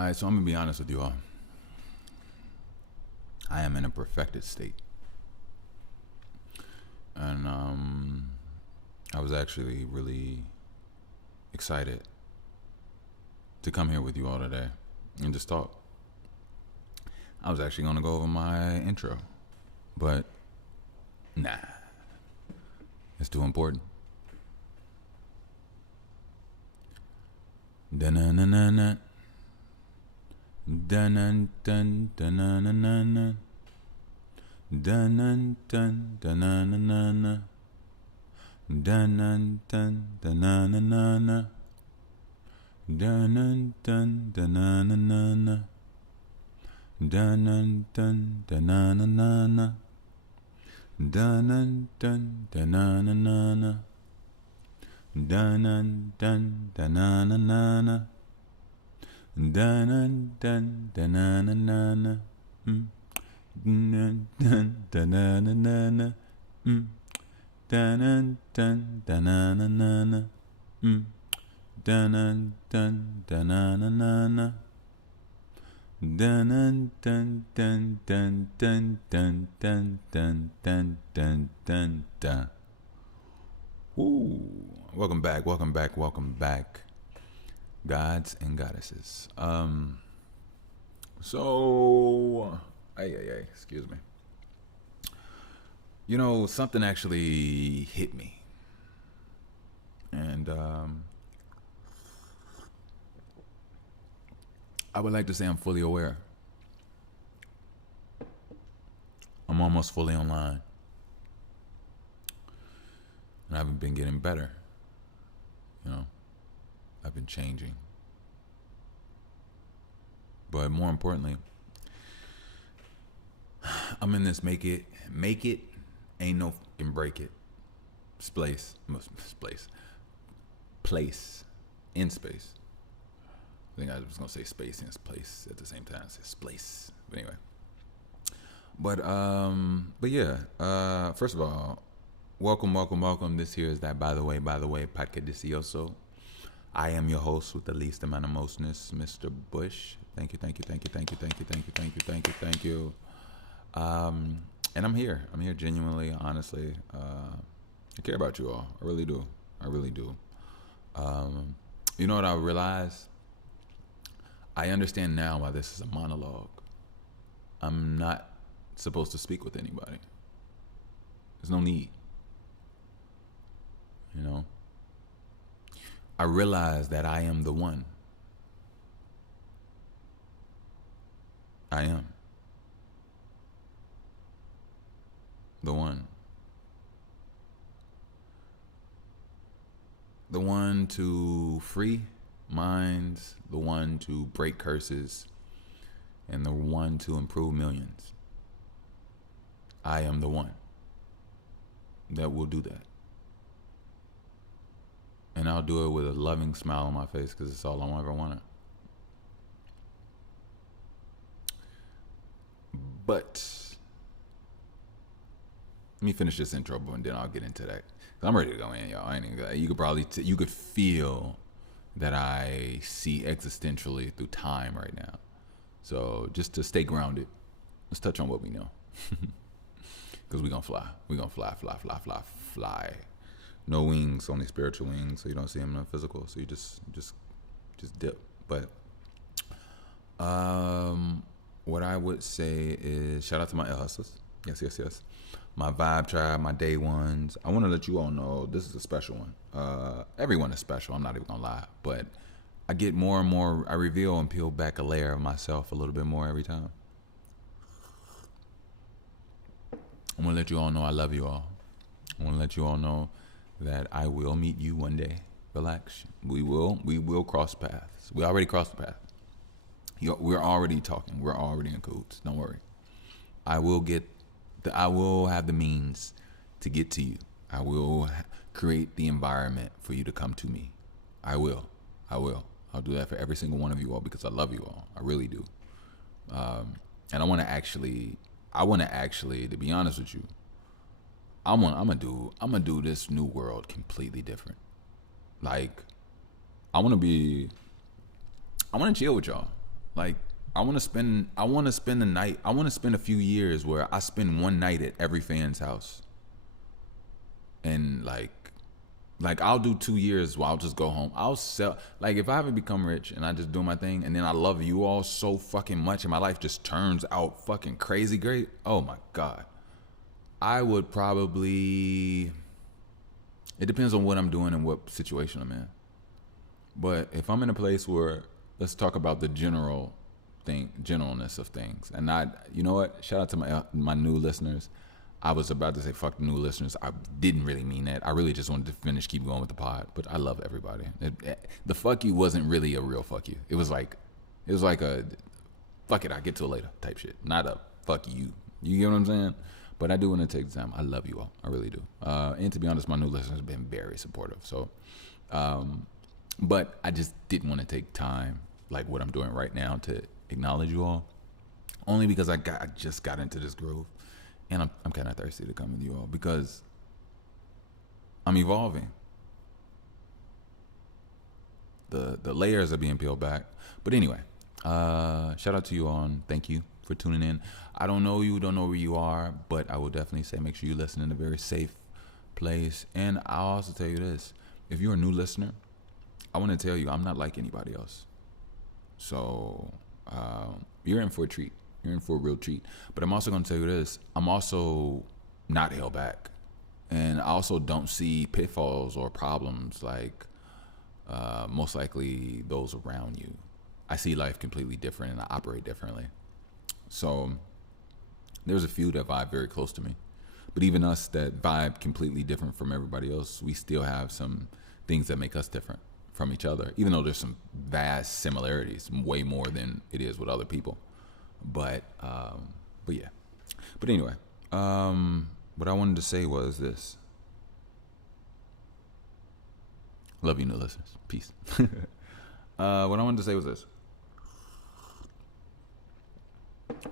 All right, so I'm gonna be honest with you all. I am in a perfected state, and I was actually really excited to come here with you all today and just talk. I was actually gonna go over my intro, but nah, it's too important. Da-na-na-na-na. Dun-dun-dun, dun-na-na-na-na. Dun-dun-dun, dun-na-na-na-na. Dun-dun-dun, dun-na-na-na-na. Dun-dun-dun, dun-na-na-na-na. Dun-dun-dun, dun-na-na-na-na. Dun-dun-dun, dun-na-na-na-na. Dun-dun-dun, dun-na-na-na-na. Dun-dun-dun, dun-na-na-na-na. Dun-dun-dun, dun-na-na-na-na. Dun-dun-dun, dun-na-na-na-na. Dun-dun-dun, dun-na-na-na-na. Dun-dun-dun, dun-dun-dun-dun-dun-dun-dun-dun-dun. Ooh. Welcome back, gods and goddesses. Excuse me. You know, something actually hit me, and I would like to say I'm fully aware. I'm almost fully online, and I've been getting better. You know, I've been changing. But more importantly, I'm in this make it, ain't no fucking break it place in space. I think I was gonna say space and place at the same time. It's place, but anyway. But yeah. First of all, welcome. This here is that by the way, podcast delicioso. I am your host with the least amount of mostness, Mr. Bush. Thank you. And I'm here genuinely, honestly. I care about you all. I really do. You know what I realized? I understand now why this is a monologue. I'm not supposed to speak with anybody. There's no need. You know? I realize that I am the one. I am. The one. The one to free minds, the one to break curses, and the one to improve millions. I am the one that will do that. And I'll do it with a loving smile on my face because it's all I ever wanted. But let me finish this intro, and then I'll get into that. I'm ready to go in, y'all. I ain't even, you could probably you could feel that I see existentially through time right now. So just to stay grounded, let's touch on what we know. Because we're gonna fly. We're gonna fly. No wings, only spiritual wings, so you don't see them in the physical. So you just dip. But what I would say is shout out to my L hustlers. Yes. My vibe tribe, my day ones. I want to let you all know this is a special one. Everyone is special. I'm not even gonna lie, but I get more and more. I reveal and peel back a layer of myself a little bit more every time. I want to let you all know I love you all. I want to let you all know that I will meet you one day. Relax. We will cross paths. We already crossed the path. We're already talking. We're already in cahoots. Don't worry. I will have the means to get to you. I will create the environment for you to come to me. I will. I'll do that for every single one of you all because I love you all. I really do. And I want to actually, to be honest with you, I'm gonna do this new world completely different. Like, I want to chill with y'all. Like I want to spend the night. I want to spend a few years where I spend one night at every fan's house, and like I'll do 2 years where I'll just go home. I'll sell, like if I haven't become rich and I just do my thing, and then I love you all so fucking much, and my life just turns out fucking crazy great. Oh my god, I would probably. It depends on what I'm doing and what situation I'm in. But if I'm in a place where, let's talk about the generalness of things, and not, you know what? Shout out to my new listeners. I was about to say fuck the new listeners. I didn't really mean that. I really just wanted to keep going with the pod. But I love everybody. The fuck you wasn't really a real fuck you. It was like a fuck it, I'll get to it later type shit. Not a fuck you. You get what I'm saying? But I do want to take the time. I love you all. I really do. And to be honest, my new listeners have been very supportive. So, but I just didn't want to take time, like what I'm doing right now, to acknowledge you all. Only because I just got into this groove. And I'm kind of thirsty to come with you all because I'm evolving. The layers are being peeled back. But anyway, shout out to you all and thank you for tuning in. I don't know you, don't know where you are, but I will definitely say make sure you listen in a very safe place. And I'll also tell you this. If you're a new listener, I want to tell you I'm not like anybody else. So you're in for a treat. You're in for a real treat. But I'm also going to tell you this. I'm also not held back. And I also don't see pitfalls or problems like most likely those around you. I see life completely different and I operate differently. So there's a few that vibe very close to me. But even us that vibe completely different from everybody else, we still have some things that make us different from each other, even though there's some vast similarities, way more than it is with other people. But yeah. But anyway, what I wanted to say was this. Love you, new listeners. Peace. What I wanted to say was this.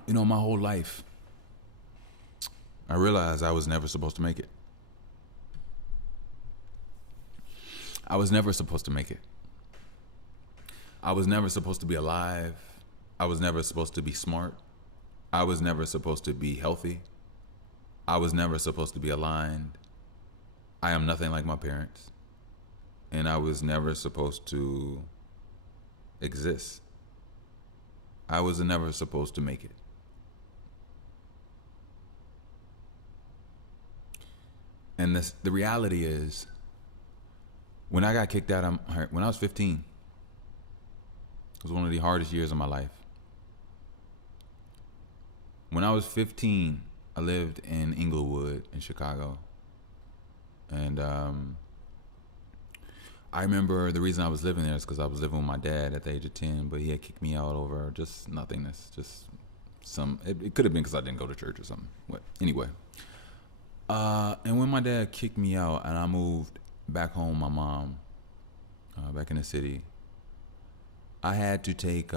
You know, my whole life, I realized I was never supposed to make it. I was never supposed to make it. I was never supposed to be alive. I was never supposed to be smart. I was never supposed to be healthy. I was never supposed to be aligned. I am nothing like my parents. And I was never supposed to exist. I was never supposed to make it. And the reality is, when I got kicked out, when I was 15, it was one of the hardest years of my life. When I was 15, I lived in Inglewood in Chicago. And I remember the reason I was living there is because I was living with my dad at the age of 10, but he had kicked me out over just nothingness. Just it could have been because I didn't go to church or something. But anyway. And when my dad kicked me out and I moved back home, my mom, back in the city, I had to take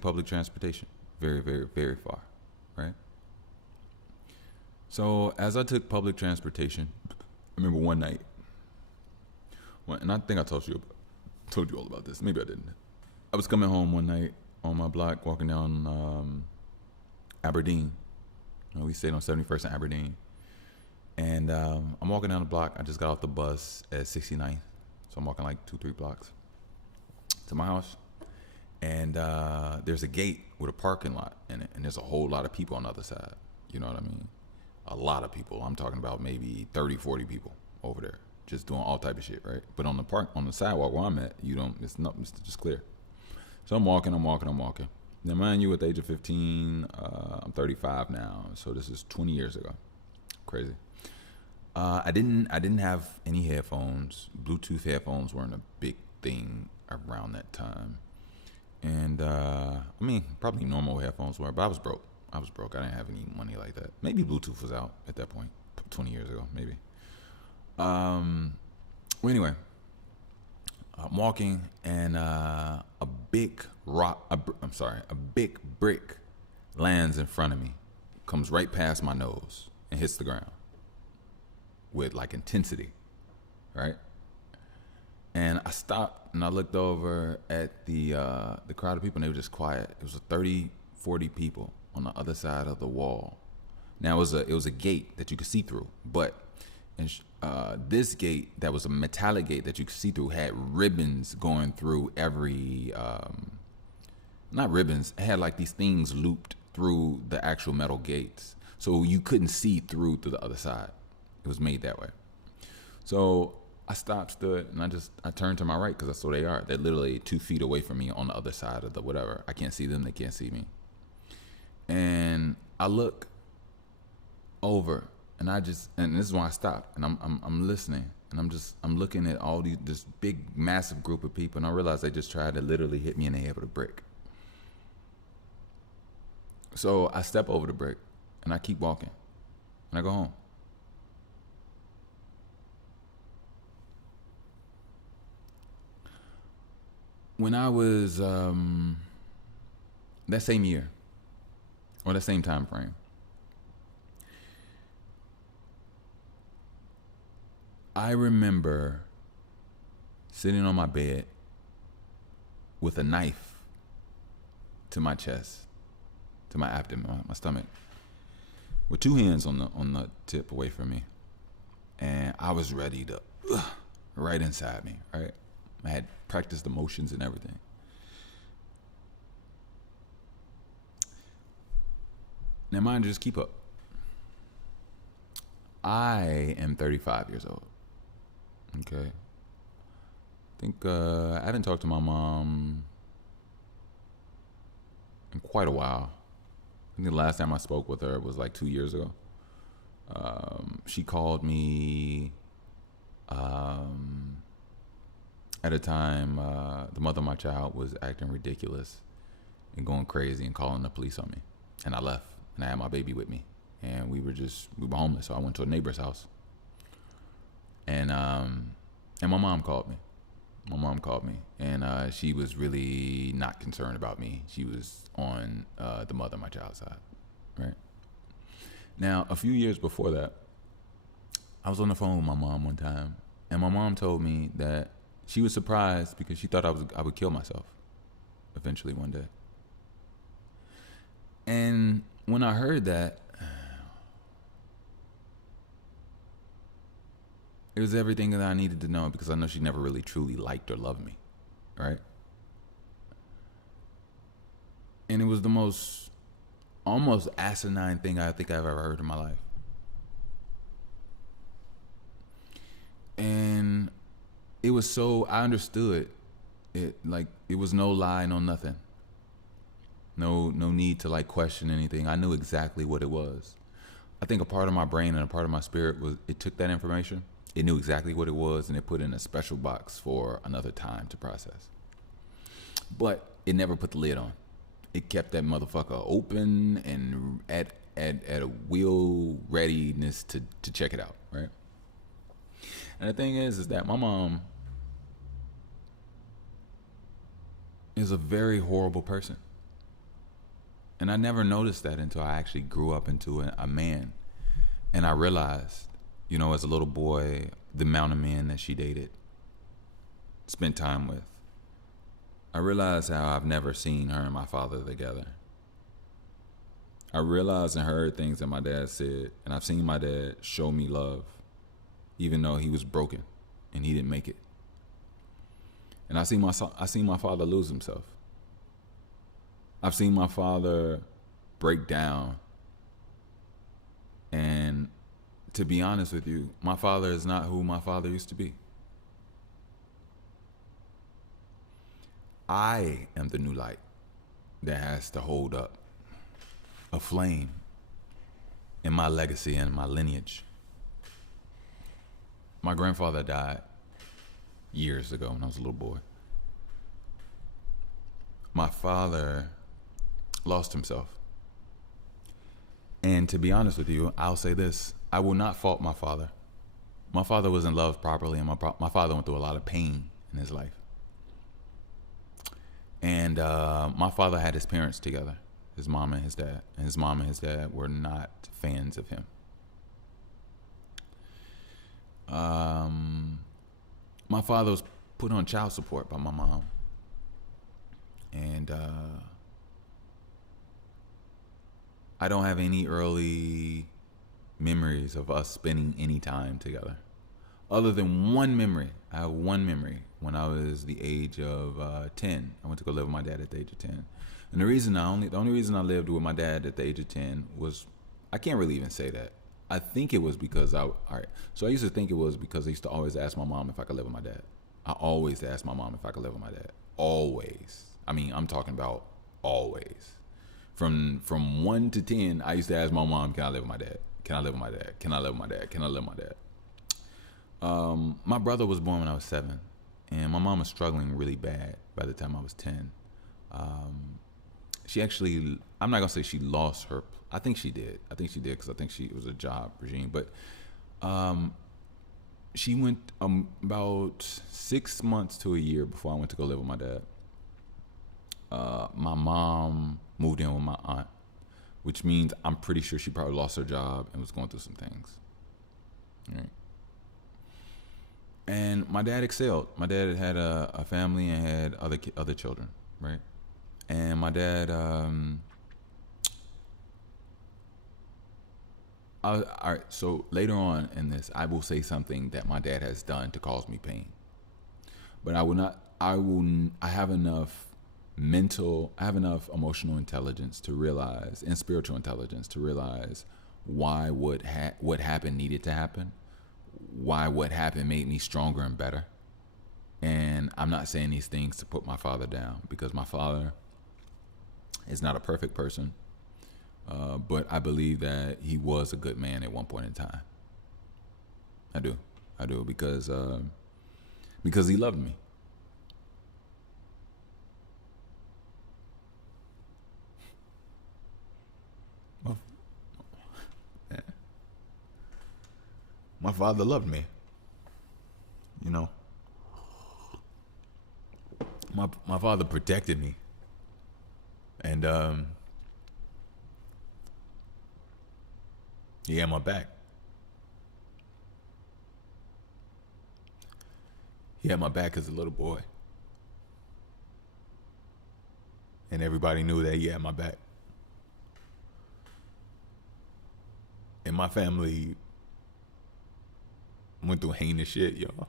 public transportation very, very, very far, right? So as I took public transportation, I remember one night, and I think I told you all about this. Maybe I didn't. I was coming home one night on my block, walking down Aberdeen. We stayed on 71st and Aberdeen. And I'm walking down the block. I just got off the bus at 69th. So I'm walking like 2-3 blocks to my house. And there's a gate with a parking lot in it. And there's a whole lot of people on the other side. You know what I mean? A lot of people. I'm talking about maybe 30, 40 people over there. Just doing all type of shit, right? But on the sidewalk where I'm at, it's just clear. So I'm walking. Now, mind you, at the age of 15, I'm 35 now. So this is 20 years ago. Crazy. I didn't have any headphones. Bluetooth headphones weren't a big thing around that time. And probably normal headphones were, but I was broke. I didn't have any money like that. Maybe Bluetooth was out at that point, 20 years ago, maybe. Well, anyway, I'm walking and a big brick lands in front of me, comes right past my nose and hits the ground with like intensity, right? And I stopped and I looked over at the crowd of people, and they were just quiet. It was 30, 40 people on the other side of the wall. Now it was a gate that you could see through, but this gate that was a metallic gate that you could see through had ribbons going through every not ribbons. It had like these things looped through the actual metal gates, so you couldn't see through to the other side. It was made that way. So I stopped, stood, and I turned to my right because that's where they are. They're literally 2 feet away from me on the other side of the whatever. I can't see them. They can't see me. And I look over, and this is when I stopped, and I'm listening, and I'm looking at all this big massive group of people, and I realized they just tried to literally hit me in the head with a brick. So I step over the brick, and I keep walking, and I go home. When I was that same year, or that same time frame, I remember sitting on my bed with a knife to my chest, to my abdomen, my stomach, with 2 hands on the tip away from me, and I was ready to right inside me, right? I had practiced the motions and everything. Now, mind you, just keep up. I am 35 years old. Okay. I think I haven't talked to my mom in quite a while. I think the last time I spoke with her was like 2 years ago. She called me at a time the mother of my child was acting ridiculous and going crazy and calling the police on me. And I left, and I had my baby with me. And we were homeless, so I went to a neighbor's house. And my mom called me. And she was really not concerned about me. She was on the mother of my child's side, right? Now, a few years before that, I was on the phone with my mom one time, and my mom told me that she was surprised because she thought I would kill myself eventually one day. And when I heard that, it was everything that I needed to know, because I know she never really truly liked or loved me, right? And it was the most almost asinine thing I think I've ever heard in my life. And it was so, I understood it, like it was no lie, no nothing. No need to like question anything. I knew exactly what it was. I think a part of my brain and a part of my spirit was, it took that information, it knew exactly what it was, and it put it in a special box for another time to process. But it never put the lid on. It kept that motherfucker open and at a wheel readiness to check it out, right? And the thing is that my mom is a very horrible person. And I never noticed that until I actually grew up into a man. And I realized, you know, as a little boy, the amount of men that she dated, spent time with. I realized how I've never seen her and my father together. I realized and heard things that my dad said, and I've seen my dad show me love, even though he was broken and he didn't make it. And I seen my father lose himself. I've seen my father break down. And to be honest with you, my father is not who my father used to be. I am the new light that has to hold up a flame in my legacy and my lineage. My grandfather died years ago when I was a little boy. My father lost himself. And to be honest with you, I'll say this. I will not fault my father. My father wasn't loved properly, and my father went through a lot of pain in his life. And my father had his parents together, his mom and his dad. And his mom and his dad were not fans of him. My father was put on child support by my mom. And I don't have any early memories of us spending any time together. Other than one memory. I have one memory when I was the age of 10. I went to go live with my dad at the age of 10. And the only reason I lived with my dad at the age of 10 was, I can't really even say that. I think it was because So I used to think it was because I used to always ask my mom if I could live with my dad. I always asked my mom if I could live with my dad. Always. I mean, I'm talking about always. From 1 to 10, I used to ask my mom, can I live with my dad? Can I live with my dad? Can I live with my dad? Can I live with my dad? My brother was born when I was 7, and my mom was struggling really bad by the time I was 10. She actually, I'm not gonna say she lost her. I think she did because I think it was a job regime. But she went about 6 months to a year before I went to go live with my dad. My mom moved in with my aunt, which means I'm pretty sure she probably lost her job and was going through some things. Right. And my dad excelled. My dad had a family and had other children, right? And my dad, all right. So later on in this, I will say something that my dad has done to cause me pain, but I will not. I have enough emotional intelligence to realize, and spiritual intelligence to realize why what happened needed to happen, why what happened made me stronger and better. And I'm not saying these things to put my father down, because my father is not a perfect person, but I believe that he was a good man at one point in time. I do because he loved me. My father loved me. You know, my father protected me, and he had my back. He had my back as a little boy, and everybody knew that he had my back. And my family went through heinous shit, y'all.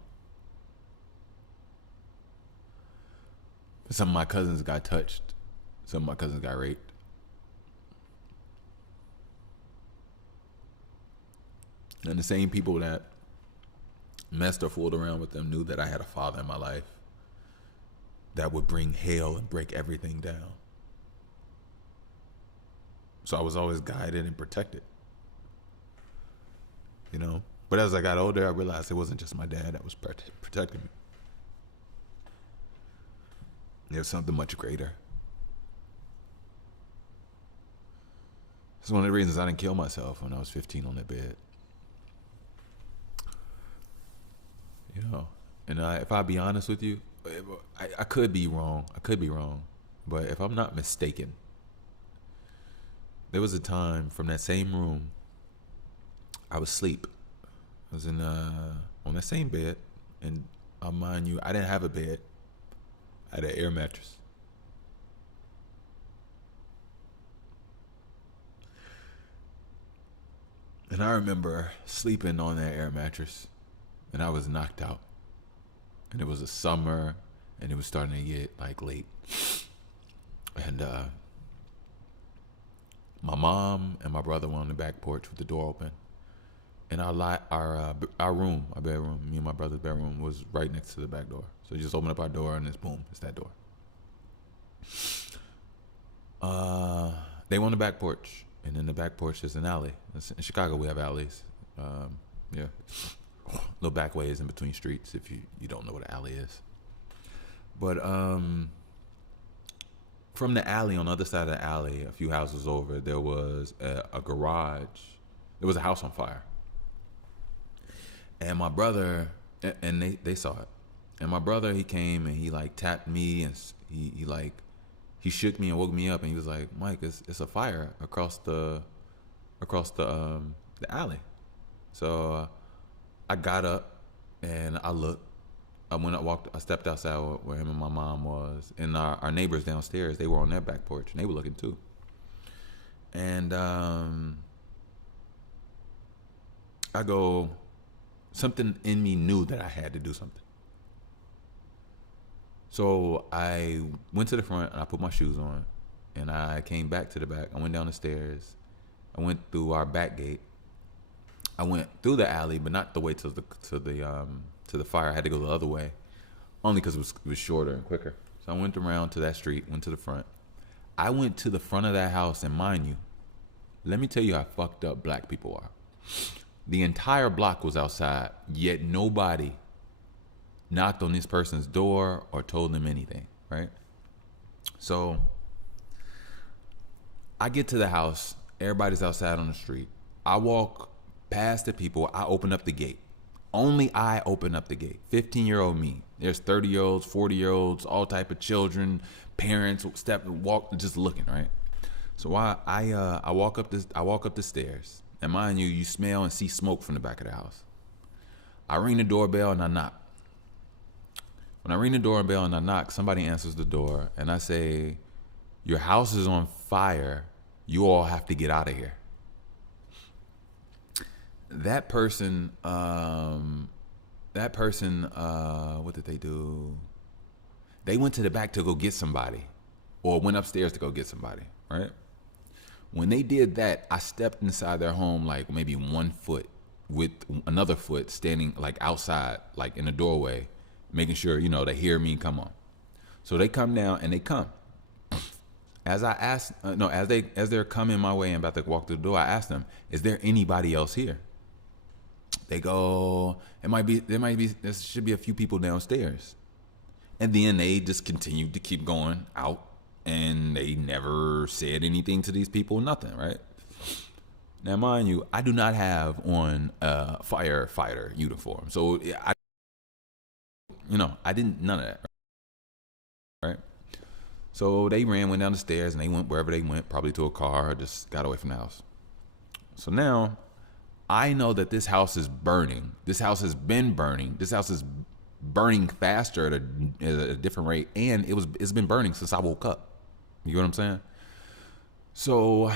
Some of my cousins got touched. Some of my cousins got raped. And the same people that messed or fooled around with them knew that I had a father in my life that would bring hell and break everything down. So I was always guided and protected. You know? But as I got older, I realized it wasn't just my dad that was protecting me. There's something much greater. It's one of the reasons I didn't kill myself when I was 15 on that bed. You know, and if I be honest with you, I could be wrong. But if I'm not mistaken, there was a time from that same room, I was asleep. I was on that same bed, and mind you, I didn't have a bed. I had an air mattress. And I remember sleeping on that air mattress, and I was knocked out. And it was a summer, and it was starting to get like late. And my mom and my brother were on the back porch with the door open. And our bedroom, me and my brother's bedroom, was right next to the back door. So you just open up our door, and it's boom, it's that door. They were on the back porch, and in the back porch is an alley. In Chicago, we have alleys. Yeah, little back ways in between streets. If you don't know what an alley is, but from the alley, on the other side of the alley, a few houses over, there was a garage. There was a house on fire. And my brother, and they saw it. And my brother, he came and he like tapped me, and he shook me and woke me up, and he was like, "Mike, it's a fire across the alley." So I got up and I looked, I stepped outside where him and my mom was, and our neighbors downstairs, they were on their back porch and they were looking too. And I go, something in me knew that I had to do something. So I went to the front and I put my shoes on, and I came back to the back. I went down the stairs. I went through our back gate. I went through the alley, but not the way to the fire. I had to go the other way, only because it was shorter and quicker. So I went around to that street, went to the front. I went to the front of that house, and mind you, let me tell you how fucked up black people are. The entire block was outside, yet nobody knocked on this person's door or told them anything, right? So I get to the house, everybody's outside on the street. I walk past the people, I open up the gate. Only I open up the gate. 15-year-old me. There's 30-year-olds, 40-year-olds, all type of children, parents, walk, just looking, right? So I walk up the stairs, and mind you, you smell and see smoke from the back of the house. I ring the doorbell and I knock. When I ring the doorbell and I knock, somebody answers the door, and I say, "Your house is on fire. You all have to get out of here." That person, what did they do? They went to the back to go get somebody, or went upstairs to go get somebody, right? When they did that, I stepped inside their home like maybe 1 foot, with another foot standing like outside, like in the doorway, making sure, they hear me come on. So they come down and they come. As I asked, as they're coming my way and about to walk through the door, I asked them, "Is there anybody else here?" They go, there should be a few people downstairs. And then they just continued to keep going out, and they never said anything to these people, nothing, right? Now, mind you, I do not have on a firefighter uniform. So I didn't, none of that, right? So they went down the stairs, and they went wherever they went, probably to a car, or just got away from the house. So now I know that this house is burning. This house has been burning. This house is burning faster at a different rate, and it's been burning since I woke up. You know what I'm saying? So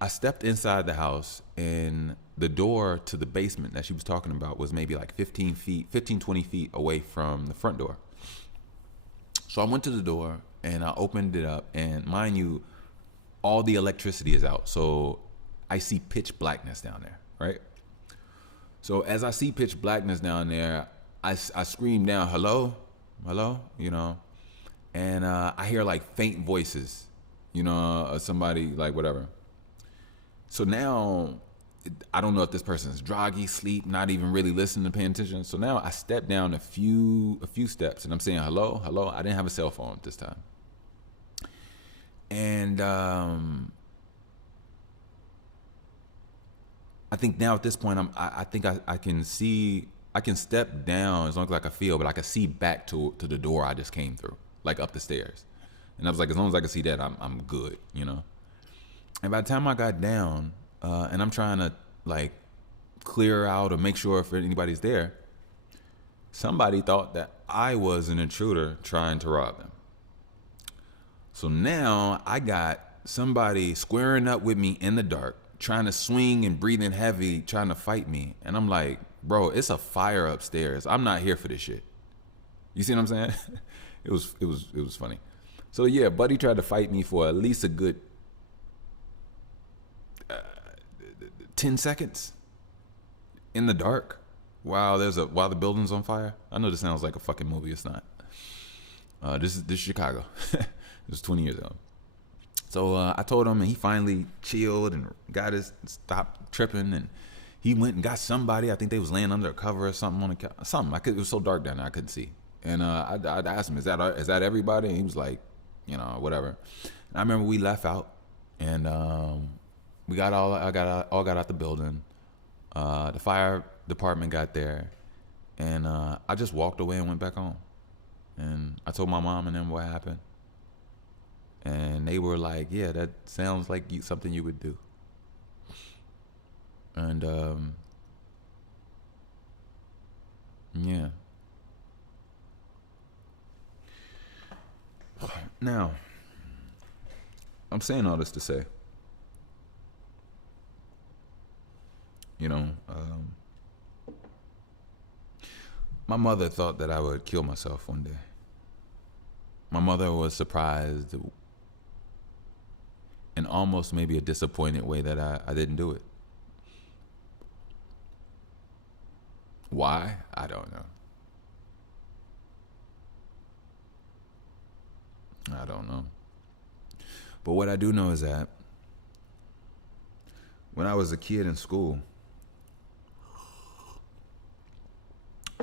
I stepped inside the house, and the door to the basement that she was talking about was maybe like 20 feet away from the front door. So I went to the door and I opened it up, and mind you, all the electricity is out. So I see pitch blackness down there, right? So as I see pitch blackness down there, I scream down, hello, and I hear like faint voices, somebody like whatever. So now I don't know if this person's groggy, sleep, not even really listening, paying attention. So now I step down a few steps, and I'm saying hello. I didn't have a cell phone at this time, and I think now at this point I think I can see. I can step down as long as I can feel, but I can see back to the door I just came through, like up the stairs. And I was like, as long as I can see that, I'm good, And by the time I got down, and I'm trying to like clear out or make sure if anybody's there, somebody thought that I was an intruder trying to rob them. So now I got somebody squaring up with me in the dark, trying to swing and breathing heavy, trying to fight me. And I'm like, bro, it's a fire upstairs. I'm not here for this shit. You see what I'm saying? It was funny. So yeah, buddy tried to fight me for at least a good 10 seconds in the dark while the building's on fire. I know this sounds like a fucking movie. It's not. This is Chicago. It was 20 years ago. So I told him, and he finally chilled and stopped tripping, and he went and got somebody. I think they was laying under a cover or something it was so dark down there I couldn't see. And I asked him, is that everybody? And he was like, whatever. And I remember we left out, and we got out the building. The fire department got there, and I just walked away and went back home. And I told my mom and them what happened. And they were like, yeah, that sounds like something you would do. And yeah. Now, I'm saying all this to say, you know, my mother thought that I would kill myself one day. My mother was surprised in almost maybe a disappointed way that I didn't do it. Why? I don't know. I don't know. But what I do know is that when I was a kid in school,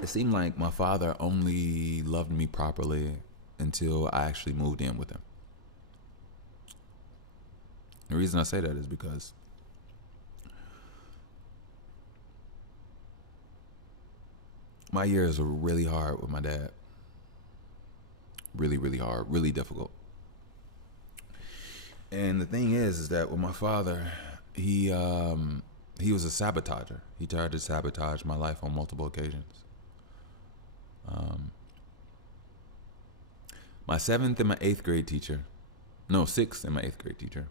it seemed like my father only loved me properly until I actually moved in with him. The reason I say that is because my years were really hard with my dad. Really, really hard, really difficult. And the thing is that with my father, he was a sabotager. He tried to sabotage my life on multiple occasions. My 7th and my 8th grade teacher, no, 6th and my 8th grade teacher,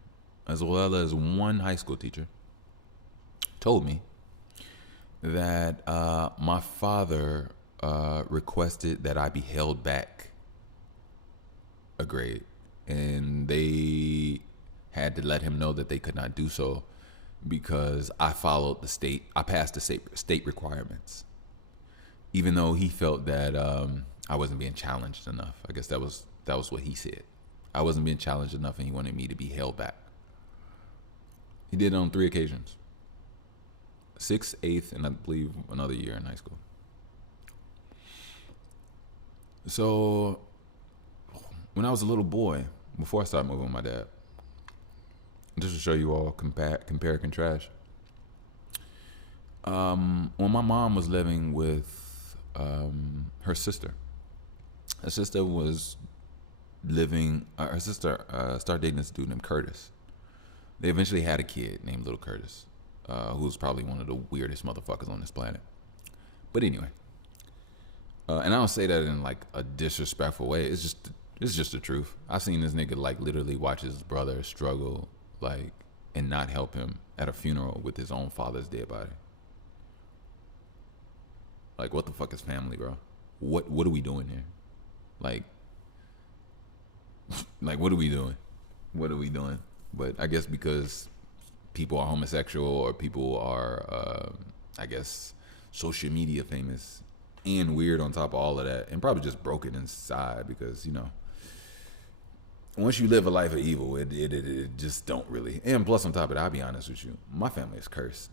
as well as one high school teacher, told me that my father requested that I be held back a grade, and they had to let him know that they could not do so because I followed I passed the state requirements, even though he felt that I wasn't being challenged enough. I guess that was what he said. I wasn't being challenged enough, and he wanted me to be held back. He did it on 3 occasions: 6th, 8th, and I believe another year in high school. So when I was a little boy, before I started moving with my dad, just to show you all compare, contrast. When my mom was living with her sister was living. Her sister started dating this dude named Curtis. They eventually had a kid named Little Curtis, who was probably one of the weirdest motherfuckers on this planet. But anyway, and I don't say that in like a disrespectful way. It's just the truth. I've seen this nigga like literally watch his brother struggle like and not help him at a funeral with his own father's dead body. Like, what the fuck is family, bro? What are we doing here? Like what are we doing? What are we doing? But I guess because people are homosexual or people are, I guess, social media famous and weird on top of all of that, and probably just broken inside because, you know, once you live a life of evil, it just don't really. And plus on top of that, I'll be honest with you, my family is cursed.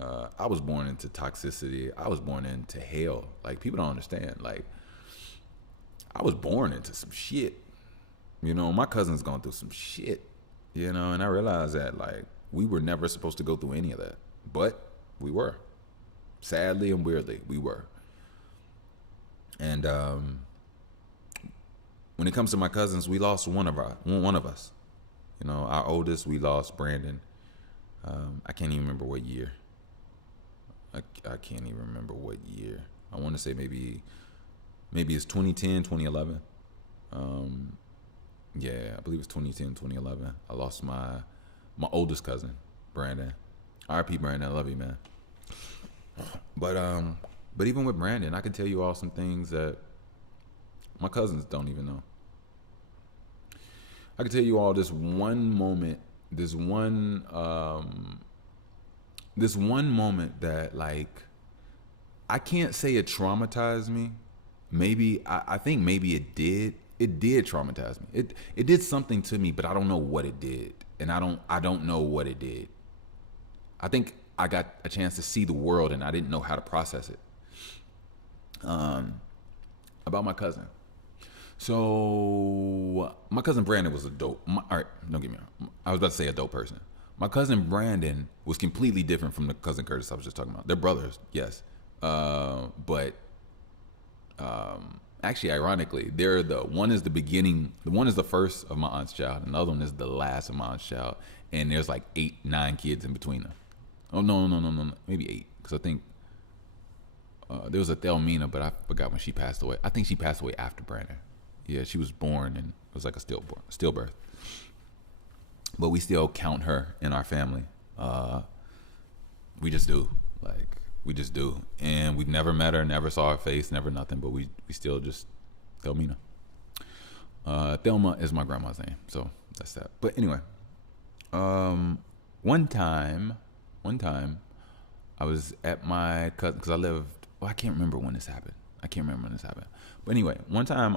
I was born into toxicity. I was born into hell. Like, people don't understand. Like, I was born into some shit. You know, my cousin's gone through some shit. You know, and I realized that, like, we were never supposed to go through any of that. But we were. Sadly and weirdly, we were. And when it comes to my cousins, we lost one of us. You know, our oldest, we lost Brandon. I can't even remember what year. I can't even remember what year. I want to say maybe it's 2010, 2011. Yeah, I believe it's 2010, 2011. I lost my oldest cousin, Brandon. R.I.P. Brandon, I love you, man. But even with Brandon, I can tell you all some things that my cousins don't even know. I can tell you all this one moment, this one moment that, like, I can't say it traumatized me. Maybe I think maybe it did. It did traumatize me. It did something to me, but I don't know what it did, and I don't know what it did. I think I got a chance to see the world, and I didn't know how to process it. About my cousin. So my cousin Brandon was a dope. All right, don't get me wrong. I was about to say a dope person. My cousin Brandon was completely different from the cousin Curtis I was just talking about. They're brothers, yes, but actually, ironically, they're one is the beginning. The one is the first of my aunt's child, and the other one is the last of my aunt's child. And there's like 8, 9 kids in between them. Oh no, maybe 8, because I think there was a Thelmina, but I forgot when she passed away. I think she passed away after Brandon. Yeah, she was born, and It was like a stillbirth. But we still count her in our family. We just do. Like, we just do. And we've never met her, never saw her face, never nothing, but we still just Thelmina. Thelma is my grandma's name, so that's that. But anyway, one time, I was at my cousin, because I lived, well, I can't remember when this happened. But anyway, one time,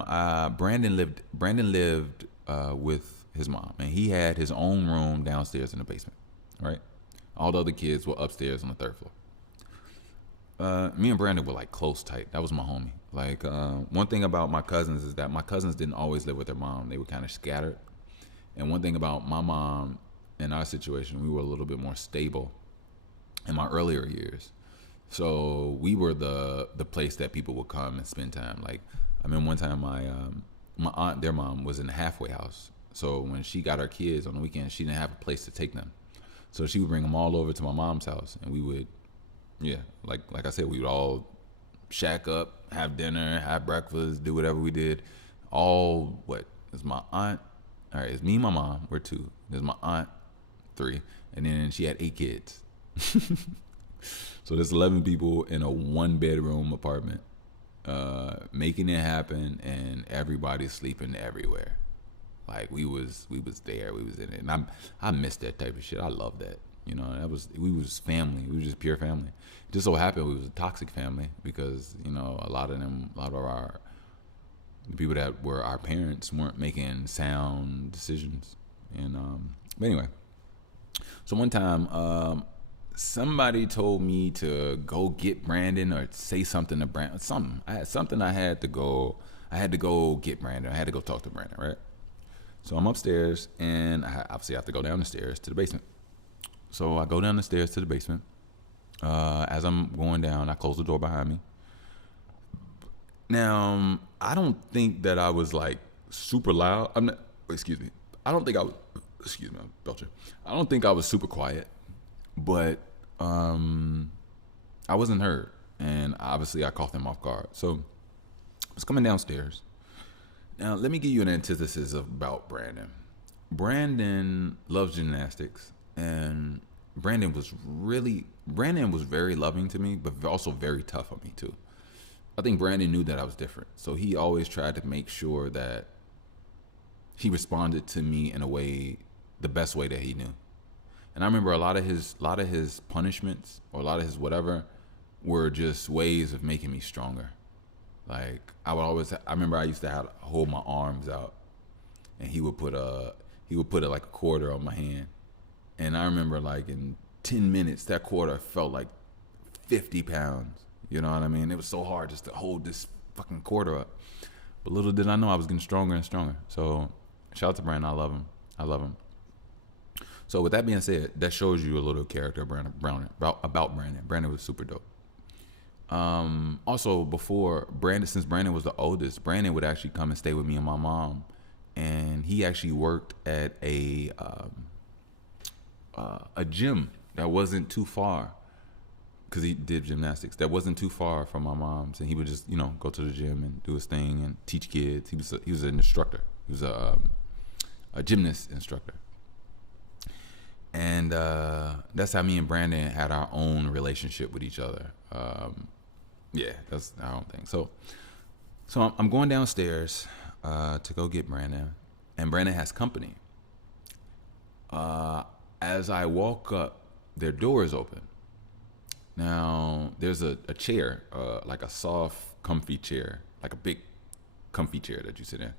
Brandon lived with his mom, and he had his own room downstairs in the basement, right? All the other kids were upstairs on the third floor. Me and Brandon were like close tight. That was my homie. Like, one thing about my cousins is that my cousins didn't always live with their mom. They were kind of scattered. And one thing about my mom in our situation, we were a little bit more stable in my earlier years. So we were the place that people would come and spend time. Like, I mean, one time my aunt, their mom, was in a halfway house. So when she got her kids on the weekend, she didn't have a place to take them. So she would bring them all over to my mom's house, and we would, like I said, we would all shack up, have dinner, have breakfast, do whatever we did. It's my aunt. All right, it's me and my mom. We're two. There's my aunt, 3, and then she had 8 kids. So there's 11 people in a 1-bedroom apartment, making it happen, and everybody's sleeping everywhere. Like, we was there, we was in it, and I miss that type of shit. I love that, we was family. We were just pure family. It just so happened we was a toxic family because a lot of the people that were our parents weren't making sound decisions. And but anyway, so one time somebody told me to go get Brandon or say something to Brandon. I had to go get Brandon. I had to go talk to Brandon, right? So I'm upstairs, and I obviously have to go down the stairs to the basement. So I go down the stairs to the basement. As I'm going down, I close the door behind me. Now, I don't think that I was like super loud. I don't think I was, I'm belching. I don't think I was super quiet, but I wasn't heard. And obviously I caught them off guard. So I was coming downstairs. Now, let me give you an antithesis about Brandon. Brandon loves gymnastics, and Brandon was very loving to me, but also very tough on me too. I think Brandon knew that I was different, so he always tried to make sure that he responded to me in a way, the best way that he knew. And I remember a lot of his punishments, or a lot of his whatever, were just ways of making me stronger. Like, I remember I used to hold my arms out, and he would put like a quarter on my hand. And I remember, like, in 10 minutes, that quarter felt like 50 pounds. You know what I mean? It was so hard just to hold this fucking quarter up. But little did I know I was getting stronger and stronger. So shout out to Brandon. I love him. So with that being said, that shows you a little character about Brandon. Brandon was super dope. Also, before Brandon, since Brandon was the oldest, Brandon would actually come and stay with me and my mom, and he actually worked at a gym that wasn't too far, because he did gymnastics. That wasn't too far from my mom's, and he would just go to the gym and do his thing and teach kids. He was an instructor. He was a gymnast instructor. And that's how me and Brandon had our own relationship with each other. That's our own thing. So I'm going downstairs to go get Brandon, and Brandon has company. As I walk up, their door is open. Now, there's a chair, like a soft, comfy chair, like a big, comfy chair that you sit in.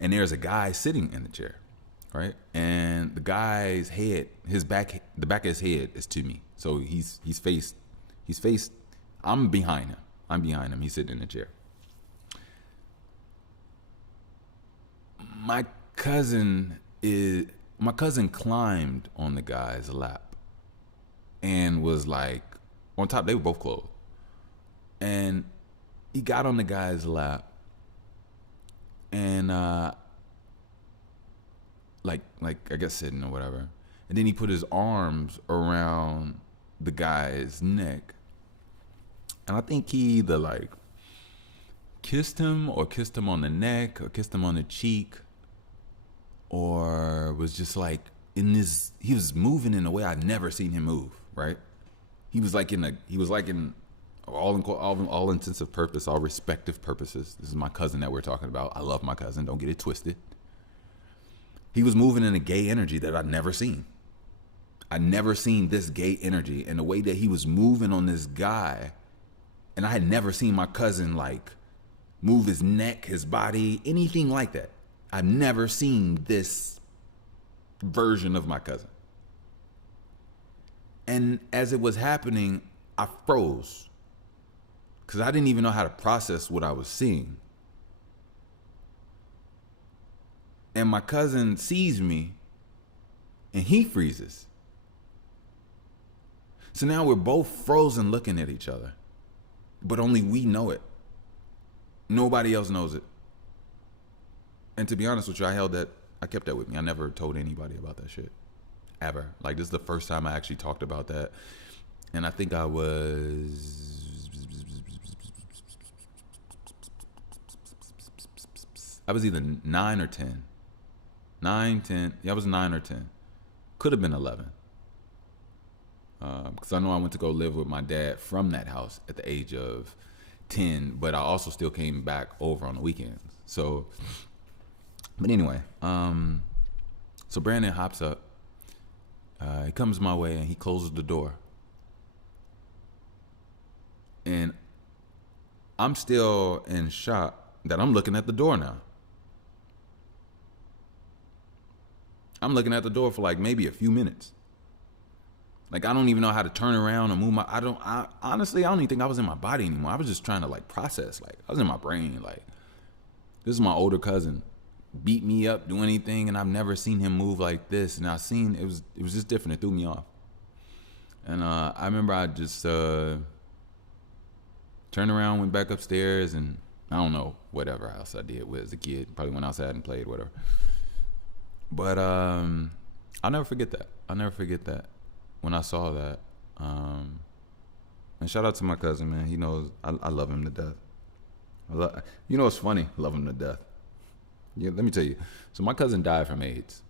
And there's a guy sitting in the chair, right? And the guy's head, the back of his head is to me. So he's faced, I'm behind him. He's sitting in the chair. My cousin climbed on the guy's lap and was like on top. They were both clothed, and he got on the guy's lap and like I guess sitting or whatever, and then he put his arms around the guy's neck, and I think he either like kissed him on the neck or kissed him on the cheek. or was just like he was moving in a way I'd never seen him move, right? He was like in all intensive purpose, all respective purposes. This is my cousin that we're talking about. I love my cousin. Don't get it twisted. He was moving in a gay energy that I'd never seen. I'd never seen this gay energy, and the way that he was moving on this guy, and I had never seen my cousin like move his neck, his body, anything like that. I've never seen this version of my cousin. And as it was happening, I froze because I didn't even know how to process what I was seeing. And my cousin sees me and he freezes. So now we're both frozen looking at each other, but only we know it. Nobody else knows it. And to be honest with you, I kept that with me. I never told anybody about that shit. Ever. Like, this is the first time I actually talked about that. And I think I was 9 or 10. 9, 10. Yeah, I was 9 or 10. Could have been 11. Because I know I went to go live with my dad from that house at the age of 10, but I also still came back over on the weekends. So, but anyway, so Brandon hops up. He comes my way and he closes the door. And I'm still in shock that I'm looking at the door now. I'm looking at the door for like maybe a few minutes. Like, I don't even know how to turn around or move honestly, I don't even think I was in my body anymore. I was just trying to like process. Like, I was in my brain. Like, this is my older cousin. Beat me up, do anything, and I've never seen him move like this. And it was just different. It threw me off. And I remember I just turned around, went back upstairs, and I don't know, whatever else I did as a kid. Probably went outside and played, whatever. But I'll never forget that. When I saw that. And shout out to my cousin, man. He knows I love him to death. You know, it's funny, love him to death. Yeah, let me tell you. So my cousin died from AIDS.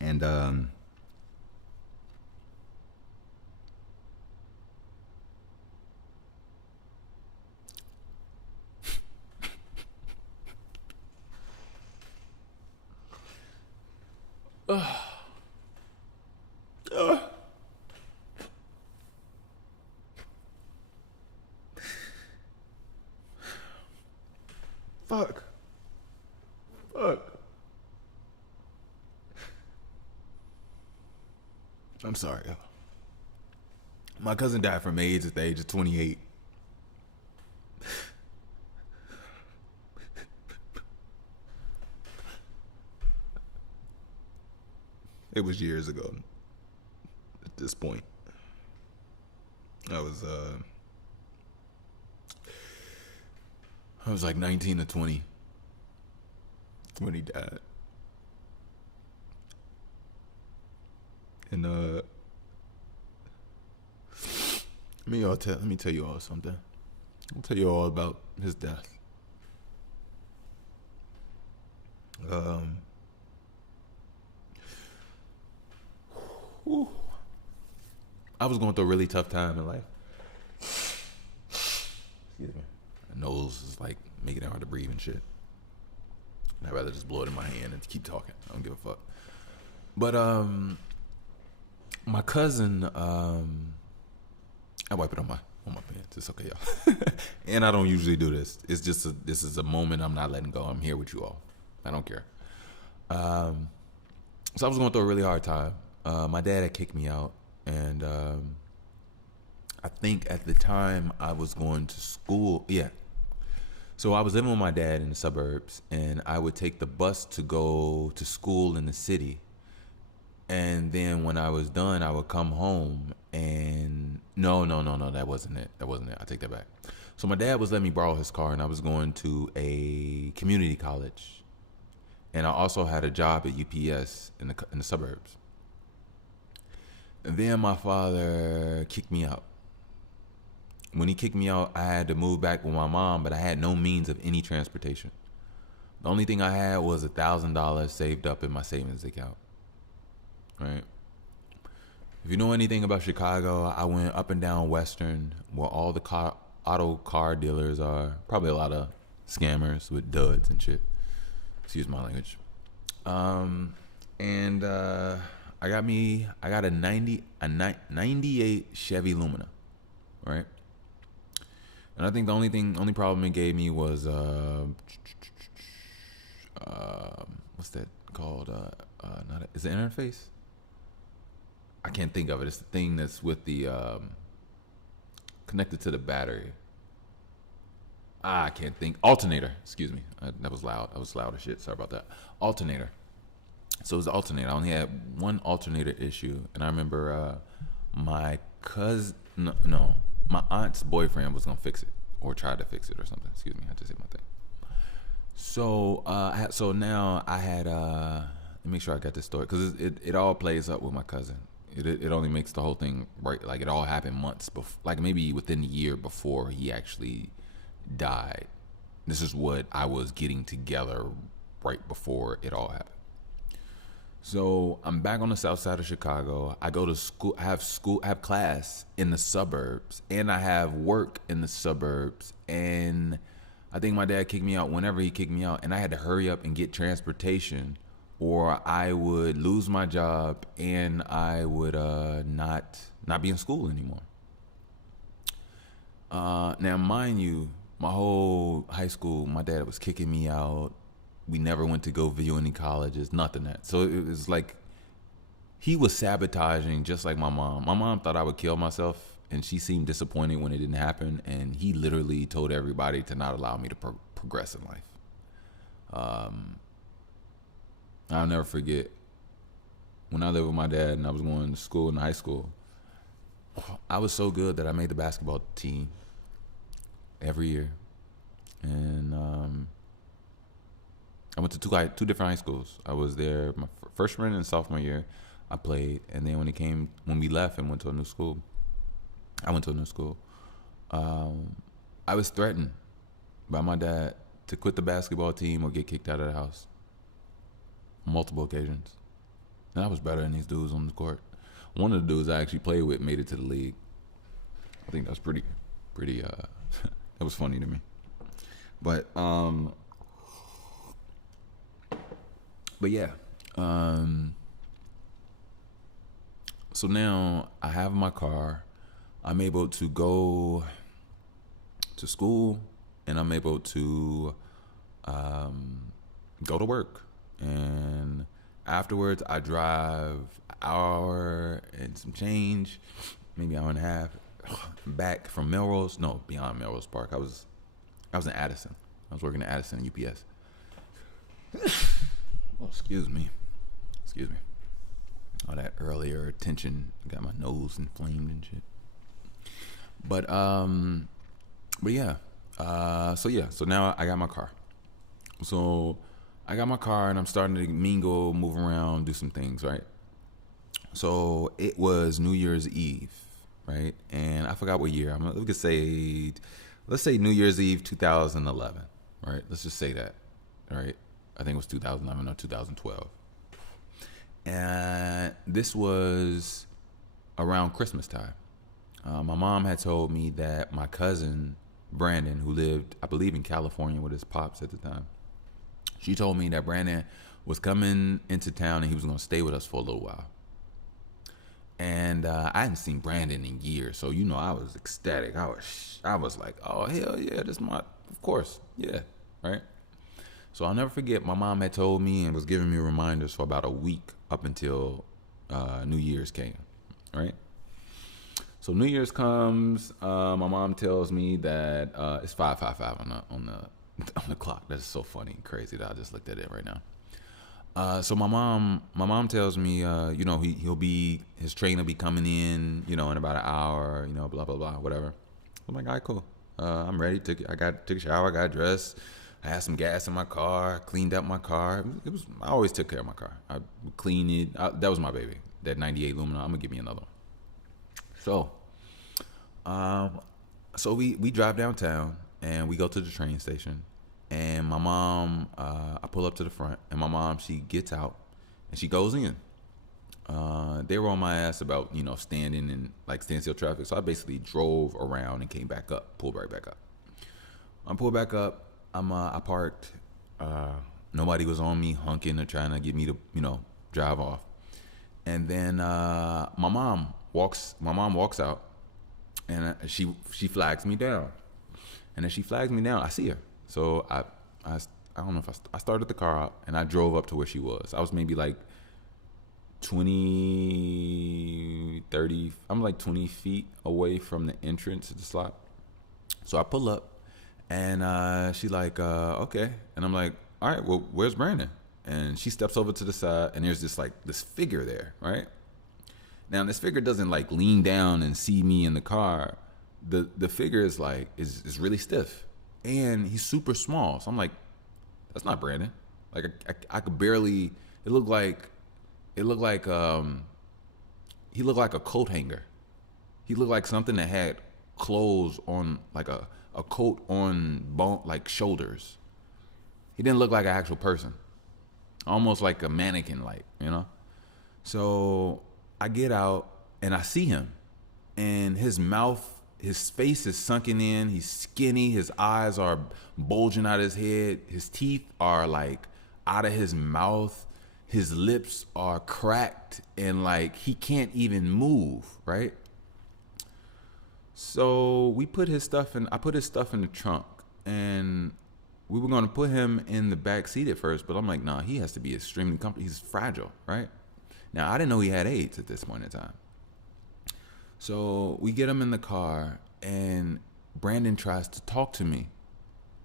And fuck. I'm sorry, yo. My cousin died from AIDS at the age of 28. It was years ago at this point. I was like 19 or 20 when he died. And let me tell you all something. I'll tell you all about his death. I was going through a really tough time in life. Excuse me. My nose is like making it hard to breathe and shit. And I'd rather just blow it in my hand and keep talking. I don't give a fuck. But my cousin, I wipe it on my pants. It's okay, y'all. And I don't usually do this. It's just this is a moment I'm not letting go. I'm here with you all. I don't care. So I was going through a really hard time. My dad had kicked me out, and I think at the time I was going to school. Yeah. So I was living with my dad in the suburbs, and I would take the bus to go to school in the city. And then when I was done, I would come home and no, that wasn't it. I take that back. So my dad was letting me borrow his car, and I was going to a community college. And I also had a job at UPS in the suburbs. And then my father kicked me out. When he kicked me out, I had to move back with my mom, but I had no means of any transportation. The only thing I had was $1,000 saved up in my savings account. Right. If you know anything about Chicago, I went up and down Western, where all the auto car dealers are. Probably a lot of scammers with duds and shit. Excuse my language. And I got a 98 Chevy Lumina, right? And I think the only problem it gave me was what's that called? Is it interface? I can't think of it. It's the thing that's with the connected to the battery. I can't think. Alternator. Excuse me. That was loud. I was loud as shit. Sorry about that. Alternator. So it was the alternator. I only had one alternator issue, and I remember my cousin, no, my aunt's boyfriend was gonna fix it or try to fix it or something. Excuse me. I had to say my thing. So now I had let me make sure I got this story because it all plays up with my cousin. It only makes the whole thing right. Like it all happened months before, like maybe within a year before he actually died. This is what I was getting together right before it all happened. So I'm back on the south side of Chicago. I go to school. I have class in the suburbs, and I have work in the suburbs. And I think my dad kicked me out whenever he kicked me out, and I had to hurry up and get transportation, or I would lose my job and I would not be in school anymore. Now, mind you, my whole high school, my dad was kicking me out. We never went to go view any colleges, nothing that. So it was like he was sabotaging just like my mom. My mom thought I would kill myself, and she seemed disappointed when it didn't happen. And he literally told everybody to not allow me to progress in life. I'll never forget when I lived with my dad and I was going to school in high school. I was so good that I made the basketball team every year, and I went to two different high schools. I was there my freshman and sophomore year. I played, and then when we left and went to a new school, I went to a new school. I was threatened by my dad to quit the basketball team or get kicked out of the house. Multiple occasions. And I was better than these dudes on the court. One of the dudes I actually played with made it to the league. I think that's pretty that was funny to me. But yeah. So now I have my car. I'm able to go to school, and I'm able to go to work. And afterwards, I drive an hour and some change, maybe an hour and a half, back from Melrose. No, beyond Melrose Park. I was in Addison. I was working at Addison UPS. Oh, excuse me. All that earlier tension got my nose inflamed and shit. But yeah. So now I got my car. So I got my car and I'm starting to mingle, move around, do some things, right? So it was New Year's Eve, right? And I forgot what year. Let's say New Year's Eve 2011, right? Let's just say that, right? I think it was 2011 or 2012. And this was around Christmas time. My mom had told me that my cousin, Brandon, who lived, I believe, in California with his pops at the time, she told me that Brandon was coming into town and he was going to stay with us for a little while. And I hadn't seen Brandon in years, so I was ecstatic. I was like, oh hell yeah, of course, yeah, right. So I'll never forget. My mom had told me and was giving me reminders for about a week up until New Year's came, right. So New Year's comes. My mom tells me that it's 5:55 on the clock. That's so funny and crazy that I just looked at it right now. So my mom tells me, his train will be coming in, in about an hour, blah blah blah, whatever. I'm like, all right, cool. I'm ready. Took a shower, got dressed. I had some gas in my car, cleaned up my car. I always took care of my car. I would clean it. That was my baby. That 98 Lumina. I'm gonna give me another one. So we drive downtown and we go to the train station, And my mom, I pull up to the front, and my mom, she gets out, and she goes in. They were on my ass about, standing in like standstill traffic. So I basically drove around and came back up, pulled right back up. I pulled back up. I parked. Nobody was on me honking or trying to get me to, drive off. And then my mom walks out, and she flags me down. And then she flags me down. I see her. So I don't know if I started the car up, and I drove up to where she was. I was maybe like 30, I'm like 20 feet away from the entrance to the slot. So I pull up, and she's like, okay. And I'm like, all right, well, where's Brandon? And she steps over to the side, and there's this figure there, right? Now, this figure doesn't like lean down and see me in the car. The figure is like, is really stiff, and he's super small. So I'm like, that's not Brandon. Like I could barely, it looked like he looked like a coat hanger. He looked like something that had clothes on, like a coat on bone, like shoulders. He didn't look like an actual person. Almost like a mannequin, So I get out and I see him, and his face is sunken in. He's skinny. His eyes are bulging out of his head. His teeth are like out of his mouth. His lips are cracked, and like he can't even move, right? So I put his stuff in the trunk, and we were going to put him in the back seat at first, but I'm like, nah, he has to be extremely comfortable. He's fragile, right? Now, I didn't know he had AIDS at this point in time. So we get him in the car, and Brandon tries to talk to me,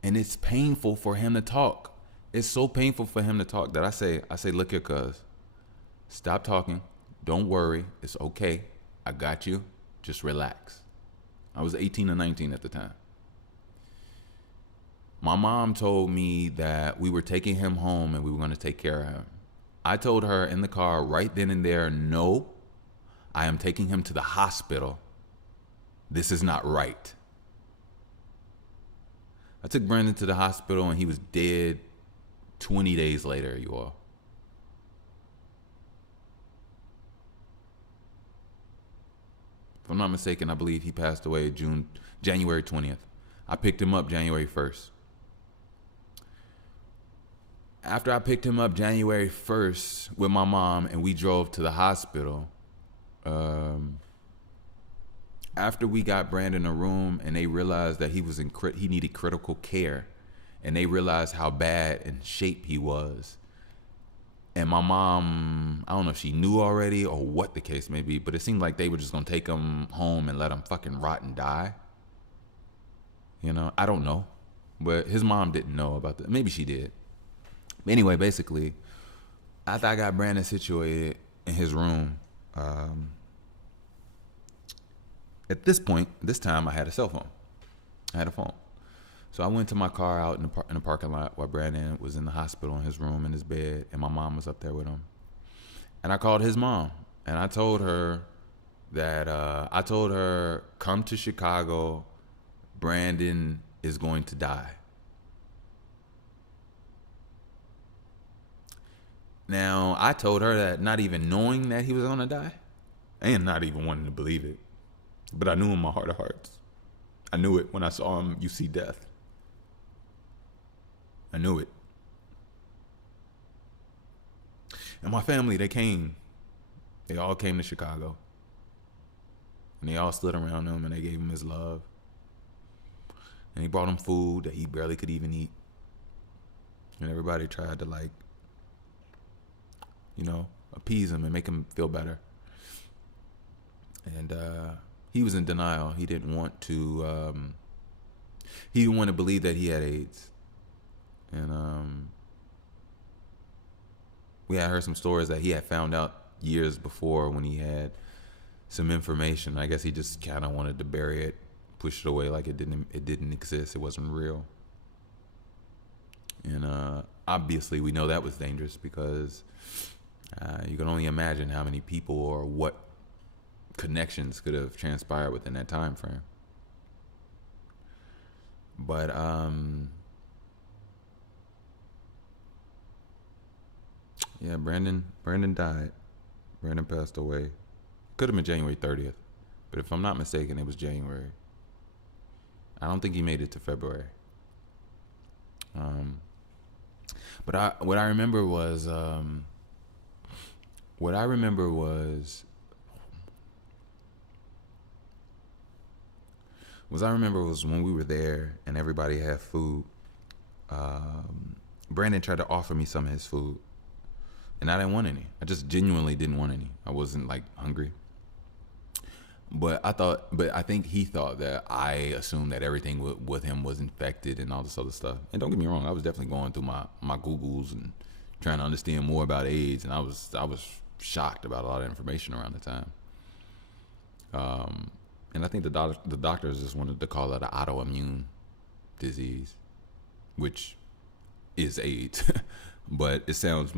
and it's painful for him to talk. It's so painful for him to talk that I say, look here, cuz, stop talking. Don't worry. It's okay. I got you. Just relax. I was 18 or 19 at the time. My mom told me that we were taking him home and we were going to take care of him. I told her in the car right then and there, no, I am taking him to the hospital. This is not right. I took Brandon to the hospital, and he was dead 20 days later, you all. If I'm not mistaken, I believe he passed away January 20th. I picked him up January 1st. After I picked him up January 1st with my mom and we drove to the hospital, after we got Brandon a room and they realized that he needed critical care, and they realized how bad in shape he was. And my mom, I don't know if she knew already or what the case may be, but it seemed like they were just going to take him home and let him fucking rot and die. I don't know. But his mom didn't know about that. Maybe she did. Anyway, basically, after I got Brandon situated in his room, at this time, I had a cell phone. I had a phone. So I went to my car out in the parking lot while Brandon was in the hospital in his room in his bed, and my mom was up there with him. And I called his mom, and I told her that come to Chicago. Brandon is going to die. Now, I told her that not even knowing that he was going to die, and not even wanting to believe it, but I knew in my heart of hearts. I knew it when I saw him. You see death. I knew it. And my family, they came. They all came to Chicago. And they all stood around him and they gave him his love. And he brought him food that he barely could even eat. And everybody tried to appease him and make him feel better. And he was in denial. He didn't want to believe that he had AIDS. And we had heard some stories that he had found out years before when he had some information. I guess he just kind of wanted to bury it, push it away like it didn't exist. It wasn't real. And obviously we know that was dangerous because you can only imagine how many people or what connections could have transpired within that time frame. But Yeah, Brandon died. Brandon passed away. Could have been January 30th, but if I'm not mistaken, it was January. I don't think he made it to February. Um, but what I remember was what I remember was when we were there and everybody had food. Brandon tried to offer me some of his food, and I didn't want any. I just genuinely didn't want any. I wasn't like hungry. But I think he thought that I assumed that everything with him was infected and all this other stuff. And don't get me wrong, I was definitely going through my Googles and trying to understand more about AIDS, and I was shocked about a lot of information around the time. And I think the doctors just wanted to call it an autoimmune disease, which is AIDS, but it sounds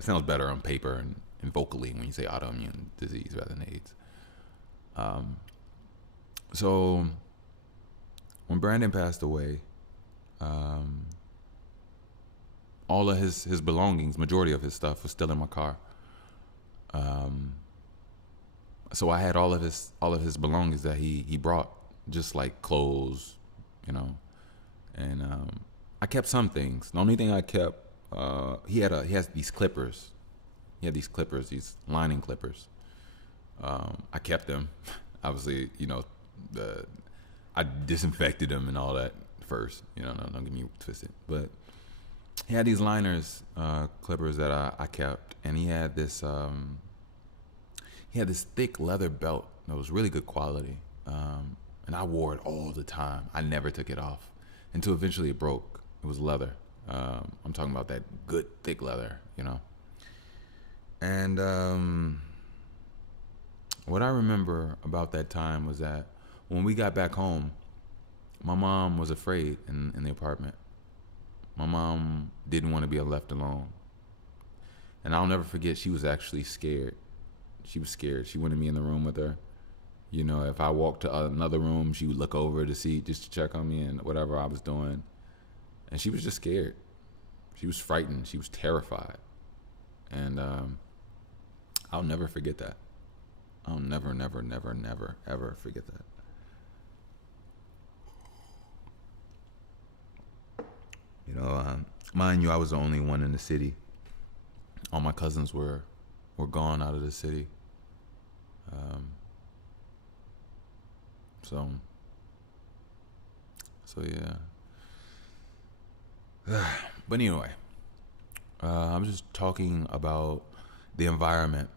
sounds better on paper and vocally when you say autoimmune disease rather than AIDS. So when Brandon passed away, all of his belongings, majority of his stuff was still in my car. So I had all of his belongings that he brought, just like clothes, and I kept some things. The only thing I kept, he has these clippers. He had these clippers, these lining clippers. I kept them. Obviously, I disinfected them and all that first. Don't get me twisted. But he had these clippers that I kept, and he had this thick leather belt that was really good quality, and I wore it all the time. I never took it off until eventually it broke. It was leather. I'm talking about that good thick leather, and what I remember about that time was that when we got back home, my mom was afraid in the apartment. My mom didn't want to be left alone. And I'll never forget, she was actually scared. She was scared. She wanted me in the room with her. If I walked to another room, she would look over to see, just to check on me and whatever I was doing. And she was just scared. She was frightened. She was terrified. And I'll never forget that. I'll never, never, never, never, ever forget that. Mind you, I was the only one in the city. All my cousins were gone out of the city. So yeah. But anyway, I'm just talking about the environment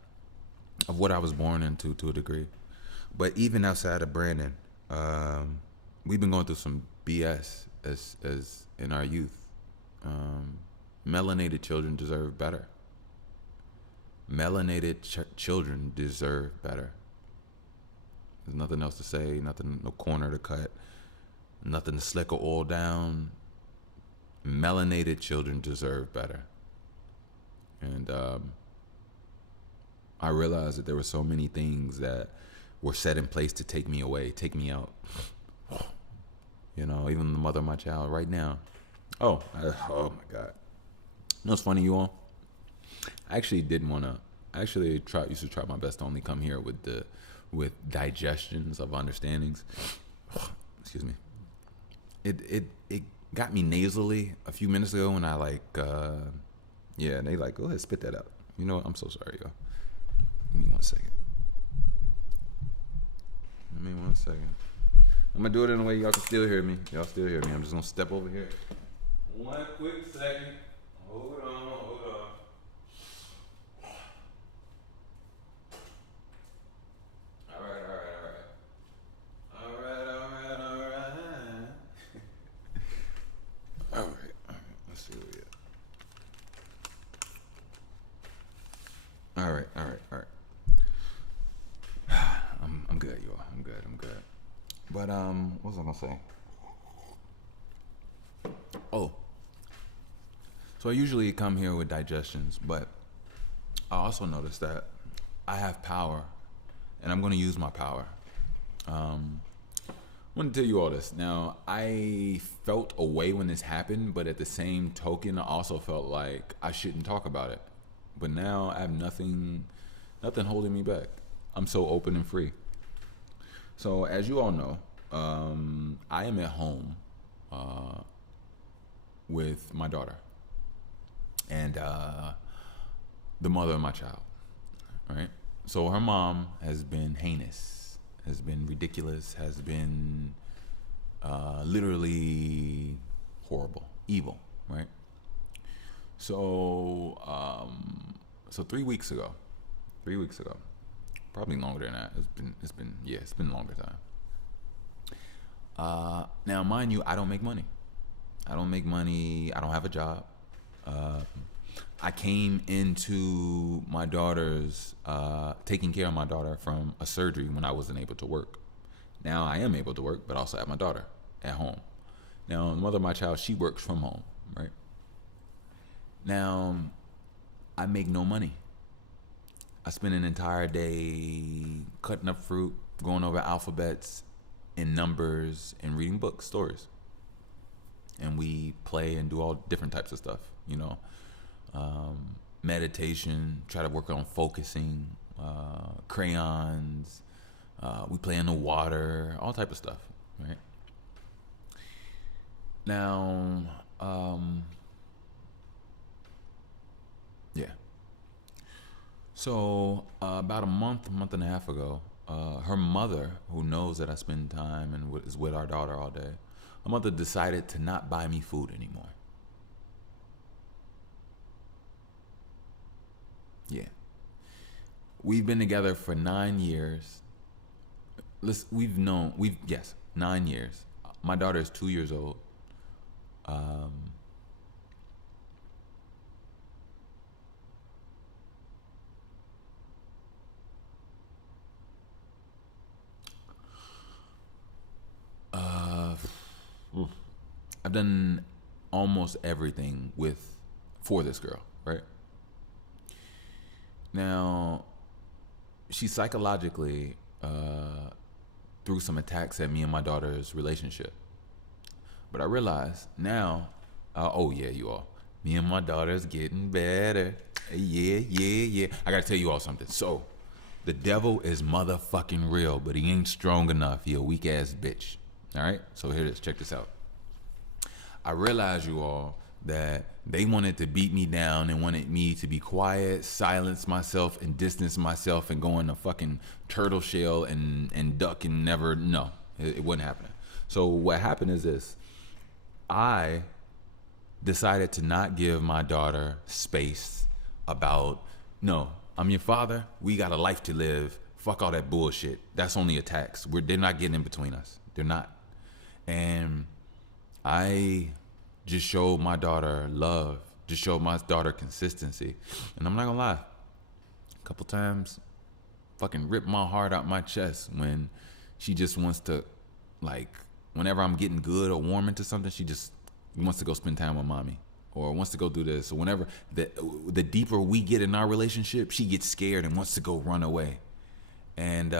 of what I was born into to a degree. But even outside of Brandon, we've been going through some BS as in our youth. Melanated children deserve better. Children deserve better. There's nothing else to say, no corner to cut, nothing to slick or oil down. Melanated children deserve better. And I realized that there were so many things that were set in place to take me away, take me out. Even the mother of my child right now. Oh my God. What's funny, you all? I actually didn't want to. I actually used to try my best to only come here with digestions of understandings. Excuse me. It got me nasally a few minutes ago when I they go ahead, spit that out. You know what? I'm so sorry, y'all. Give me 1 second. I'm gonna do it in a way y'all can still hear me. Y'all still hear me. I'm just gonna step over here. 1 quick second. Hold on. All right. All right. Let's see what we got. All right. I'm good, y'all. I'm good. But what was I gonna say? Oh. So I usually come here with digestions, but I also noticed that I have power, and I'm going to use my power. I want to tell you all this. Now, I felt a way when this happened, but at the same token, I also felt like I shouldn't talk about it But now I have nothing holding me back. I'm so open and free. So as you all know, I am at home with my daughter and the mother of my child, right? So her mom has been heinous, has been ridiculous, has been literally horrible, evil, right? So, so 3 weeks ago, probably longer than that. It's been a longer time. Now, mind you, I don't make money. I don't have a job. I came into my daughter's, taking care of my daughter from a surgery when I wasn't able to work. Now I am able to work, but also have my daughter at home. Now, the mother of my child, she works from home, right? Now, I make no money. I spend an entire day cutting up fruit, going over alphabets and numbers, and reading books, stories. And we play and do all different types of stuff, meditation, try to work on focusing, crayons, we play in the water, all type of stuff, right? Now, yeah. So about a month and a half ago, her mother, who knows that I spend time and is with our daughter all day, her mother decided to not buy me food anymore. Yeah. We've been together for 9 years. Yes, 9 years. My daughter is 2 years old. I've done almost everything for this girl, right? Now, she psychologically threw some attacks at me and my daughter's relationship. But I realize now, oh yeah, you all, me and my daughter's getting better. Yeah. I gotta tell you all something. So, the devil is motherfucking real, but he ain't strong enough. He a weak ass bitch. All right? So here it is. Check this out. I realize, you all, that they wanted to beat me down and wanted me to be quiet, silence myself, and distance myself and go in a fucking turtle shell and duck and never, no, it wasn't happening. So what happened is this. I decided to not give my daughter space about, no, I'm your father. We got a life to live. Fuck all that bullshit. That's only attacks. They're not getting in between us. They're not. And I just showed my daughter love, just showed my daughter consistency. And I'm not gonna lie, a couple times fucking ripped my heart out my chest when she just wants to, like, whenever I'm getting good or warm into something, she just wants to go spend time with mommy or wants to go do this. Or whenever the deeper we get in our relationship, she gets scared and wants to go run away. And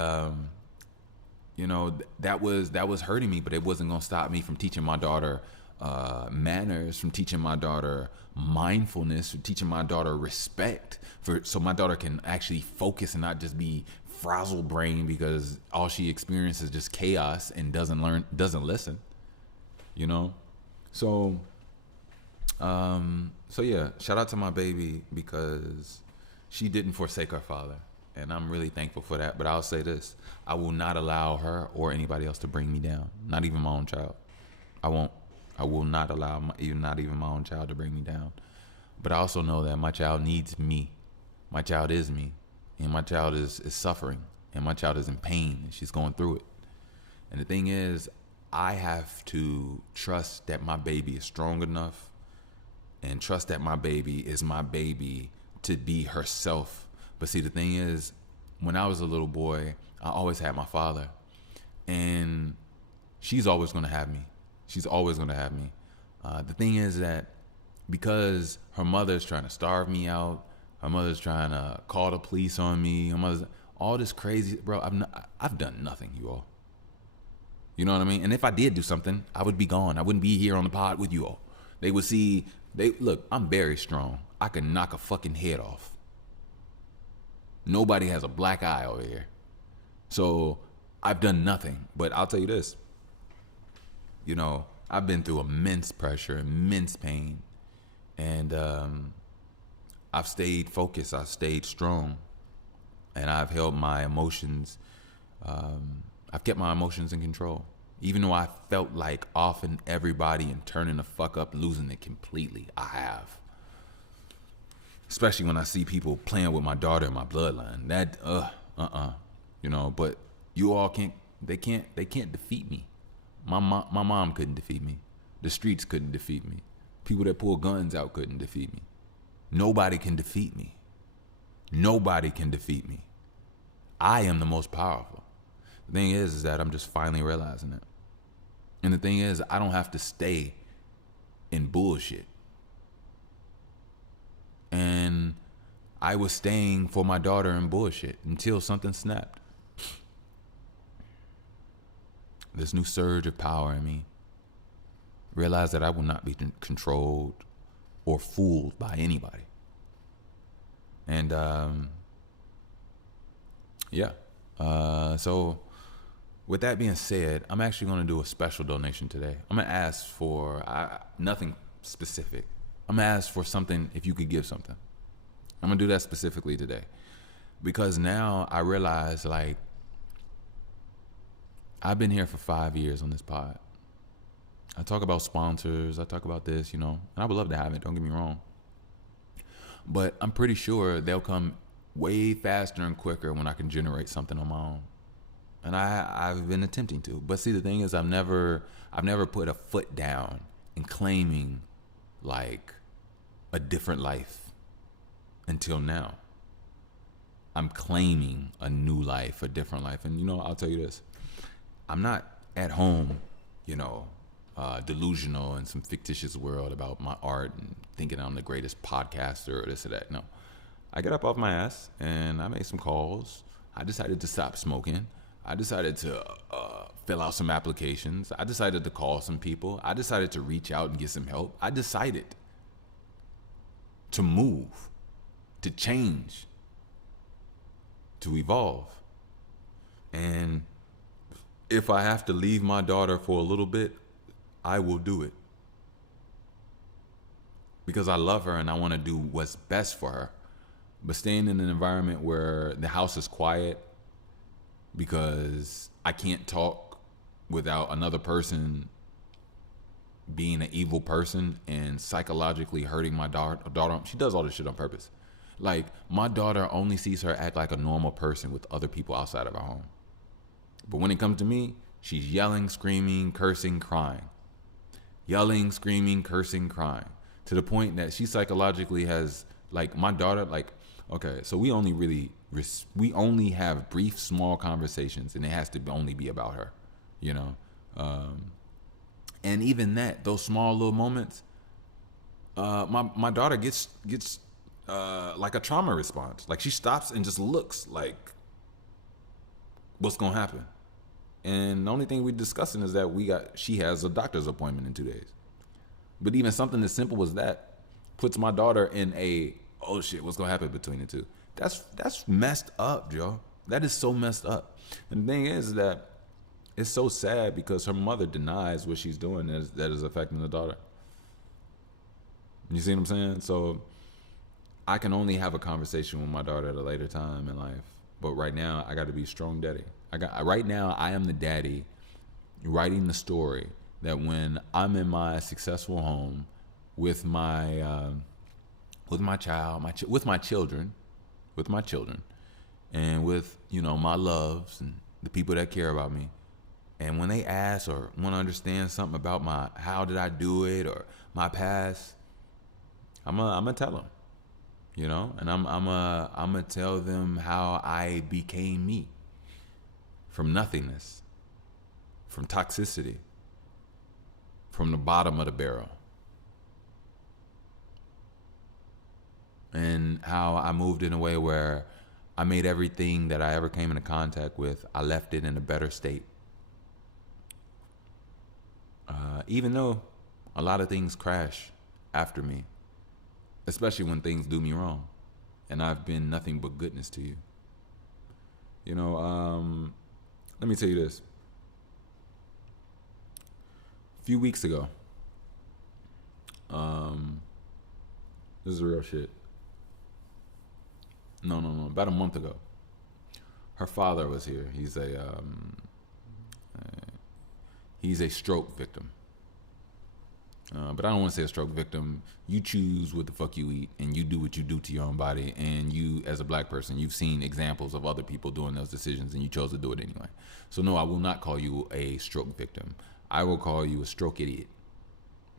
that was hurting me, but it wasn't gonna stop me from teaching my daughter manners, from teaching my daughter mindfulness, from teaching my daughter respect, so my daughter can actually focus and not just be frazzle brain because all she experiences is just chaos and doesn't listen. So yeah, shout out to my baby because she didn't forsake her father. And I'm really thankful for that. But I'll say this. I will not allow her or anybody else to bring me down. Not even my own child. I won't. I will not allow not even my own child to bring me down. But I also know that my child needs me. My child is me. And my child is suffering. And my child is in pain. And she's going through it. And the thing is, I have to trust that my baby is strong enough. And trust that my baby is my baby to be herself. But see, the thing is, when I was a little boy, I always had my father. And she's always going to have me. She's always going to have me. The thing is that because her mother's trying to starve me out, her mother's trying to call the police on me, her mother's all this crazy, bro, I've done nothing, you all. You know what I mean? And if I did do something, I would be gone. I wouldn't be here on the pod with you all. They would see, look, I'm very strong. I can knock a fucking head off. Nobody has a black eye over here. So I've done nothing. But I'll tell you this. You know, I've been through immense pressure, immense pain. And I've stayed focused. I've stayed strong. And I've held my emotions. I've kept my emotions in control. Even though I felt like offing everybody and turning the fuck up, losing it completely. I have. Especially when I see people playing with my daughter and my bloodline. That, you know, but you all they can't defeat me. My mom couldn't defeat me. The streets couldn't defeat me. People that pull guns out couldn't defeat me. Nobody can defeat me. Nobody can defeat me. I am the most powerful. The thing is that I'm just finally realizing it. And the thing is, I don't have to stay in bullshit. And I was staying for my daughter in bullshit until something snapped. This new surge of power in me. Realized that I will not be controlled or fooled by anybody. And so with that being said, I'm actually going to do a special donation today. I'm going to ask for nothing specific. I'm going to ask for something, if you could give something. I'm going to do that specifically today. Because now I realize, like, I've been here for 5 years on this pod. I talk about sponsors. I talk about this, you know. And I would love to have it, don't get me wrong. But I'm pretty sure they'll come way faster and quicker when I can generate something on my own. And I've been attempting to. But see, the thing is, I've never put a foot down in claiming, like, a different life until now. I'm claiming a new life, a different life. And, you know, I'll tell you this. I'm not at home, you know, delusional in some fictitious world about my art and thinking I'm the greatest podcaster or this or that. No. I get up off my ass and I made some calls. I decided to stop smoking. I decided to fill out some applications. I decided to call some people. I decided to reach out and get some help. I decided to move, to change, to evolve. And if I have to leave my daughter for a little bit, I will do it. Because I love her and I want to do what's best for her. But staying in an environment where the house is quiet because I can't talk without another person being an evil person and psychologically hurting my daughter. She does all this shit on purpose. Like, my daughter only sees her act like a normal person with other people outside of her home. But when it comes to me, she's yelling, screaming, cursing, crying. Yelling, screaming, cursing, crying. To the point that she psychologically has, like, my daughter, like, okay, so we only have brief, small conversations, and it has to only be about her, you know? And even that, those small little moments, my daughter gets like a trauma response. Like, she stops and just looks like, what's gonna happen? And the only thing we're discussing is that she has a doctor's appointment in 2 days. But even something as simple as that puts my daughter in oh shit, what's gonna happen between the two? That's messed up, Joe. That is so messed up. And the thing is that it's so sad because her mother denies what she's doing that is affecting the daughter. You see what I'm saying? So I can only have a conversation with my daughter at a later time in life. But right now, I got to be a strong daddy. Right now, I am the daddy writing the story that when I'm in my successful home with my children, and with, you know, my loves and the people that care about me, and when they ask or want to understand something about how did I do it or my past, I'm gonna tell them, you know, and I'm gonna tell them how I became me, from nothingness, from toxicity, from the bottom of the barrel, and how I moved in a way where I made everything that I ever came into contact with, I left it in a better state. Even though a lot of things crash after me, especially when things do me wrong, and I've been nothing but goodness to you. Let me tell you this. A few weeks ago, this is real shit. No. About a month ago, her father was here. He's a stroke victim. But I don't want to say a stroke victim. You choose what the fuck you eat, and you do what you do to your own body. And you, as a black person, you've seen examples of other people doing those decisions, and you chose to do it anyway. So no, I will not call you a stroke victim. I will call you a stroke idiot,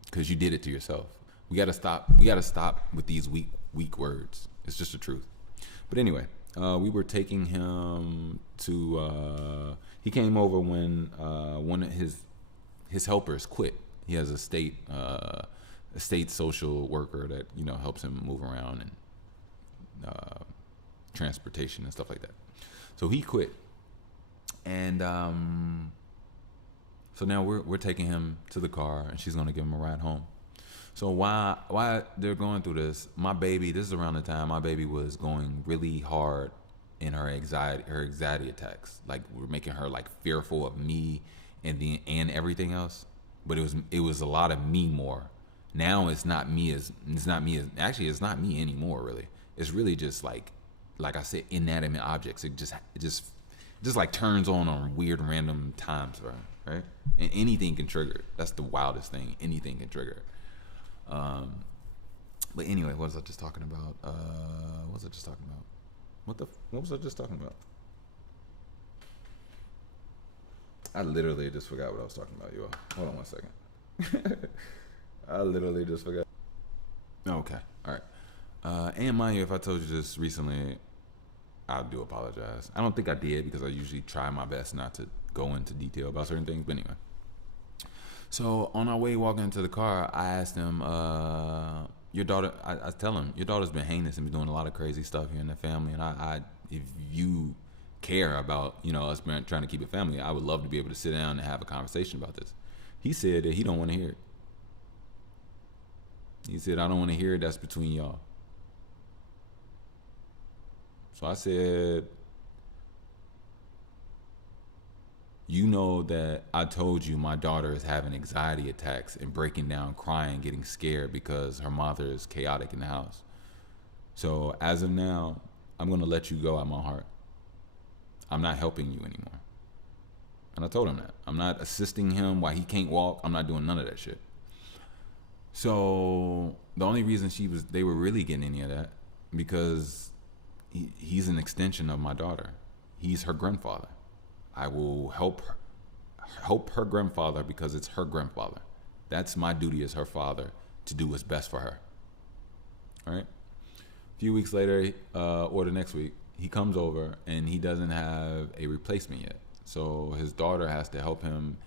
because you did it to yourself. We gotta stop. We gotta stop with these weak words. It's just the truth. But anyway, we were taking him to. He came over when one of his helpers quit. He has a state social worker that helps him move around and transportation and stuff like that. So he quit, and so now we're taking him to the car, and she's gonna give him a ride home. So why they're going through this? My baby, this is around the time my baby was going really hard in her anxiety attacks. Like, we're making her like fearful of me and everything else. But it was a lot of me more. Now it's not me actually it's not me anymore really. It's really just like I said, inanimate objects. It just like turns on weird random times, right? And anything can trigger it. That's the wildest thing. Anything can trigger it. But anyway, what was I just talking about? What was I just talking about? What was I just talking about? I literally just forgot what I was talking about, you all. Hold on 1 second. I literally just forgot. Okay, all right. And mind you, if I told you this recently, I do apologize. I don't think I did, because I usually try my best not to go into detail about certain things. But anyway. So on our way walking into the car, I asked him, your daughter, I tell him, your daughter's been heinous and been doing a lot of crazy stuff here in the family. And I if you care about, us trying to keep it family, I would love to be able to sit down and have a conversation about this. He said that he don't want to hear it. He said, I don't want to hear it. That's between y'all. So I said, you know that I told you my daughter is having anxiety attacks and breaking down, crying, getting scared because her mother is chaotic in the house. So as of now, I'm going to let you go out my heart. I'm not helping you anymore. And I told him that. I'm not assisting him while he can't walk. I'm not doing none of that shit. So the only reason they were really getting any of that, because he's an extension of my daughter. He's her grandfather. I will help her grandfather because it's her grandfather. That's my duty as her father, to do what's best for her. All right? A few weeks later, or the next week, he comes over and he doesn't have a replacement yet. So his daughter has to help him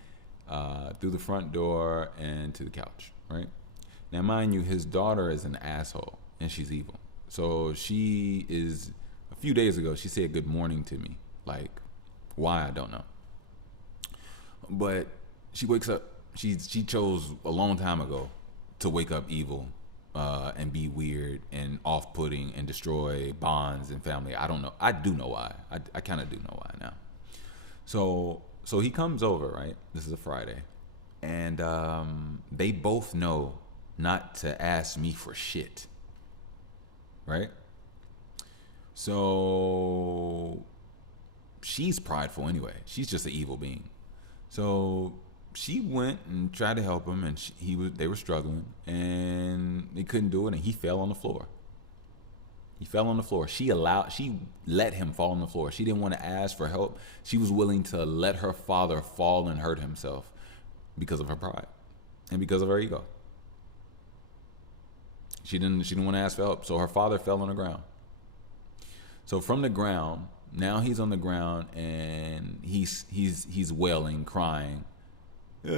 through the front door and to the couch, right? Now, mind you, his daughter is an asshole and she's evil. So a few days ago, she said good morning to me. Like, why, I don't know. But she wakes up, she chose a long time ago to wake up evil and be weird and off-putting and destroy bonds and family. I don't know. I do know why. I kind of do know why now. So he comes over, right? This is a Friday. And they both know not to ask me for shit. Right? So she's prideful anyway. She's just an evil being. So she went and tried to help him, and they were struggling, and they couldn't do it, and he fell on the floor. He fell on the floor. She let him fall on the floor. She didn't want to ask for help. She was willing to let her father fall and hurt himself because of her pride and because of her ego. She didn't want to ask for help, so her father fell on the ground. So from the ground, now he's on the ground and he's wailing, crying. He's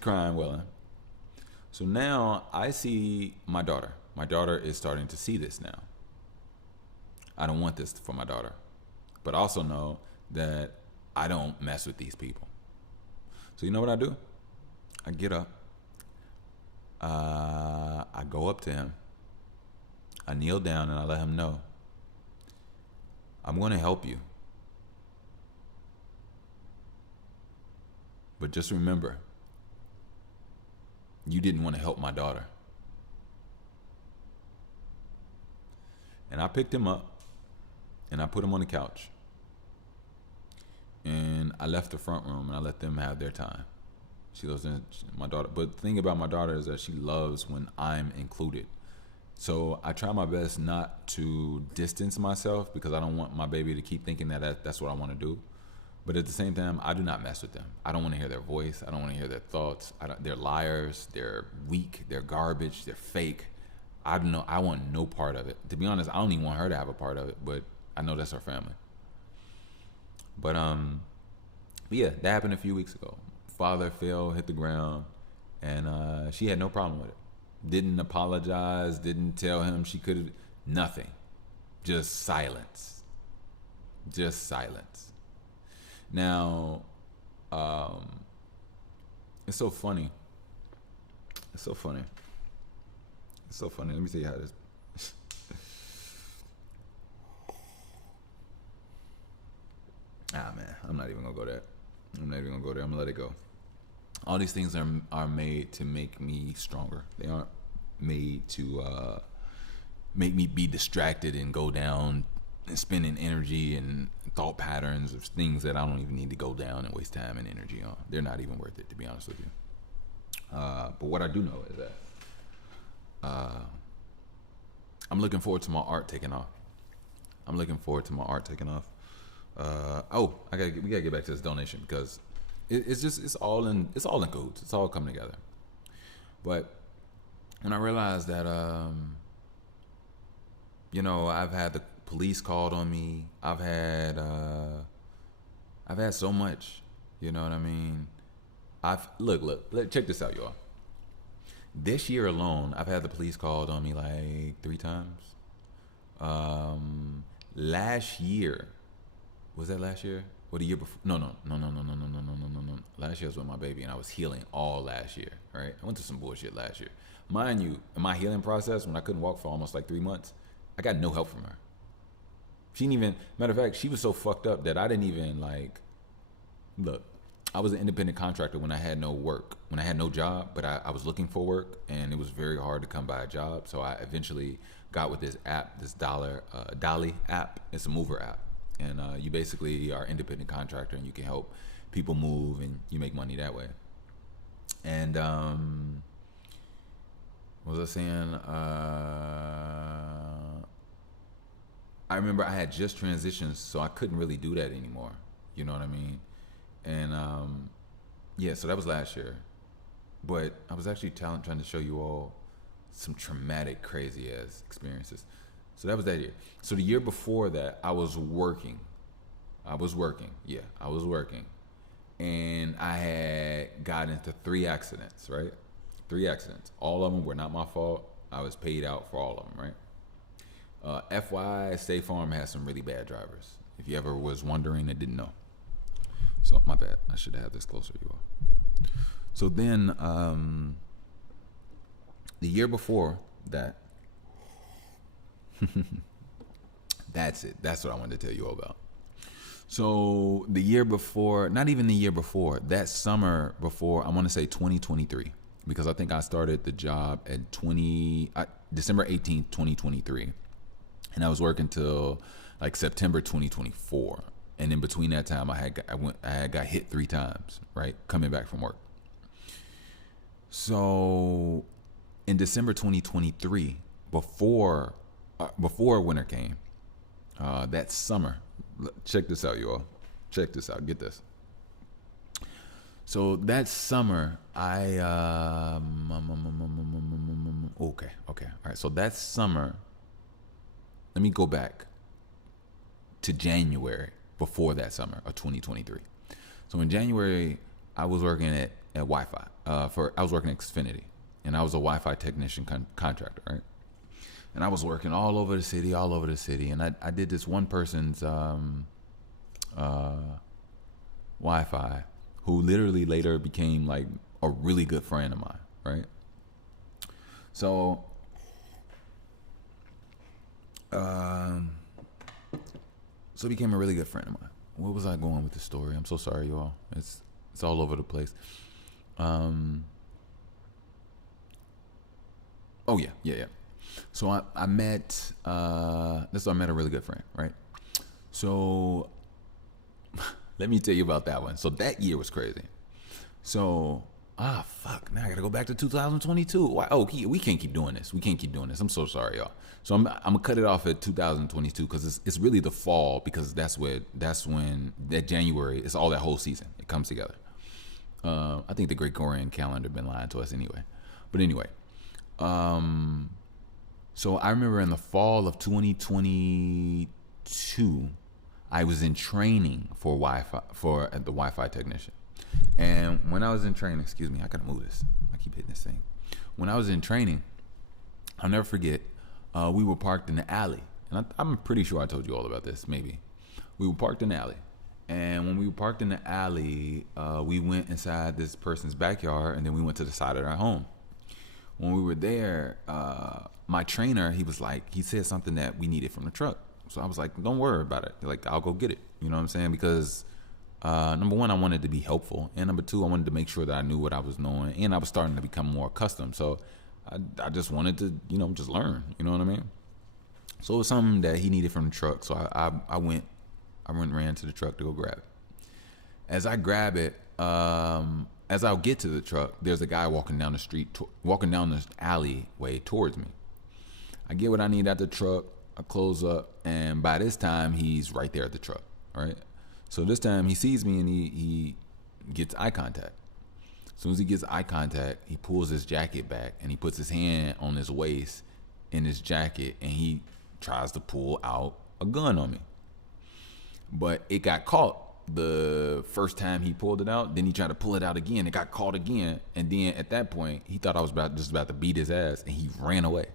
crying, wailing. So now I see my daughter. My daughter is starting to see this now. I don't want this for my daughter, but I also know that I don't mess with these people. So you know what I do? I get up. I go up to him. I kneel down and I let him know. I'm going to help you. But just remember, you didn't want to help my daughter. And I picked him up and I put him on the couch. And I left the front room and I let them have their time. She lives in my daughter. But the thing about my daughter is that she loves when I'm included. So I try my best not to distance myself because I don't want my baby to keep thinking that that's what I want to do. But at the same time, I do not mess with them. I don't want to hear their voice. I don't want to hear their thoughts. They're liars. They're weak. They're garbage. They're fake. I don't know. I want no part of it. To be honest, I don't even want her to have a part of it. But I know that's her family. But yeah, that happened a few weeks ago. Father fell, hit the ground, and she had no problem with it. Didn't apologize. Didn't tell him she could have. Nothing. Just silence. Just silence. Now, it's so funny. It's so funny. It's so funny. Let me tell you how this. Man, I'm not even gonna go there. I'm gonna let it go. All these things are made to make me stronger. They aren't made to make me be distracted and go down and spending energy and thought patterns of things that I don't even need to go down and waste time and energy on. They're not even worth it, to be honest with you. But what I do know is that I'm looking forward to my art taking off. We gotta get back to this donation because it's all in cahoots. It's all coming together. But when I realized that I've had the police called on me. I've had so much. You know what I mean? Look, check this out, y'all. This year alone, I've had the police called on me like 3 times. Last year, was that last year? Or the year before? No. Last year was with my baby, and I was healing all last year. Right? I went through some bullshit last year. Mind you, in my healing process, when I couldn't walk for almost like 3 months, I got no help from her. She didn't even. Matter of fact, she was so fucked up that I didn't even look. I was an independent contractor when I had no work, when I had no job, but I was looking for work, and it was very hard to come by a job. So I eventually got with this app, this Dolly app. It's a mover app, and you basically are an independent contractor, and you can help people move, and you make money that way. And what was I saying? I remember I had just transitioned, so I couldn't really do that anymore. You know what I mean? And so that was last year. But I was actually trying to show you all some traumatic, crazy ass experiences. So that was that year. So the year before that, I was working. And I had got into 3 accidents, right? 3 accidents. All of them were not my fault. I was paid out for all of them, right? FYI, State Farm has some really bad drivers. If you ever was wondering and didn't know. So, my bad. I should have this closer to you all. So then, the year before that, that's it. That's what I wanted to tell you all about. So the year before, not even the year before, that summer before, I want to say 2023, because I think I started the job at December 18th, 2023. And I was working till like September 2024. And in between that time, I got hit 3 times, right? Coming back from work. So in December 2023, before winter came, that summer, check this out, you all. Check this out. Get this. So that summer, okay. All right. So that summer, let me go back to January before that summer of 2023. So in January, I was working at Wi-Fi. I was working at Xfinity, and I was a Wi-Fi technician contractor, right? And I was working all over the city, and I did this one person's Wi-Fi, who literally later became like a really good friend of mine, right? So, So he became a really good friend of mine. Where was I going with the story? I'm so sorry, y'all. It's all over the place. Oh yeah. So I met I met a really good friend, right? So let me tell you about that one. So that year was crazy. So fuck, now I gotta go back to 2022. Why? Oh, we can't keep doing this. We can't keep doing this. I'm so sorry, y'all. So I'm gonna cut it off at 2022 because it's really the fall, because that's when that January, it's all that whole season. It comes together. I think the Gregorian calendar been lying to us anyway. But anyway, so I remember in the fall of 2022, I was in training for the Wi-Fi technician. And when I was in training, excuse me, I gotta move this. I keep hitting this thing. When I was in training, I'll never forget, we were parked in the alley. And I'm pretty sure I told you all about this, maybe. We were parked in the alley. And when we were parked in the alley, we went inside this person's backyard, and then we went to the side of their home. When we were there, my trainer, he said something that we needed from the truck. So I was like, don't worry about it. Like, I'll go get it. You know what I'm saying? Because number one, I wanted to be helpful. And number two, I wanted to make sure that I knew what I was doing. And I was starting to become more accustomed. So I just wanted to, just learn. You know what I mean? So it was something that he needed from the truck. So I ran to the truck to go grab it. As I grab it, as I'll get to the truck, there's a guy walking down the street, walking down this alleyway towards me. I get what I need at the truck. I close up, and by this time, he's right there at the truck. All right. So this time he sees me and he gets eye contact. As soon as he gets eye contact, he pulls his jacket back and he puts his hand on his waist in his jacket, and he tries to pull out a gun on me. But it got caught the first time he pulled it out. Then he tried to pull it out again. It got caught again. And then at that point, he thought I was just about to beat his ass, and he ran away.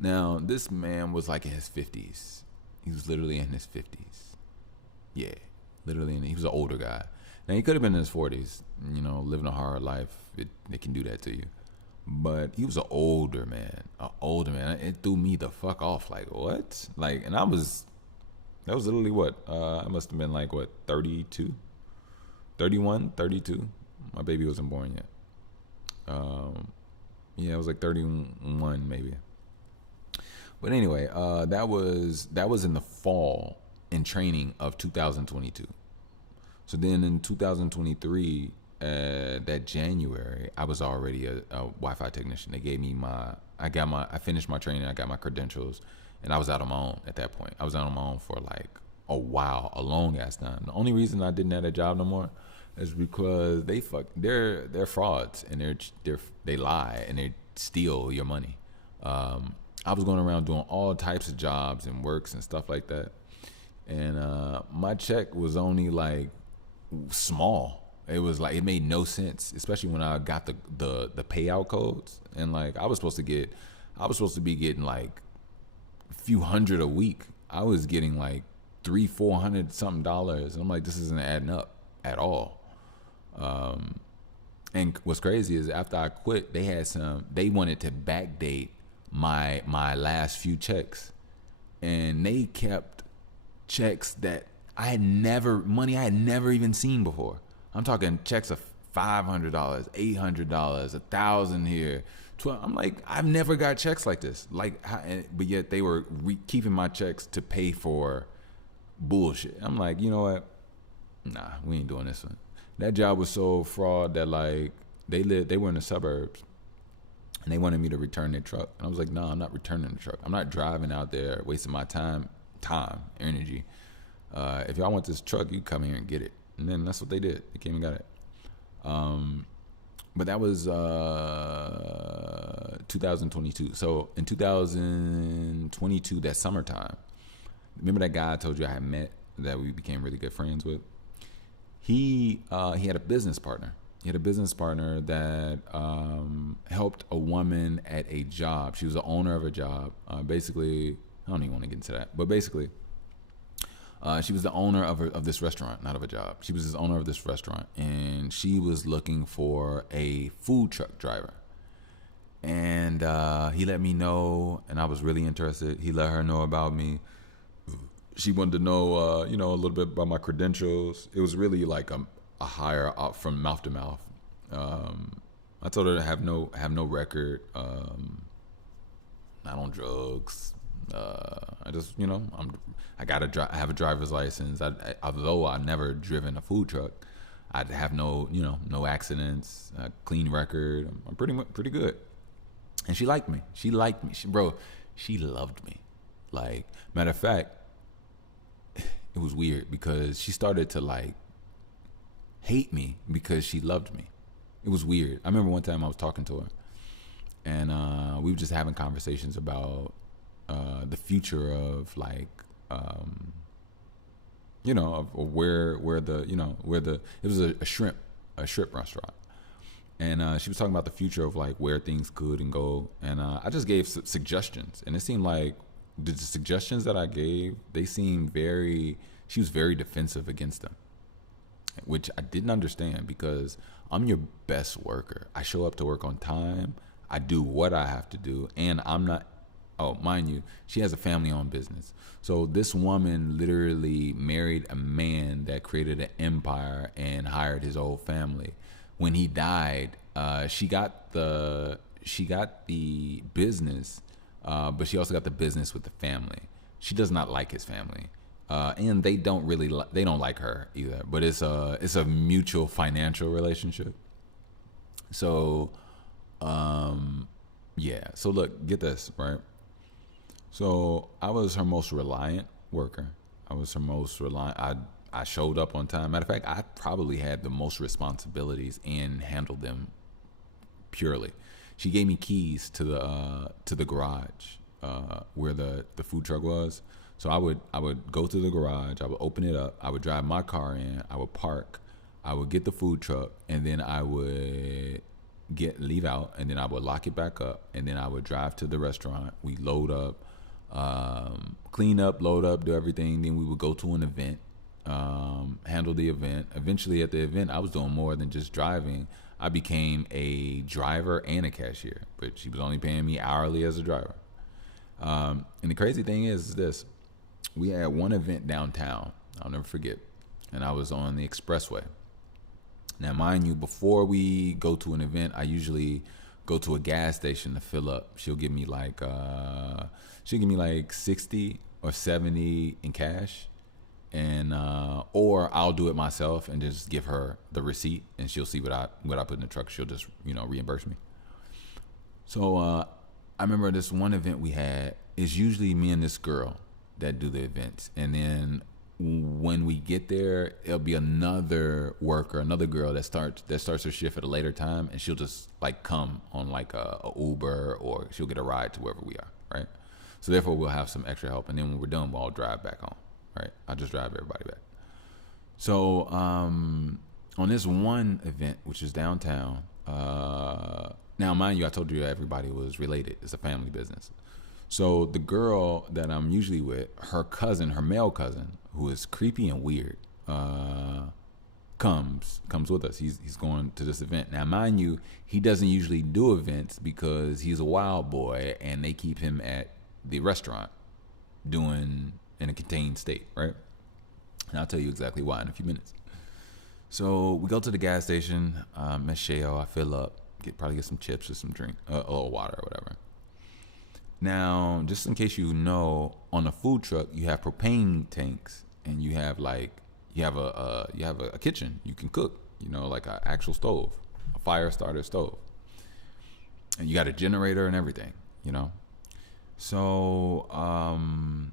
Now, this man was like in his 50s. He was literally in his 50s. Yeah, literally. He was an older guy. Now, he could have been in his 40s, living a hard life. It can do that to you. But he was an older man. It threw me the fuck off. Like, what? Like, and that was literally what? I must have been like, what, 32? 31, 32? My baby wasn't born yet. Yeah, it was like 31 maybe. But anyway, that was in the fall in training of 2022. So then in 2023, that January, I was already a Wi-Fi technician. They gave me I finished my training, I got my credentials, and I was out on my own at that point. I was out on my own for like a while, a long ass time. The only reason I didn't have a job no more is because they're frauds, and they lie and they steal your money. I was going around doing all types of jobs and works and stuff like that. And my check was only like small. It was like, it made no sense, especially when I got the payout codes. And like, I was supposed to be getting like a few hundred a week. I was getting like $300-400 something dollars. And I'm like, this isn't adding up at all. And what's crazy is after I quit, they wanted to backdate my last few checks, and they kept checks that I had never even seen before. I'm talking checks of $500, $800, $1,000 here. I'm like, I've never got checks like this. Like, but yet they were keeping my checks to pay for bullshit. I'm like, you know what? Nah, we ain't doing this one. That job was so fraud that like they were in the suburbs, and they wanted me to return their truck. And I was like, no, I'm not returning the truck. I'm not driving out there wasting my time, energy. If y'all want this truck, you come here and get it. And then that's what they did. They came and got it. But that was 2022. So in 2022, that summertime, remember that guy I told you I had met that we became really good friends with? He had a business partner. He had a business partner that helped a woman at a job. She was the owner of a job. Basically, I don't even want to get into that, but basically, she was the owner of this restaurant, not of a job. She was the owner of this restaurant, and she was looking for a food truck driver. And he let me know, and I was really interested. He let her know about me. She wanted to know, a little bit about my credentials. It was really like a hire out from mouth to mouth. I told her to have no record, not on drugs. I just, I have a driver's license. Although I never driven a food truck, I have no accidents, clean record. I'm pretty good. And she liked me. She liked me. She loved me. Like, matter of fact, it was weird because she started to like hate me because she loved me. It was weird. I remember one time I was talking to her, and we were just having conversations about the future of like, of where it was a shrimp restaurant, and she was talking about the future of like where things could and go, and I just gave suggestions, and it seemed like the suggestions that I gave, she was very defensive against them, which I didn't understand because I'm your best worker. I show up to work on time. I do what I have to do, and I'm not. Oh, mind you, she has a family-owned business. So this woman literally married a man that created an empire and hired his whole family. When he died, she got the business, but she also got the business with the family. She does not like his family, and they don't like her either. But it's a mutual financial relationship. So, yeah. So look, get this right. So I was her most reliant worker. I was her most reliant. I showed up on time. Matter of fact, I probably had the most responsibilities and handled them purely. She gave me keys to the garage where the food truck was. So I would go to the garage. I would open it up. I would drive my car in. I would park. I would get the food truck, and then I would leave out, and then I would lock it back up, and then I would drive to the restaurant. We load up, clean up, load up, do everything. Then we would go to an event, handle the event. Eventually, at the event, I was doing more than just driving. I became a driver and a cashier, but she was only paying me hourly as a driver. And the crazy thing is this: we had one event downtown. I'll never forget, and I was on the expressway. Now, mind you, before we go to an event, I usually go to a gas station to fill up. She'll give me like 60 or 70 in cash, and or I'll do it myself and just give her the receipt, and she'll see what I put in the truck. She'll just reimburse me. So I remember this one event we had. It's usually me and this girl that do the events, and then when we get there, it'll be another worker, another girl that starts her shift at a later time, and she'll just like come on like a Uber, or she'll get a ride to wherever we are, right? So therefore, we'll have some extra help, and then when we're done, we'll all drive back home, right? I'll just drive everybody back. So on this one event, which is downtown, now mind you, I told you everybody was related. It's a family business. So the girl that I'm usually with, her male cousin, who is creepy and weird, comes with us. He's going to this event. Now, mind you, he doesn't usually do events because he's a wild boy, and they keep him at the restaurant doing in a contained state, right? And I'll tell you exactly why in a few minutes. So we go to the gas station, Miss Sheo, I fill up, probably get some chips or some drink, a little water or whatever. Now, just in case you know, on a food truck you have propane tanks, and you have a kitchen you can cook, like an actual stove, a fire starter stove, and you got a generator and everything, So on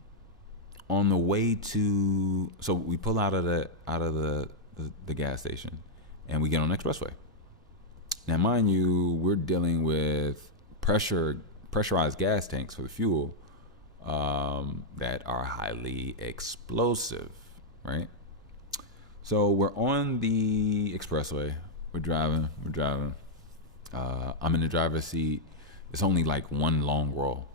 the way so we pull out of the gas station, and we get on the expressway. Now, mind you, we're dealing with pressurized gas tanks for the fuel that are highly explosive, right? So we're on the expressway. We're driving. I'm in the driver's seat. It's only like one long row.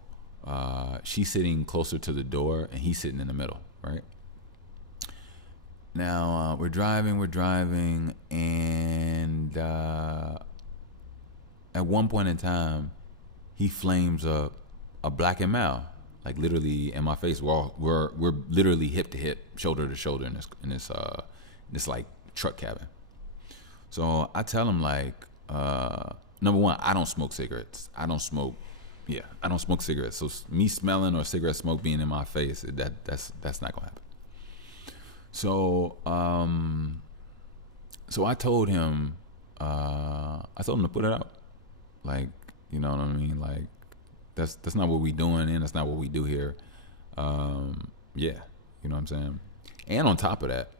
She's sitting closer to the door, and he's sitting in the middle, right? Now, we're driving, and at one point in time, he flames up a Black and Mild, like literally in my face. We're literally hip to hip, shoulder to shoulder in this like truck cabin. So I tell him like, number one, I don't smoke cigarettes. I don't smoke. Yeah, I don't smoke cigarettes. So me smelling or cigarette smoke being in my face, that's not gonna happen. So so I told him to put it out. Like, you know what I mean? Like that's not what we doing, and that's not what we do here. Yeah, you know what I'm saying? And on top of that,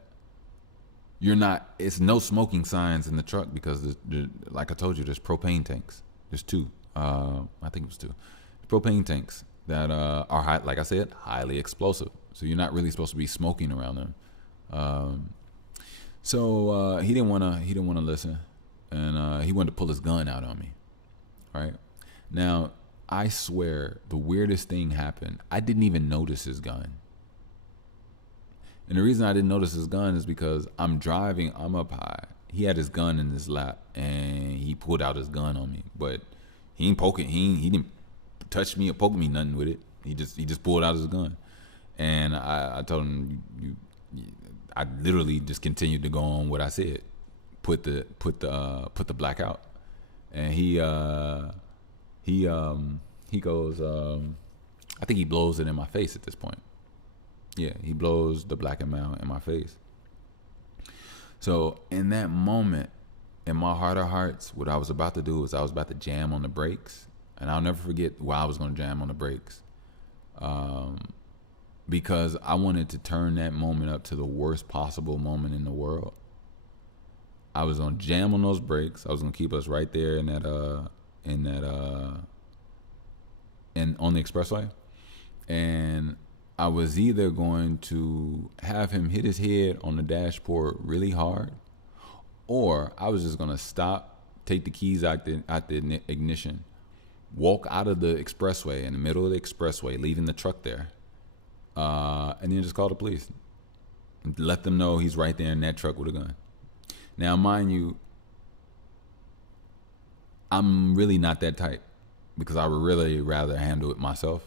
it's no smoking signs in the truck because like I told you, there's propane tanks. There's two. I think it was two. Propane tanks that are high, like I said, highly explosive. So you're not really supposed to be smoking around them. So he didn't wanna listen, and he wanted to pull his gun out on me. Right now, I swear the weirdest thing happened. I didn't even notice his gun. And the reason I didn't notice his gun is because I'm driving, I'm up high. He had his gun in his lap, and he pulled out his gun on me. But he ain't poking. He didn't touch me or poke me nothing with it. He just pulled out his gun, and I told him I literally just continued to go on what I said. Put the black out, and he goes. I think he blows it in my face at this point. Yeah, he blows the black amount in my face. So in that moment, in my heart of hearts, what I was about to do was I was about to jam on the brakes. And I'll never forget why I was going to jam on the brakes. Because I wanted to turn that moment up to the worst possible moment in the world. I was going to jam on those brakes. I was going to keep us right there and on the expressway. And I was either going to have him hit his head on the dashboard really hard, or I was just going to stop, take the keys out the ignition, walk out of the expressway in the middle of the expressway, leaving the truck there, and then just call the police. Let them know he's right there in that truck with a gun. Now, mind you, I'm really not that type because I would really rather handle it myself.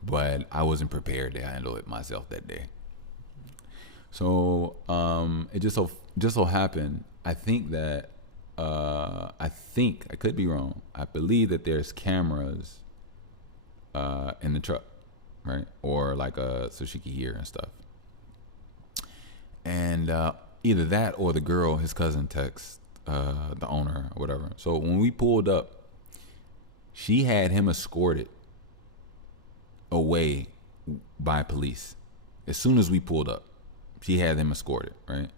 But I wasn't prepared to handle it myself that day. So it just so happened. I think I could be wrong. I believe that there's cameras in the truck, right? Or like so she could hear and stuff. And either that or the girl, his cousin, texts the owner or whatever. So when we pulled up, she had him escorted away by police. As soon as we pulled up, she had him escorted, right?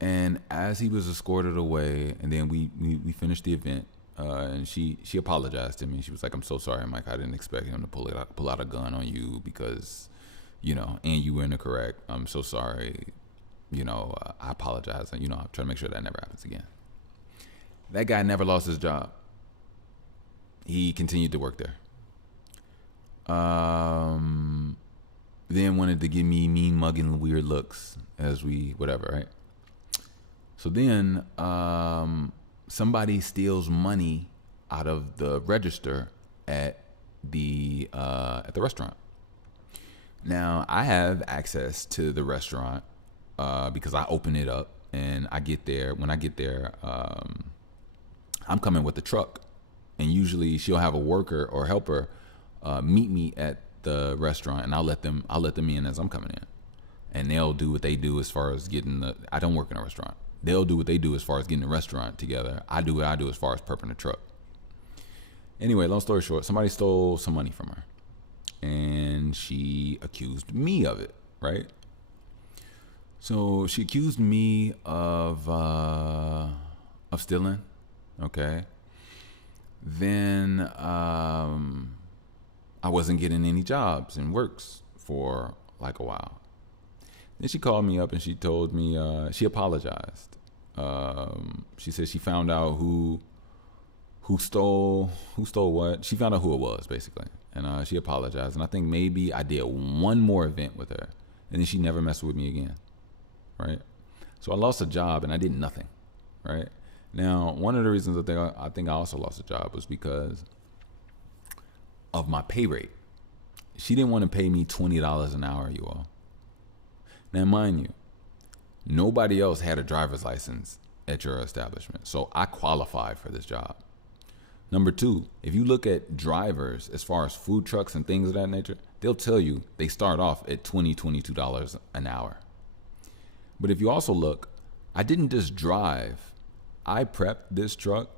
And as he was escorted away, and then we finished the event, and she apologized to me. She was like, "I'm so sorry, Mike. I didn't expect him to pull out a gun on you because, and you were in the correct. I'm so sorry. I apologize. And, I'm trying to make sure that never happens again." That guy never lost his job. He continued to work there. Then wanted to give me mean mugging weird looks as we whatever, right? So then somebody steals money out of the register at the restaurant. Now I have access to the restaurant because I open it up and I get there. When I get there, I'm coming with the truck, and usually she'll have a worker or helper meet me at the restaurant, and I'll let them in as I'm coming in, and they'll do what they do as far as getting I don't work in a restaurant. They'll do what they do as far as getting the restaurant together. I do what I do as far as prepping the truck. Anyway, long story short, somebody stole some money from her, and she accused me of it, right? So she accused me of stealing, okay? Then I wasn't getting any jobs and works for like a while. Then she called me up and she told me she apologized. She said she found out who stole what. She found out who it was basically, and she apologized. And I think maybe I did one more event with her, and then she never messed with me again. Right? So I lost a job and I did nothing. Right? Now, one of the reasons I think I also lost a job was because of my pay rate. She didn't want to pay me $20 an hour, you all. Now, mind you, nobody else had a driver's license at your establishment, so I qualified for this job. Number two, if you look at drivers as far as food trucks and things of that nature, they'll tell you they start off at $22 an hour. But if you also look, I didn't just drive. I prepped this truck.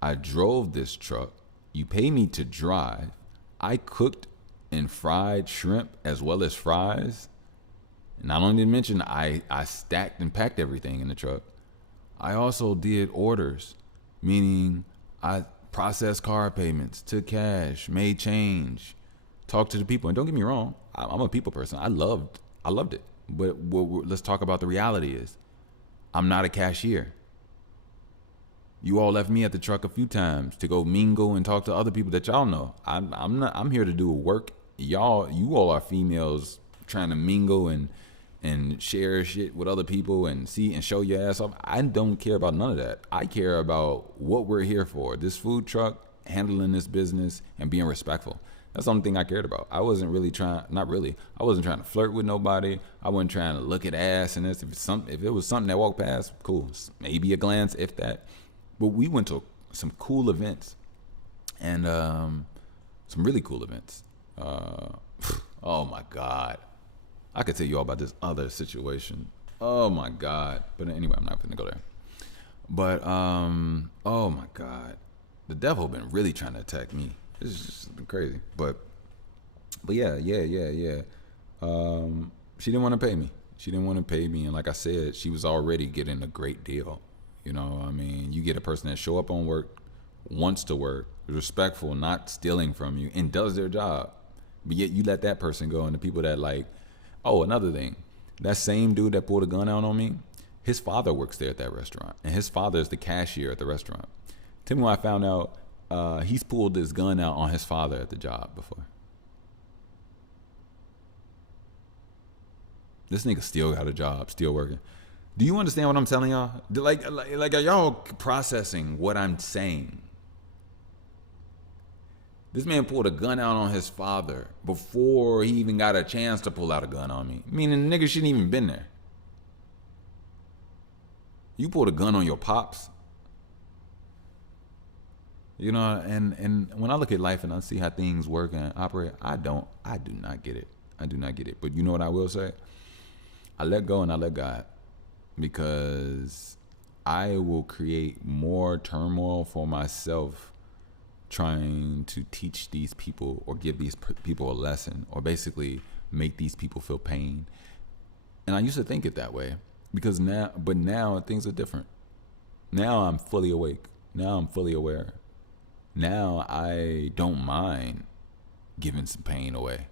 I drove this truck. You pay me to drive. I cooked and fried shrimp as well as fries. Not only to mention I stacked and packed everything in the truck, I also did orders, meaning I processed card payments, took cash, made change, talked to the people. And don't get me wrong, I'm a people person. I loved it. But let's talk about the reality is, I'm not a cashier. You all left me at the truck a few times to go mingle and talk to other people that y'all know. I'm here to do work. You all are females trying to mingle and share shit with other people and see and show your ass off. I don't care about none of that. I care about what we're here for. This food truck, handling this business, and being respectful. That's the only thing I cared about. I wasn't really I wasn't trying to flirt with nobody. I wasn't trying to look at ass and this. If it was something that walked past, cool. Maybe a glance, if that. But we went to some cool events and some really cool events. Oh my God. I could tell you all about this other situation. Oh my God. But anyway, I'm not going to go there. But, oh my God. The devil been really trying to attack me. It's just been crazy. But yeah. She didn't want to pay me. And like I said, she was already getting a great deal. You know, I mean, you get a person that show up on work, wants to work, is respectful, not stealing from you, and does their job. But yet you let that person go, and the people that like, oh, another thing, that same dude that pulled a gun out on me, his father works there at that restaurant, and his father is the cashier at the restaurant. Tell me when I found out he's pulled this gun out on his father at the job before. This nigga still got a job, still working. Do you understand what I'm telling y'all? Like are y'all processing what I'm saying? This man pulled a gun out on his father before he even got a chance to pull out a gun on me. Meaning the nigga shouldn't even been there. You pulled a gun on your pops. You know, and when I look at life and I see how things work and operate, I do not get it. I do not get it. But you know what I will say? I let go and I let God. Because I will create more turmoil for myself trying to teach these people or give these people a lesson or basically make these people feel pain. And I used to think it that way because now things are different. Now I'm fully awake. Now I'm fully aware. Now I don't mind giving some pain away.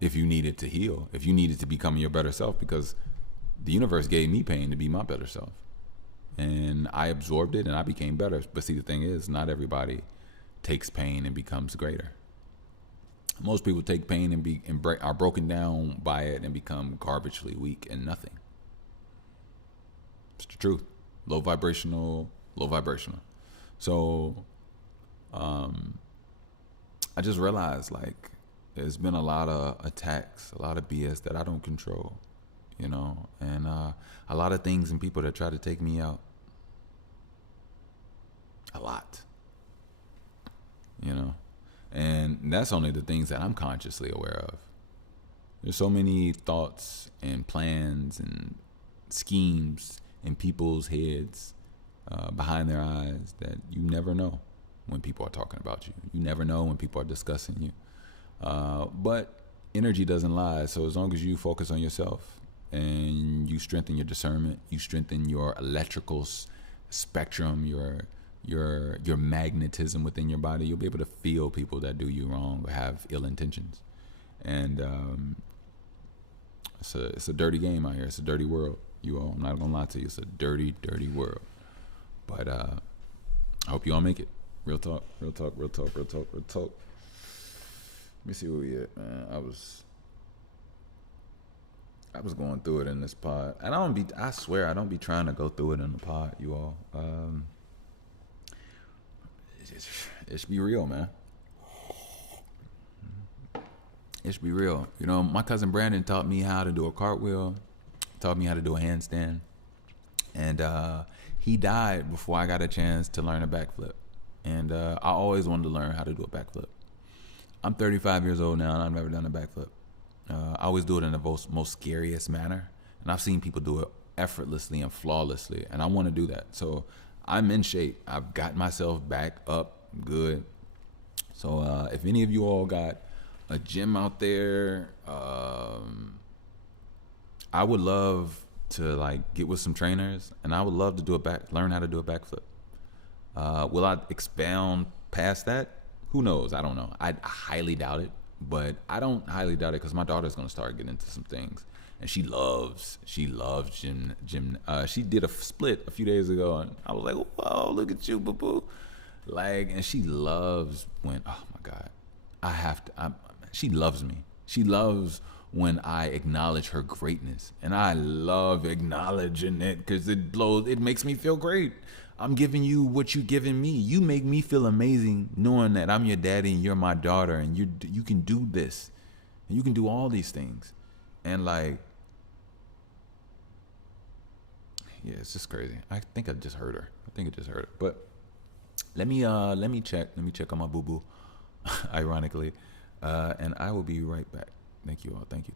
If you need it to heal, if you need it to become your better self, because the universe gave me pain to be my better self. And I absorbed it and I became better. But see, the thing is, not everybody takes pain and becomes greater. Most people take pain and are broken down by it and become garbagely weak and nothing. It's the truth. Low vibrational. So, I just realized like there's been a lot of attacks, a lot of BS that I don't control. You know, and a lot of things and people that try to take me out. A lot. You know, and that's only the things that I'm consciously aware of. There's so many thoughts and plans and schemes in people's heads behind their eyes that you never know when people are talking about you. You never know when people are discussing you. But energy doesn't lie. So as long as you focus on yourself, and you strengthen your discernment, you strengthen your electrical spectrum, your magnetism within your body, you'll be able to feel people that do you wrong or have ill intentions. And it's a dirty game out here. It's a dirty world. You all, I'm not gonna lie to you. It's a dirty, dirty world. But I hope you all make it. Real talk. Let me see where we at, man. I was going through it in this pod, and I swear I don't be trying to go through it in the pod, you all. It should be real, man. It should be real. You know, my cousin Brandon taught me how to do a cartwheel, taught me how to do a handstand, and he died before I got a chance to learn a backflip. And I always wanted to learn how to do a backflip. I'm 35 years old now, and I've never done a backflip. I always do it in the most scariest manner, and I've seen people do it effortlessly and flawlessly, and I want to do that. So I'm in shape. I've got myself back up good. So if any of you all got a gym out there, I would love to like get with some trainers, and I would love to learn how to do a backflip. Will I expound past that? Who knows? I don't know. I highly doubt it, but I don't highly doubt it because my daughter's gonna start getting into some things, and she loves gym. She did a split a few days ago, and I was like, whoa, look at you, boo boo. Like, and she loves when, oh my God, she loves me. She loves when I acknowledge her greatness, and I love acknowledging it because it makes me feel great. I'm giving you what you're giving me. You make me feel amazing knowing that I'm your daddy and you're my daughter, and you can do this, and you can do all these things, and like, yeah, it's just crazy. I think I just heard her. But let me check on my boo boo, ironically, and I will be right back. Thank you all. Thank you.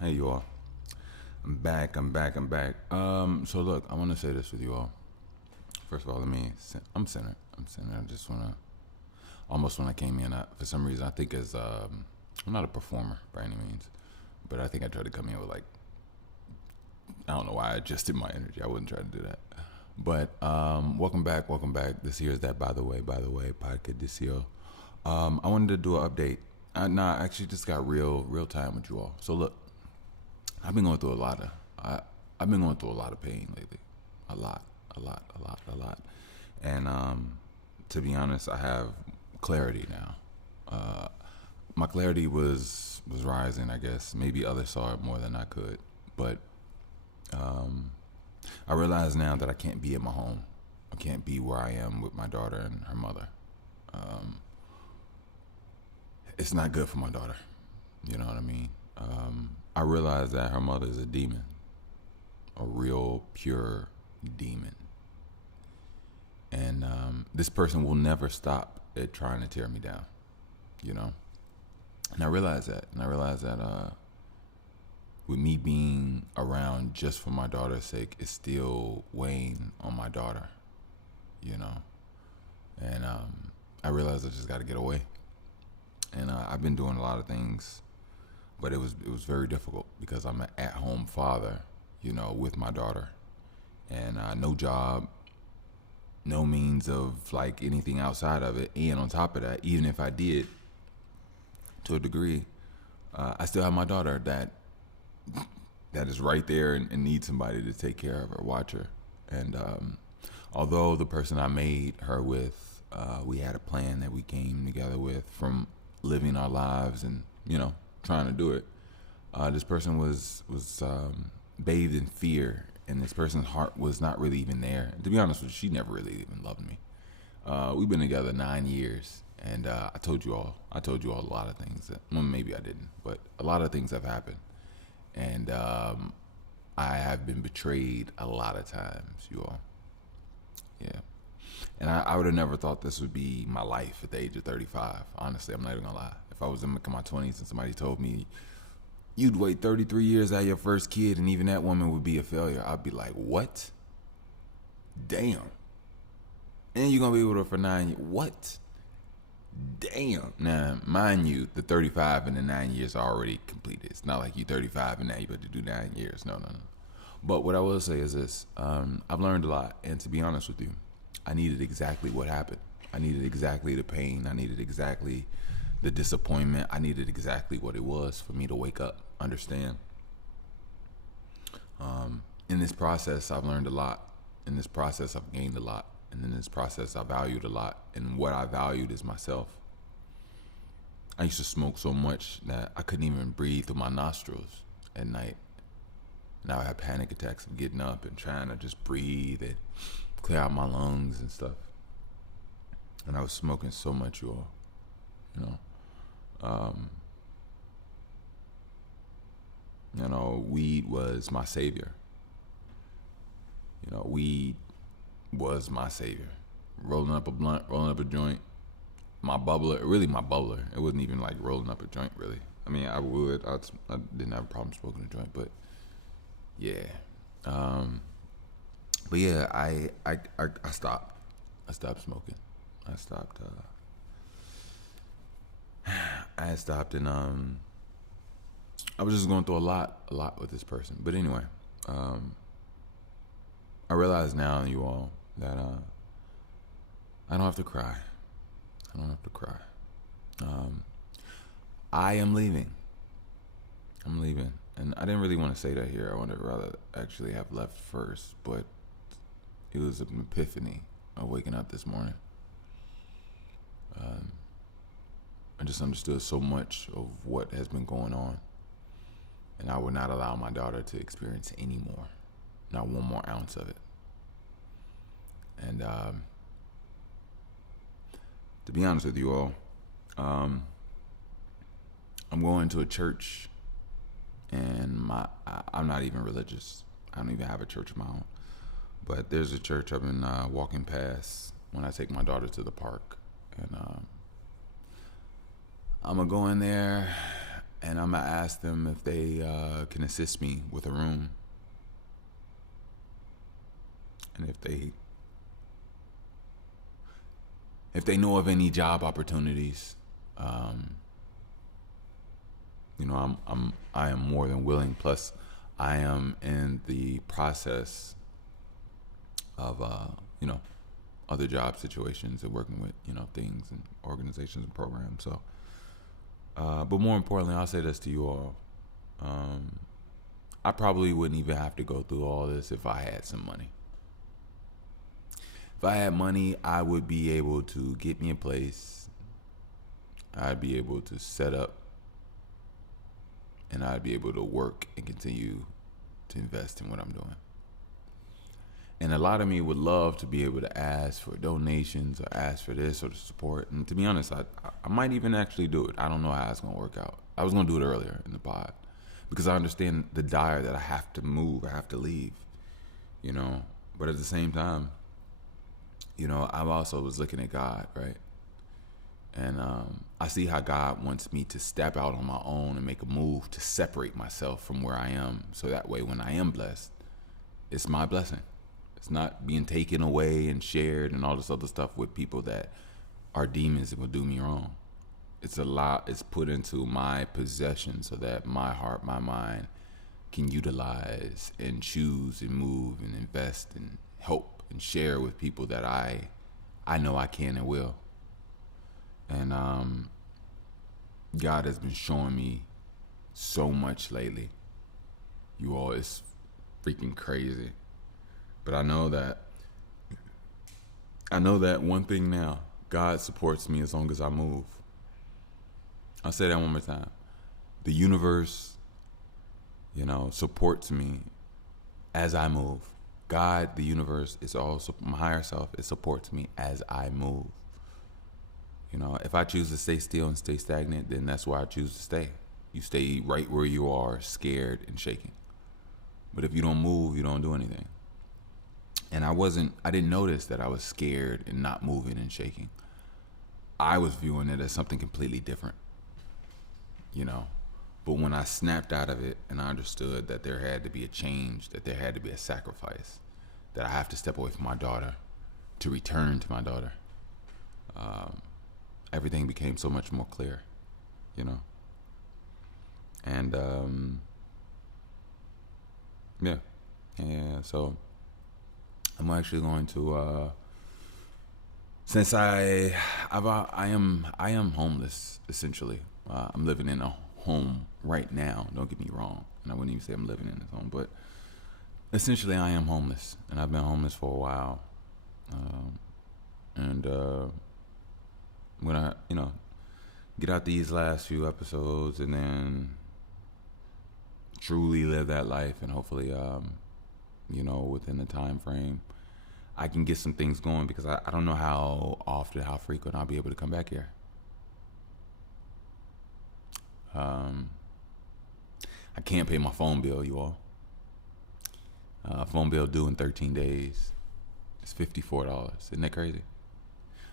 Hey you all. I'm back. So look, I want to say this with you all. First of all, I'm centered. I just want to, almost when I came in, for some reason, I think I'm not a performer by any means, but I think I tried to come in with like, I don't know why I adjusted my energy. I wouldn't try to do that. But welcome back. This here is that by the way, podcast Disio. I wanted to do an update. I actually just got real time with you all. So look, I've been going through a lot of pain lately. A lot. And to be honest, I have clarity now. My clarity was rising, I guess. Maybe others saw it more than I could, but I realize now that I can't be at my home. I can't be where I am with my daughter and her mother. It's not good for my daughter. You know what I mean? I realize that her mother is a demon, a real pure demon. And this person will never stop at trying to tear me down, you know? And I realize that. With me being around just for my daughter's sake, it's still weighing on my daughter, you know? And I realized I just got to get away. And I've been doing a lot of things, but it was very difficult because I'm an at-home father, you know, with my daughter. And no job, no means of like anything outside of it. And on top of that, even if I did, to a degree, I still have my daughter that is right there and needs somebody to take care of her, watch her. And although the person I made her with, we had a plan that we came together with from living our lives and, you know, trying to do it. This person was bathed in fear, and this person's heart was not really even there. And to be honest with you, she never really even loved me. We've been together 9 years, and I told you all a lot of things. Well, maybe I didn't, but a lot of things have happened. And I have been betrayed a lot of times, you all. Yeah. And I would have never thought this would be my life at the age of 35. Honestly, I'm not even gonna lie. If I was in my 20s and somebody told me you'd wait 33 years out of your first kid and even that woman would be a failure, I'd be like, what? Damn. And you're gonna be with her for 9 years. What? Damn. Now, mind you, the 35 and the 9 years are already completed. It's not like you 35 and now you about to do 9 years. No. But what I will say is this. I've learned a lot. And to be honest with you, I needed exactly what happened. I needed exactly the pain. I needed exactly the disappointment. I needed exactly what it was for me to wake up, understand. In this process, I've learned a lot. In this process, I've gained a lot. And in this process, I valued a lot. And what I valued is myself. I used to smoke so much that I couldn't even breathe through my nostrils at night. Now I have panic attacks of getting up and trying to just breathe and clear out my lungs and stuff. And I was smoking so much, you all. You know, um, weed was my savior. Weed was my savior. Rolling up a blunt, rolling up a joint. My bubbler. It wasn't even like rolling up a joint, really. I mean, I would. I didn't have a problem smoking a joint, but yeah. But yeah, I stopped. I stopped smoking. I stopped. I had stopped, and I was just going through a lot with this person. But anyway, I realize now, you all, that I don't have to cry. I don't have to cry. I am leaving. I'm leaving. And I didn't really want to say that here. I would have rather actually have left first. But it was an epiphany of waking up this morning. I just understood so much of what has been going on. And I would not allow my daughter to experience any more. Not one more ounce of it. And to be honest with you all, I'm going to a church, and I'm not even religious. I don't even have a church of my own. But there's a church I've been walking past when I take my daughter to the park. And I'm going to go in there, and I'm going to ask them if they can assist me with a room. And if they know of any job opportunities, I am more than willing. Plus, I am in the process of other job situations and working with things and organizations and programs. So, but more importantly, I'll say this to you all: I probably wouldn't even have to go through all this if I had some money. If I had money, I would be able to get me a place. I'd be able to set up, and I'd be able to work and continue to invest in what I'm doing. And a lot of me would love to be able to ask for donations or ask for this or the support. And to be honest, I might even actually do it. I don't know how it's going to work out. I was going to do it earlier in the pod because I understand the dire that I have to move, I have to leave, But at the same time, I also was looking at God, right? And I see how God wants me to step out on my own and make a move to separate myself from where I am. So that way, when I am blessed, it's my blessing. It's not being taken away and shared and all this other stuff with people that are demons and will do me wrong. It's put into my possession so that my heart, my mind can utilize and choose and move and invest and help and share with people that I know I can and will. And God has been showing me so much lately. You all, it's freaking crazy. But I know that one thing now, God supports me as long as I move. I'll say that one more time. The universe, supports me as I move. God, the universe, is also my higher self. It supports me as I move. If I choose to stay still and stay stagnant, then that's where I choose to stay. You stay right where you are, scared and shaking. But if you don't move, you don't do anything. And I didn't notice that I was scared and not moving and shaking. I was viewing it as something completely different, But when I snapped out of it and I understood that there had to be a change, that there had to be a sacrifice, that I have to step away from my daughter to return to my daughter, everything became so much more clear, And so I'm actually going to since I am homeless essentially. I'm living in a home right now. Don't get me wrong, and I wouldn't even say I'm living in this home, but essentially I am homeless, and I've been homeless for a while. And I'm gonna get out these last few episodes and then truly live that life, and hopefully within the time frame I can get some things going, because I don't know how often, how frequent I'll be able to come back here. I can't pay my phone bill, you all. Phone bill due in 13 days. It's $54. Isn't that crazy?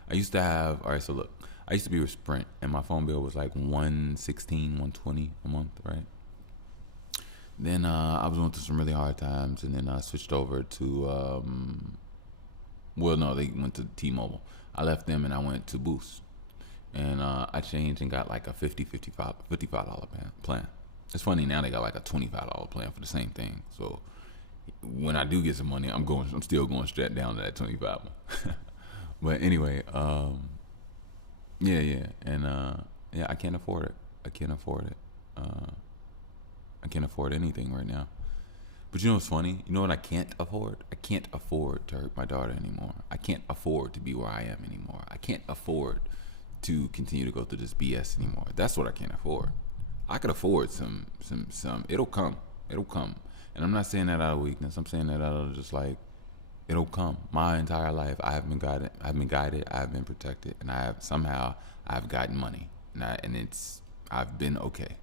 I used to have, all right, so look, I used to be with Sprint, and my phone bill was like $116, $120 a month, right? Then I was going through some really hard times, and then I switched over to, well, no, they went to T-Mobile. I left them and I went to Boost. And I changed and got like a $55 plan. It's funny, now they got like a $25 plan for the same thing. So when I do get some money, I'm still going straight down to that 25. But anyway, yeah, and yeah, I can't afford it. I can't afford it. I can't afford anything right now. But you know what's funny? You know what I can't afford? I can't afford to hurt my daughter anymore. I can't afford to be where I am anymore. I can't afford to continue to go through this BS anymore. That's what I can't afford. I could afford some. It'll come. It'll come. And I'm not saying that out of weakness. I'm saying that out of just like, it'll come. My entire life, I have been guided. I've been protected, and I've gotten money, and I've been okay.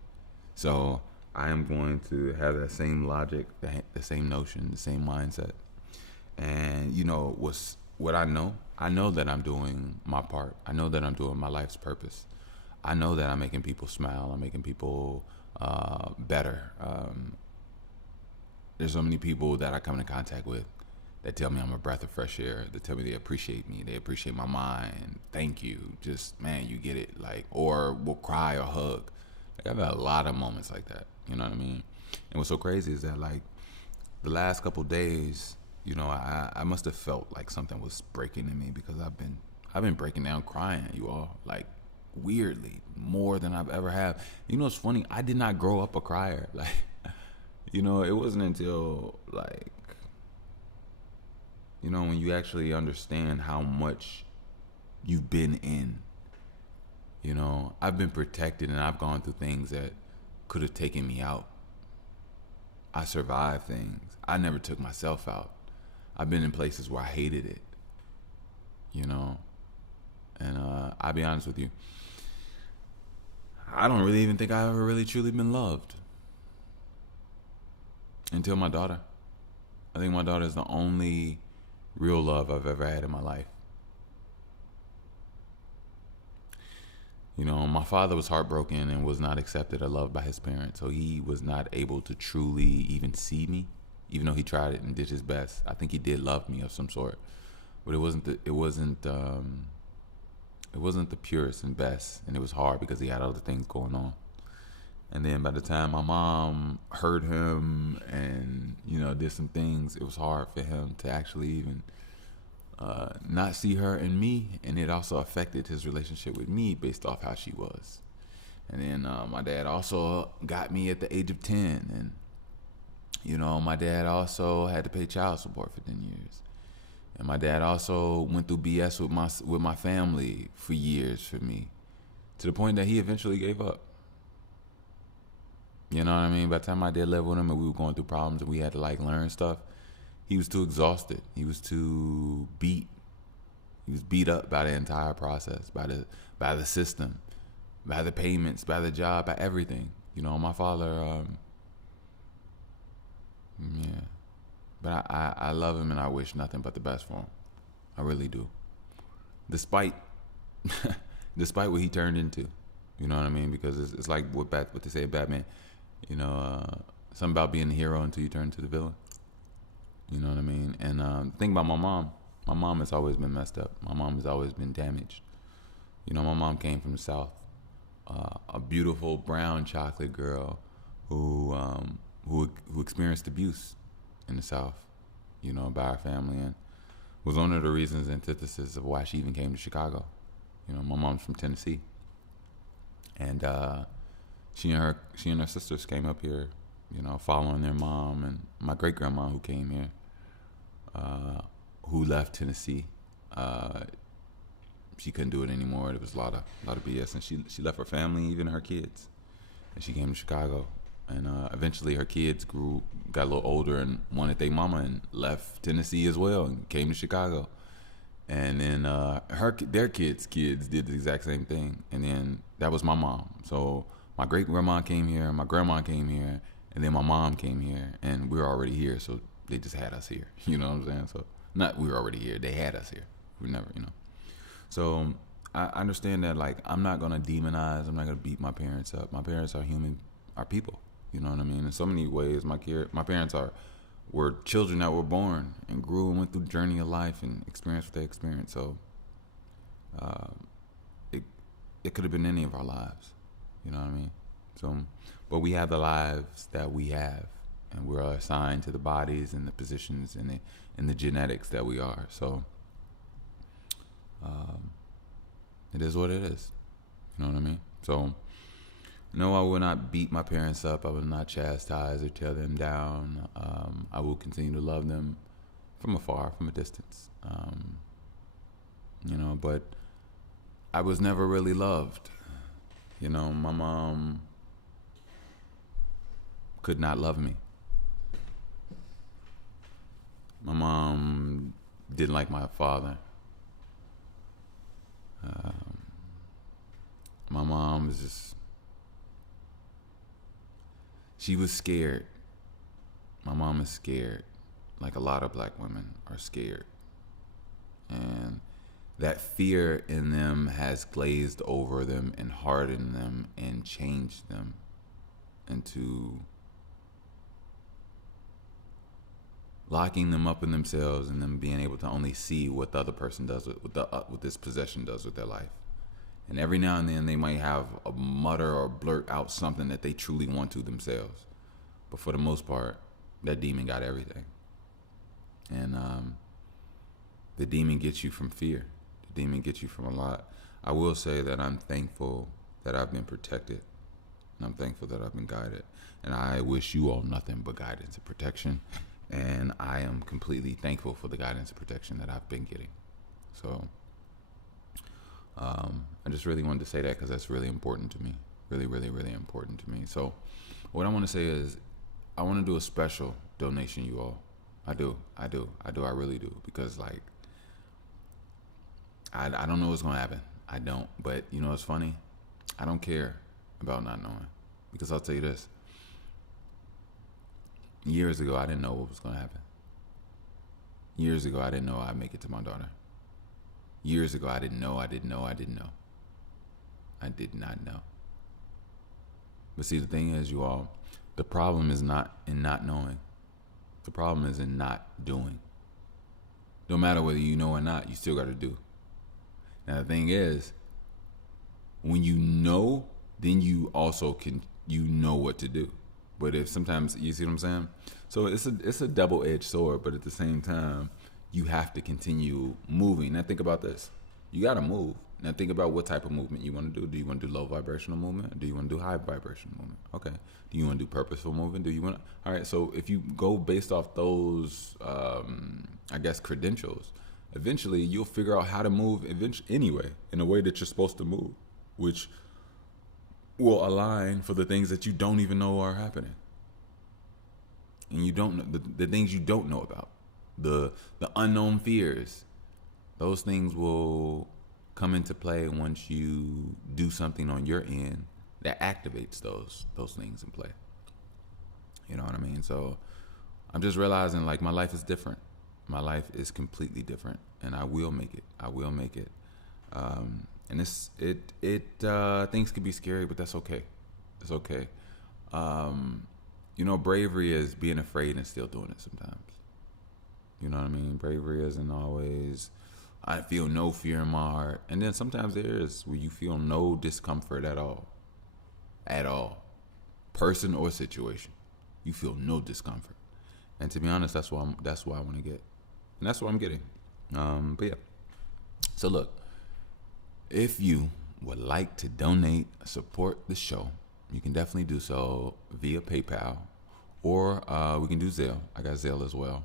So I am going to have that same logic, the same notion, the same mindset. And you know what I know? I know that I'm doing my part. I know that I'm doing my life's purpose. I know that I'm making people smile. I'm making people better. There's so many people that I come into contact with that tell me I'm a breath of fresh air. That tell me they appreciate me. They appreciate my mind. Thank you. Just, man, you get it. Like, or will cry or hug. Like, I've had a lot of moments like that. You know what I mean? And what's so crazy is that, like, the last couple days, you know, I must have felt like something was breaking in me, because I've been breaking down crying, you all, like, weirdly, more than I've ever have. You know what's funny? I did not grow up a crier. Like, you know, it wasn't until, like, you know, when you actually understand how much you've been in. You know, I've been protected, and I've gone through things that could have taken me out. I survived things. I never took myself out. I've been in places where I hated it, you know. And I'll be honest with you, I don't really even think I've ever really truly been loved until my daughter. I think my daughter is the only real love I've ever had in my life. You know, my father was heartbroken and was not accepted or loved by his parents, so he was not able to truly even see me, even though he tried it and did his best. I think he did love me of some sort, but it wasn't the purest and best, and it was hard because he had other things going on. And then by the time my mom heard him and, you know, did some things, it was hard for him to actually even not see her and me, and it also affected his relationship with me based off how she was. And then my dad also got me at the age of 10, and you know, my dad also had to pay child support for 10 years, and my dad also went through BS with my family for years for me, to the point that he eventually gave up. You know what I mean? By the time I did live with him and we were going through problems and we had to like learn stuff, he was too exhausted. He was too beat. He was beat up by the entire process, by the system, by the payments, by the job, by everything. You know, my father, yeah. But I love him, and I wish nothing but the best for him. I really do. Despite what he turned into. You know what I mean? Because it's like what they say, Batman. You know, something about being the hero until you turn into the villain. You know what I mean? And the thing about my mom has always been messed up. My mom has always been damaged. You know, my mom came from the South, a beautiful brown chocolate girl who experienced abuse in the South, you know, by our family, and was one of the reasons, antithesis of why she even came to Chicago. You know, my mom's from Tennessee, and she and her sisters came up here, you know, following their mom and my great grandma who came here, who left Tennessee. She couldn't do it anymore. There was a lot of BS, and she left her family, even her kids, and she came to Chicago. And eventually her kids got a little older and wanted their mama and left Tennessee as well and came to Chicago. And then their kids did the exact same thing. And then that was my mom. So my great grandma came here, my grandma came here, and then my mom came here, and we were already here. So they just had us here. You know what I'm saying? So not we were already here. They had us here. We never, you know. So I understand that, like, I'm not gonna demonize. I'm not gonna beat my parents up. My parents are human, are people. You know what I mean? In so many ways, my parents were children that were born and grew and went through the journey of life and experienced what they experienced. So uh, it could have been any of our lives. You know what I mean? So, but we have the lives that we have, and we're assigned to the bodies and the positions and the genetics that we are. So it is what it is. You know what I mean? So no, I will not beat my parents up. I will not chastise or tear them down. I will continue to love them from afar, from a distance. You know, but I was never really loved. You know, my mom could not love me. My mom didn't like my father. My mom was just, she was scared. My mom is scared, like a lot of black women are scared. And that fear in them has glazed over them and hardened them and changed them into locking them up in themselves and them being able to only see what the other person does with this possession does with their life. And every now and then they might have a mutter or blurt out something that they truly want to themselves. But for the most part, that demon got everything. And the demon gets you from fear. The demon gets you from a lot. I will say that I'm thankful that I've been protected. And I'm thankful that I've been guided. And I wish you all nothing but guidance and protection. And I am completely thankful for the guidance and protection that I've been getting. So I just really wanted to say that because that's really important to me. Really, really, really important to me. So what I want to say is I want to do a special donation, you all. I really do. Because, like, I don't know what's going to happen. I don't. But, you know what's funny? I don't care about not knowing. Because I'll tell you this. Years ago, I didn't know what was going to happen. Years ago, I didn't know I'd make it to my daughter. Years ago, I didn't know. I did not know. But see, the thing is, you all, the problem is not in not knowing. The problem is in not doing. No matter whether you know or not, you still got to do. Now, the thing is, when you know, then you also you know what to do. But if sometimes, you see what I'm saying? So it's a double-edged sword, but at the same time, you have to continue moving. Now think about this. You got to move. Now think about what type of movement you want to do. Do you want to do low vibrational movement? Or do you want to do high vibrational movement? Okay. Do you want to do purposeful movement? Do you want to? All right. So if you go based off those, I guess, credentials, eventually you'll figure out how to move anyway, in a way that you're supposed to move, which will align for the things that you don't even know are happening. And you don't know the things you don't know about. The unknown fears, those things will come into play once you do something on your end that activates those things in play. You know what I mean? So I'm just realizing, like, my life is different. My life is completely different, and I will make it. And things could be scary, but that's okay. It's okay. You know, bravery is being afraid and still doing it sometimes. You know what I mean? Bravery isn't always, I feel no fear in my heart. And then sometimes there is where you feel no discomfort at all. At all. Person or situation. You feel no discomfort. And to be honest, that's why I want to get. And that's what I'm getting. But yeah. So look, if you would like to donate, support the show, you can definitely do so via PayPal, or we can do Zelle. I got Zelle as well.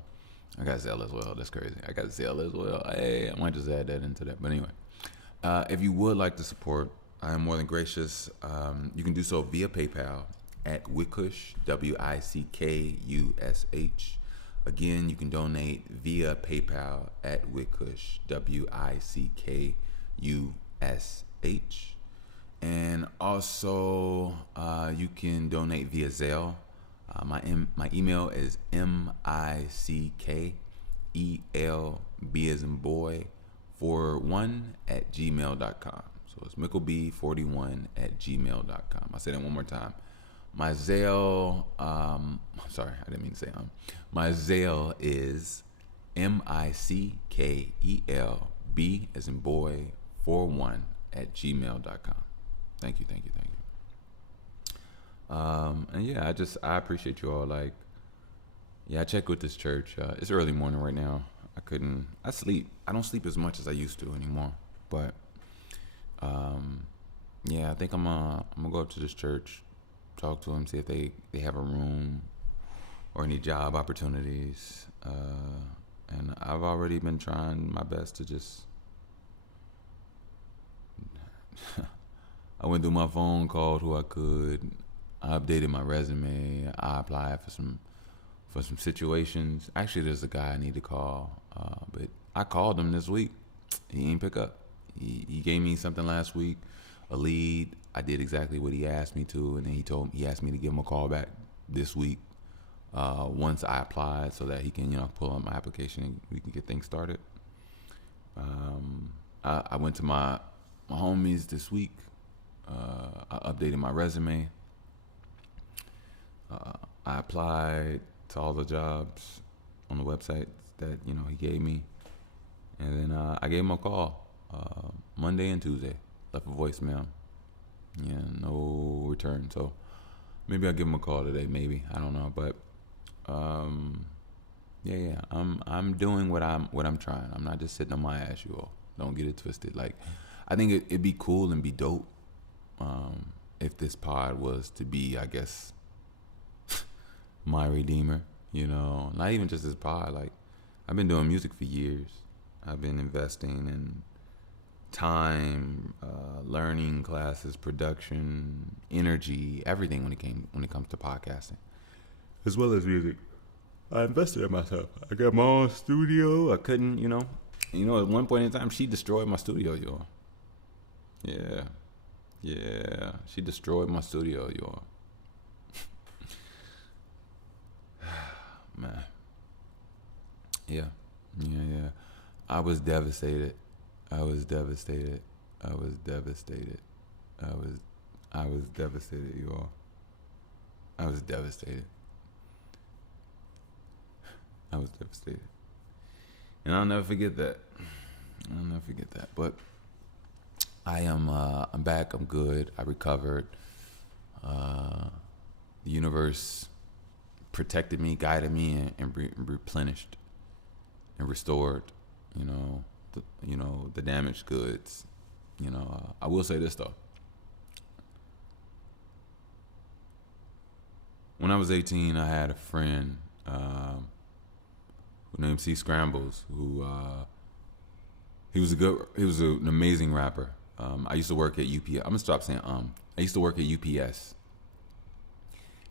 That's crazy. I got Zelle as well. Hey, I might just add that into that. But anyway, if you would like to support, I am more than gracious. You can do so via PayPal at Wickush, Wickush. Again, you can donate via PayPal at Wickush, Wickush. And also, you can donate via Zelle. My email is MICKELB as in boy 41 at gmail.com. So it's Mickleb41 at gmail.com. I'll say that one more time. My Zelle, sorry, I didn't mean to say my Zelle is MICKELB as in boy 41 at gmail.com. Thank you. And yeah, I appreciate you all. Like, yeah, I check with this church. It's early morning right now. I sleep. I don't sleep as much as I used to anymore. But, yeah, I think I'm gonna go up to this church, talk to them, see if they have a room or any job opportunities. And I've already been trying my best to just, I went through my phone, called who I could. I updated my resume. I applied for some situations. Actually, there's a guy I need to call, but I called him this week. He ain't pick up. He gave me something last week, a lead. I did exactly what he asked me to, and then he asked me to give him a call back this week once I applied, so that he can pull up my application and we can get things started. I went to my homies this week. I updated my resume. I applied to all the jobs on the websites that he gave me, and then I gave him a call Monday and Tuesday. Left a voicemail. Yeah, no return. So maybe I'll give him a call today. Maybe, I don't know, but yeah. I'm doing what I'm trying. I'm not just sitting on my ass, you all. Don't get it twisted. Like, I think it'd be cool and be dope if this pod was to be, I guess, my redeemer. Not even just this pod. Like, I've been doing music for years. I've been investing in time, learning classes, production, energy, everything when it comes to podcasting, as well as music. I invested in myself. I got my own studio. I couldn't, at one point in time, she destroyed my studio, y'all. Yeah, she destroyed my studio, y'all. Man. Yeah. I was devastated. I was devastated, you all. I was devastated. And I'll never forget that. But I'm back. I'm good. I recovered. The universe protected me, guided me, and replenished and restored, the damaged goods. I will say this though. When I was 18, I had a friend named C Scrambles, who he was an amazing rapper. I used to work at UPS. I'm gonna stop saying I used to work at UPS,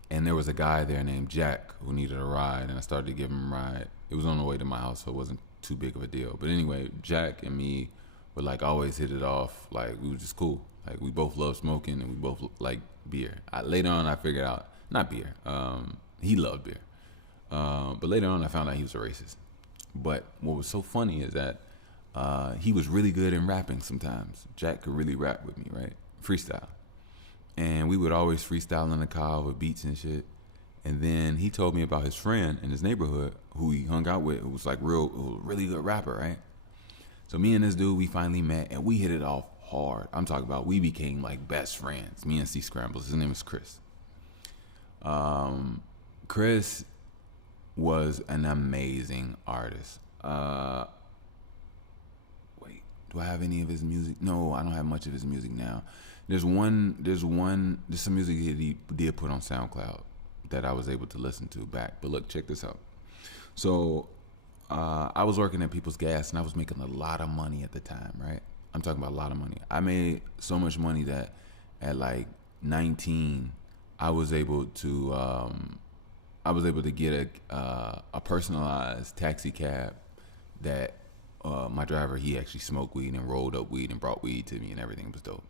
and there was a guy there named Jack who needed a ride, and I started to give him a ride. It was on the way to my house, so it wasn't too big of a deal. But anyway, Jack and me would like always hit it off. Like, we were just cool. Like, we both love smoking, and we both like beer. Later on, I figured out, not beer. He loved beer. But later on, I found out he was a racist. But what was so funny is that he was really good in rapping sometimes. Jack could really rap with me, right? Freestyle. And we would always freestyle in the car with beats and shit. And then he told me about his friend in his neighborhood who he hung out with, who was like really good rapper, right? So me and this dude, we finally met, and we hit it off hard. I'm talking about, we became like best friends. Me and C Scrambles. His name is Chris. Chris was an amazing artist. Wait, do I have any of his music? No, I don't have much of his music now. There's some music he did put on SoundCloud that I was able to listen to back. But look, check this out. So I was working at People's Gas, and I was making a lot of money at the time, right? I'm talking about a lot of money. I made so much money that at like 19, I was able to get a personalized taxi cab that my driver, he actually smoked weed and rolled up weed and brought weed to me, and everything was dope.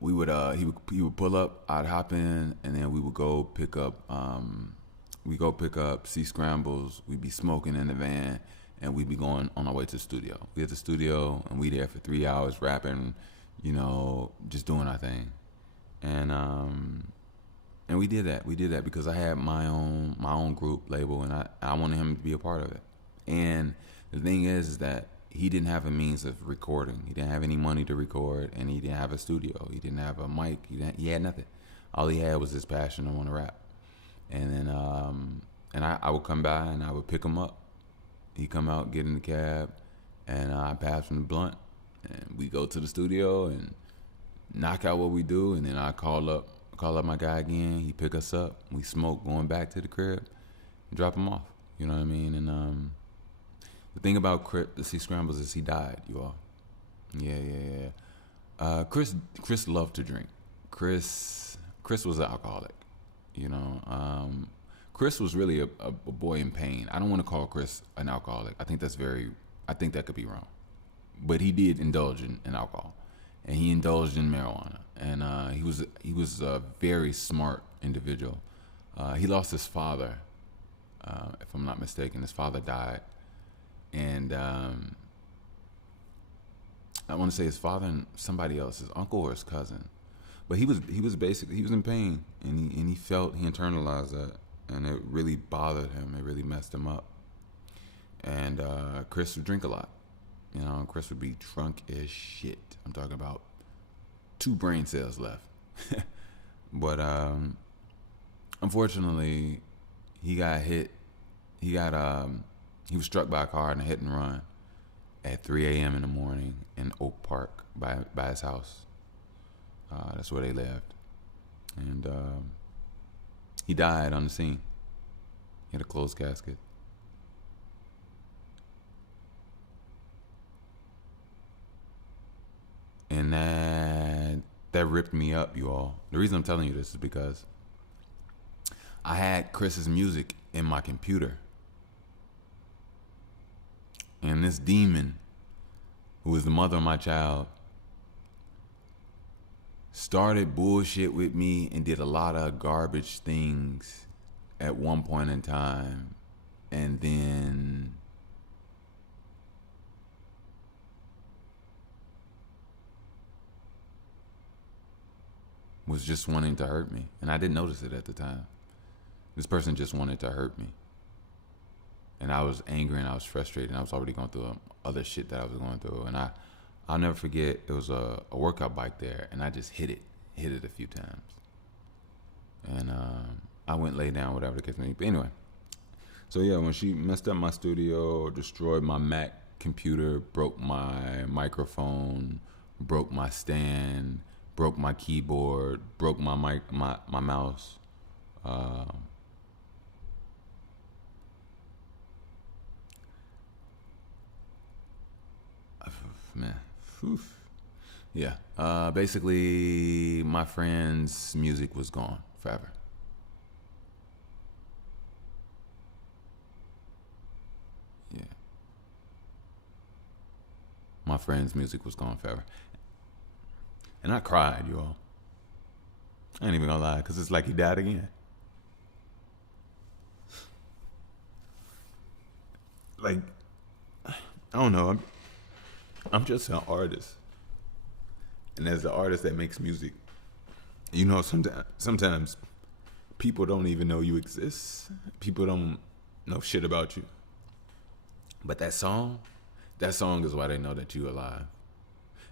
We would he would pull up, I'd hop in, and then we would go pick up C scrambles. We'd be smoking in the van, and we'd be going on our way to the studio. We at the studio, and we there for 3 hours rapping, just doing our thing, and we did that. We did that because I had my own group label, and I wanted him to be a part of it. And the thing is that he didn't have a means of recording. He didn't have any money to record, and he didn't have a studio. He didn't have a mic. He had nothing. All he had was his passion to want to rap. And then I would come by and I would pick him up. He'd come out, get in the cab, and I pass him the blunt, and we go to the studio and knock out what we do, and then I call up my guy again. He pick us up. We smoke, going back to the crib, and drop him off. You know what I mean? And the thing about the C Scrambles is he died, you all. Yeah. Chris loved to drink. Chris was an alcoholic. Chris was really a boy in pain. I don't want to call Chris an alcoholic. I think that could be wrong. But he did indulge in alcohol, and he indulged in marijuana, and he was a very smart individual. He lost his father, if I'm not mistaken. His father died, and I want to say his father and somebody else, his uncle or his cousin. But he was in pain, and he internalized that, and it really bothered him. It really messed him up. And Chris would drink a lot. Chris would be drunk as shit. I'm talking about 2 brain cells left. But unfortunately, he got hit. He was struck by a car in a hit and run at 3 a.m. in the morning in Oak Park by his house. That's where they lived. And he died on the scene. He had a closed casket. And that ripped me up, you all. The reason I'm telling you this is because I had Chris's music in my computer. And this demon, who was the mother of my child, started bullshit with me and did a lot of garbage things at one point in time. And then was just wanting to hurt me. And I didn't notice it at the time. This person just wanted to hurt me. And I was angry and I was frustrated, and I was already going through other shit that I was going through. And I'll never forget, it was a workout bike there, and I just hit it a few times. And I went lay down, whatever the case may be. But anyway, so yeah, when she messed up my studio, destroyed my Mac computer, broke my microphone, broke my stand, broke my keyboard, broke my mouse. Man, oof. Yeah. Basically, my friend's music was gone forever. Yeah. My friend's music was gone forever. And I cried, you all. I ain't even gonna lie, because it's like he died again. Like, I don't know. I'm just an artist. And as the artist that makes music, sometimes people don't even know you exist. People don't know shit about you. But that song is why they know that you're alive.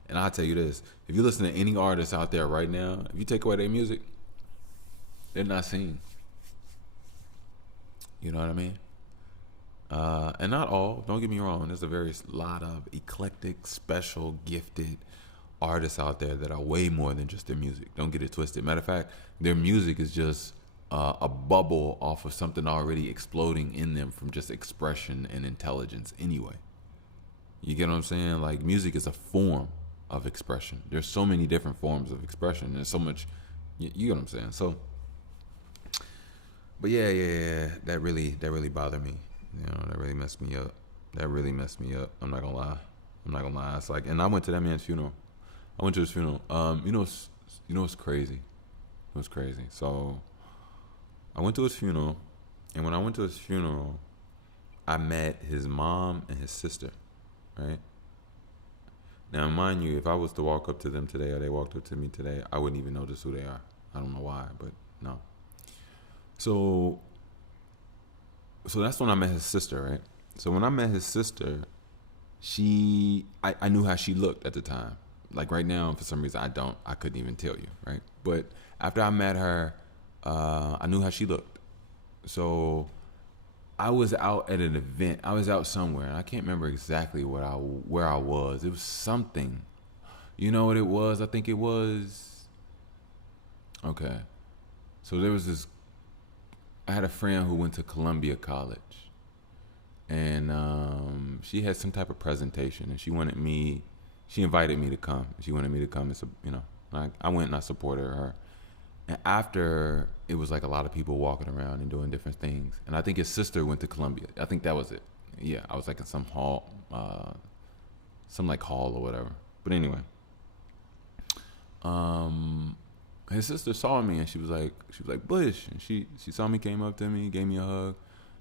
And I'll tell you this, if you listen to any artist out there right now, if you take away their music, they're not seen. You know what I mean? And not all, don't get me wrong, there's a lot of eclectic, special, gifted artists out there that are way more than just their music. Don't get it twisted. Matter of fact, their music is just a bubble off of something already exploding in them from just expression and intelligence anyway. You get what I'm saying? Like, music is a form of expression. There's so many different forms of expression. There's so much You get what I'm saying? So, but yeah, that really bothered me. You know, that really messed me up. That really messed me up. I'm not gonna lie. I'm not gonna lie. It's like, and I went to that man's funeral. I went to his funeral. You know, it's crazy. It was crazy. So I went to his funeral, and when I went to his funeral, I met his mom and his sister. Right now, mind you, if I was to walk up to them today, or they walked up to me today, I wouldn't even notice who they are. I don't know why, but no. So, so that's when I met his sister, right? So when I met his sister, I knew how she looked at the time. Like right now, for some reason, I couldn't even tell you, right? But after I met her, I knew how she looked. So I was out at an event. I was out somewhere, and I can't remember exactly where I was. It was something. You know what it was? I think it was, okay. So there was this. I had a friend who went to Columbia College, and she had some type of presentation, and she invited me to come. She wanted me to come, and so, I went and I supported her. And after, it was like a lot of people walking around and doing different things. And I think his sister went to Columbia. I think that was it. Yeah, I was like in some hall, some like hall or whatever. But anyway, his sister saw me, and she was like, Bush, and she saw me, came up to me, gave me a hug,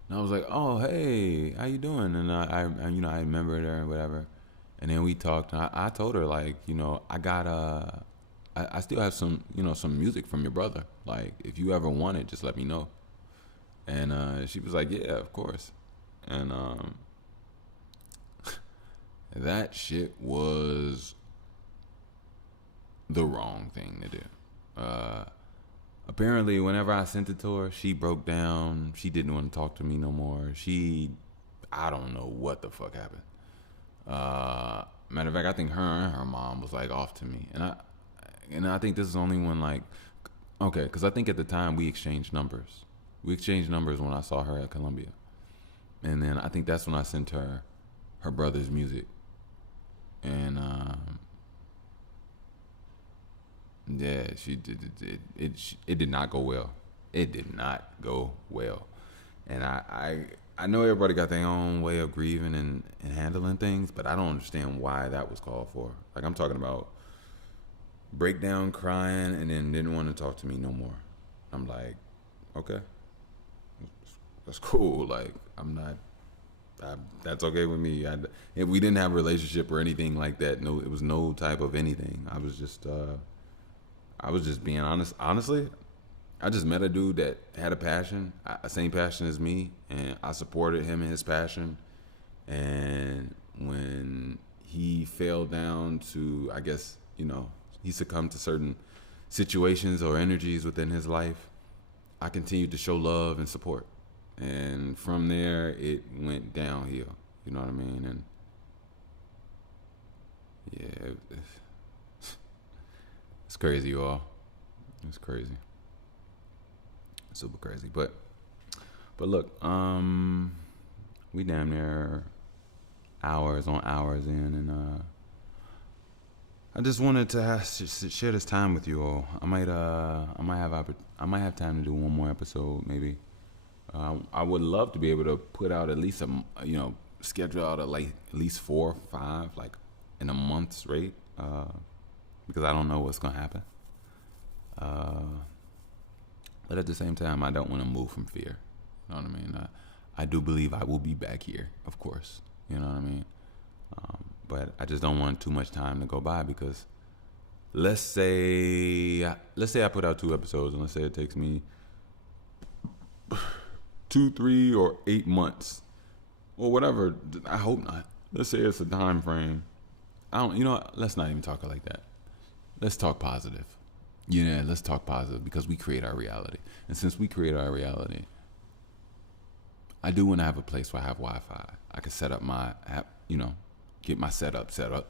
and I was like, oh, hey, how you doing? And I I remembered her and whatever. And then we talked, and I told her, like, I got I still have some some music from your brother. Like, if you ever want it, just let me know. And she was like, yeah, of course. And that shit was the wrong thing to do. Apparently, whenever I sent it to her, she broke down. She didn't want to talk to me no more. I don't know what the fuck happened. Matter of fact, I think her and her mom was like off to me, and I think this is only when, like, okay, because I think at the time we exchanged numbers. We exchanged numbers when I saw her at Columbia, and then I think that's when I sent her her brother's music, and yeah, she did it did not go well. It did not go well, and I know everybody got their own way of grieving and handling things, but I don't understand why that was called for. Like, I'm talking about breakdown, crying, and then didn't want to talk to me no more. I'm like, okay, that's cool. Like, that's okay with me. We didn't have a relationship or anything like that. No, it was no type of anything. I was just being honest. Honestly, I just met a dude that had a passion, same passion as me, and I supported him in his passion. And when he fell down to, I guess, he succumbed to certain situations or energies within his life, I continued to show love and support. And from there, it went downhill. You know what I mean? And yeah, it's crazy, y'all. It's crazy. Super crazy. But look, we damn near hours on hours in, and I just wanted to share this time with you all. I might have time to do one more episode, maybe. I would love to be able to put out at least schedule out at least 4 or 5, like, in a month's rate, because I don't know what's gonna happen. But at the same time, I don't want to move from fear. You know what I mean? I do believe I will be back here, of course. You know what I mean? But I just don't want too much time to go by, because let's say I put out 2 episodes, and let's say it takes me 2, 3, or 8 months, or whatever. I hope not. Let's say it's a time frame. I don't. You know what? Let's not even talk it like that. Let's talk positive. Yeah, let's talk positive, because we create our reality. And since we create our reality, I do want to have a place where I have Wi-Fi. I can set up my app, get my setup set up,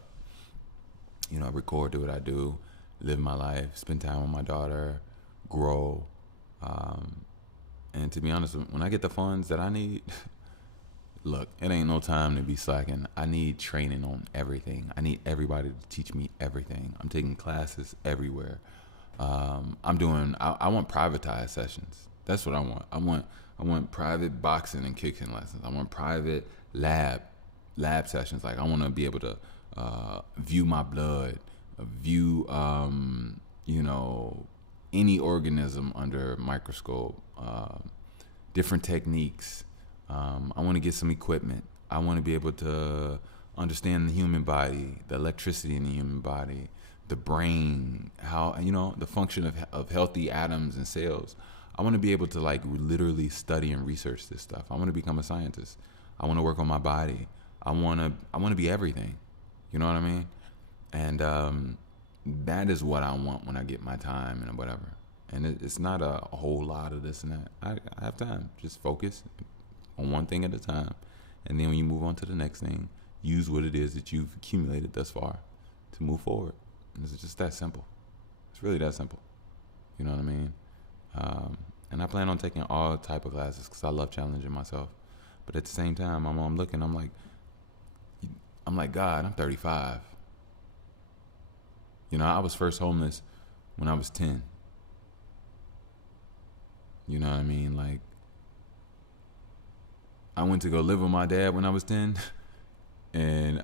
record, do what I do, live my life, spend time with my daughter, grow. And to be honest, when I get the funds that I need, look, it ain't no time to be slacking. I need training on everything. I need everybody to teach me everything. I'm taking classes everywhere. I want privatized sessions. That's what I want. I want private boxing and kicking lessons. I want private lab sessions. Like I want to be able to view my blood, view you know, any organism under a microscope, different techniques. I want to get some equipment. I want to be able to understand the human body, the electricity in the human body, the brain, how, you know, the function of healthy atoms and cells. I want to be able to like literally study and research this stuff. I want to become a scientist. I want to work on my body. I want to be everything. You know what I mean? And that is what I want when I get my time and whatever. And it's not a whole lot of this and that. I have time. Just focus on one thing at a time. And then when you move on to the next thing, use what it is that you've accumulated thus far to move forward. And it's just that simple. It's really that simple. You know what I mean? And I plan on taking all type of classes because I love challenging myself. But at the same time, I'm looking, I'm like, God, I'm 35. You know, I was first homeless when I was 10. You know what I mean? Like, I went to go live with my dad when I was 10, and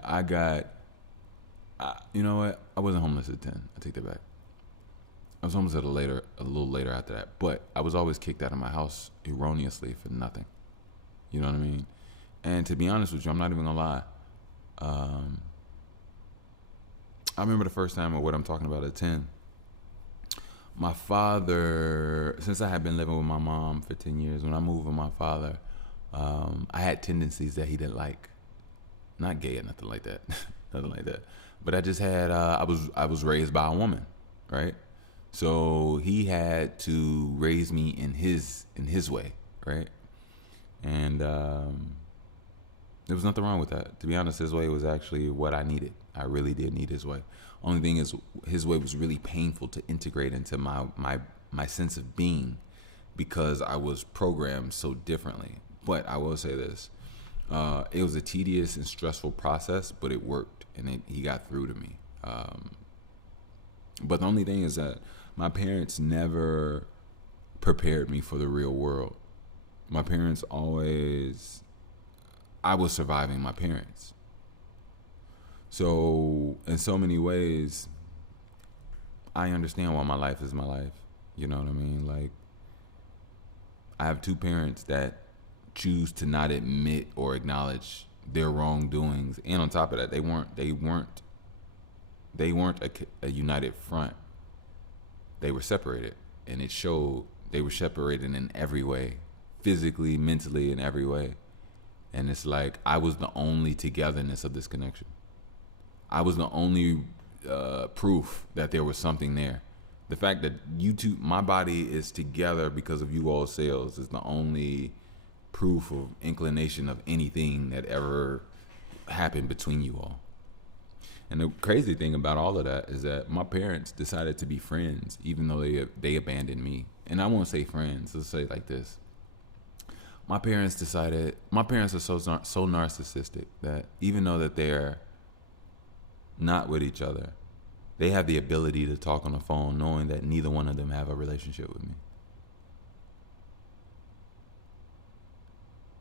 you know what? I wasn't homeless at 10. I take that back. I was homeless a little later after that. But I was always kicked out of my house erroneously for nothing. You know what I mean? And to be honest with you, I'm not even gonna lie. I remember the first time of what I'm talking about at 10. My father, since I had been living with my mom for 10 years, when I moved with my father, I had tendencies that he didn't like. Not gay or nothing like that. Nothing like that. But I just had, I was raised by a woman, right? So he had to raise me in his way, right? And there was nothing wrong with that. To be honest, his way was actually what I needed. I really did need his way. Only thing is, his way was really painful to integrate into my sense of being because I was programmed so differently. But I will say this. It was a tedious and stressful process, but it worked, and he got through to me. But the only thing is that my parents never prepared me for the real world. My parents always... I was surviving my parents. So, in so many ways, I understand why my life is my life. You know what I mean? Like, I have two parents that choose to not admit or acknowledge their wrongdoings, and on top of that, they weren't a united front. They were separated, and it showed. They were separated in every way, physically, mentally, in every way. And it's like I was the only togetherness of this connection. I was the only proof that there was something there. The fact that you two, my body is together because of you all cells, is the only proof of inclination of anything that ever happened between you all. And the crazy thing about all of that is that my parents decided to be friends, even though they abandoned me. And I won't say friends. Let's say it like this. My parents are so narcissistic that even though that they're not with each other, they have the ability to talk on the phone knowing that neither one of them have a relationship with me.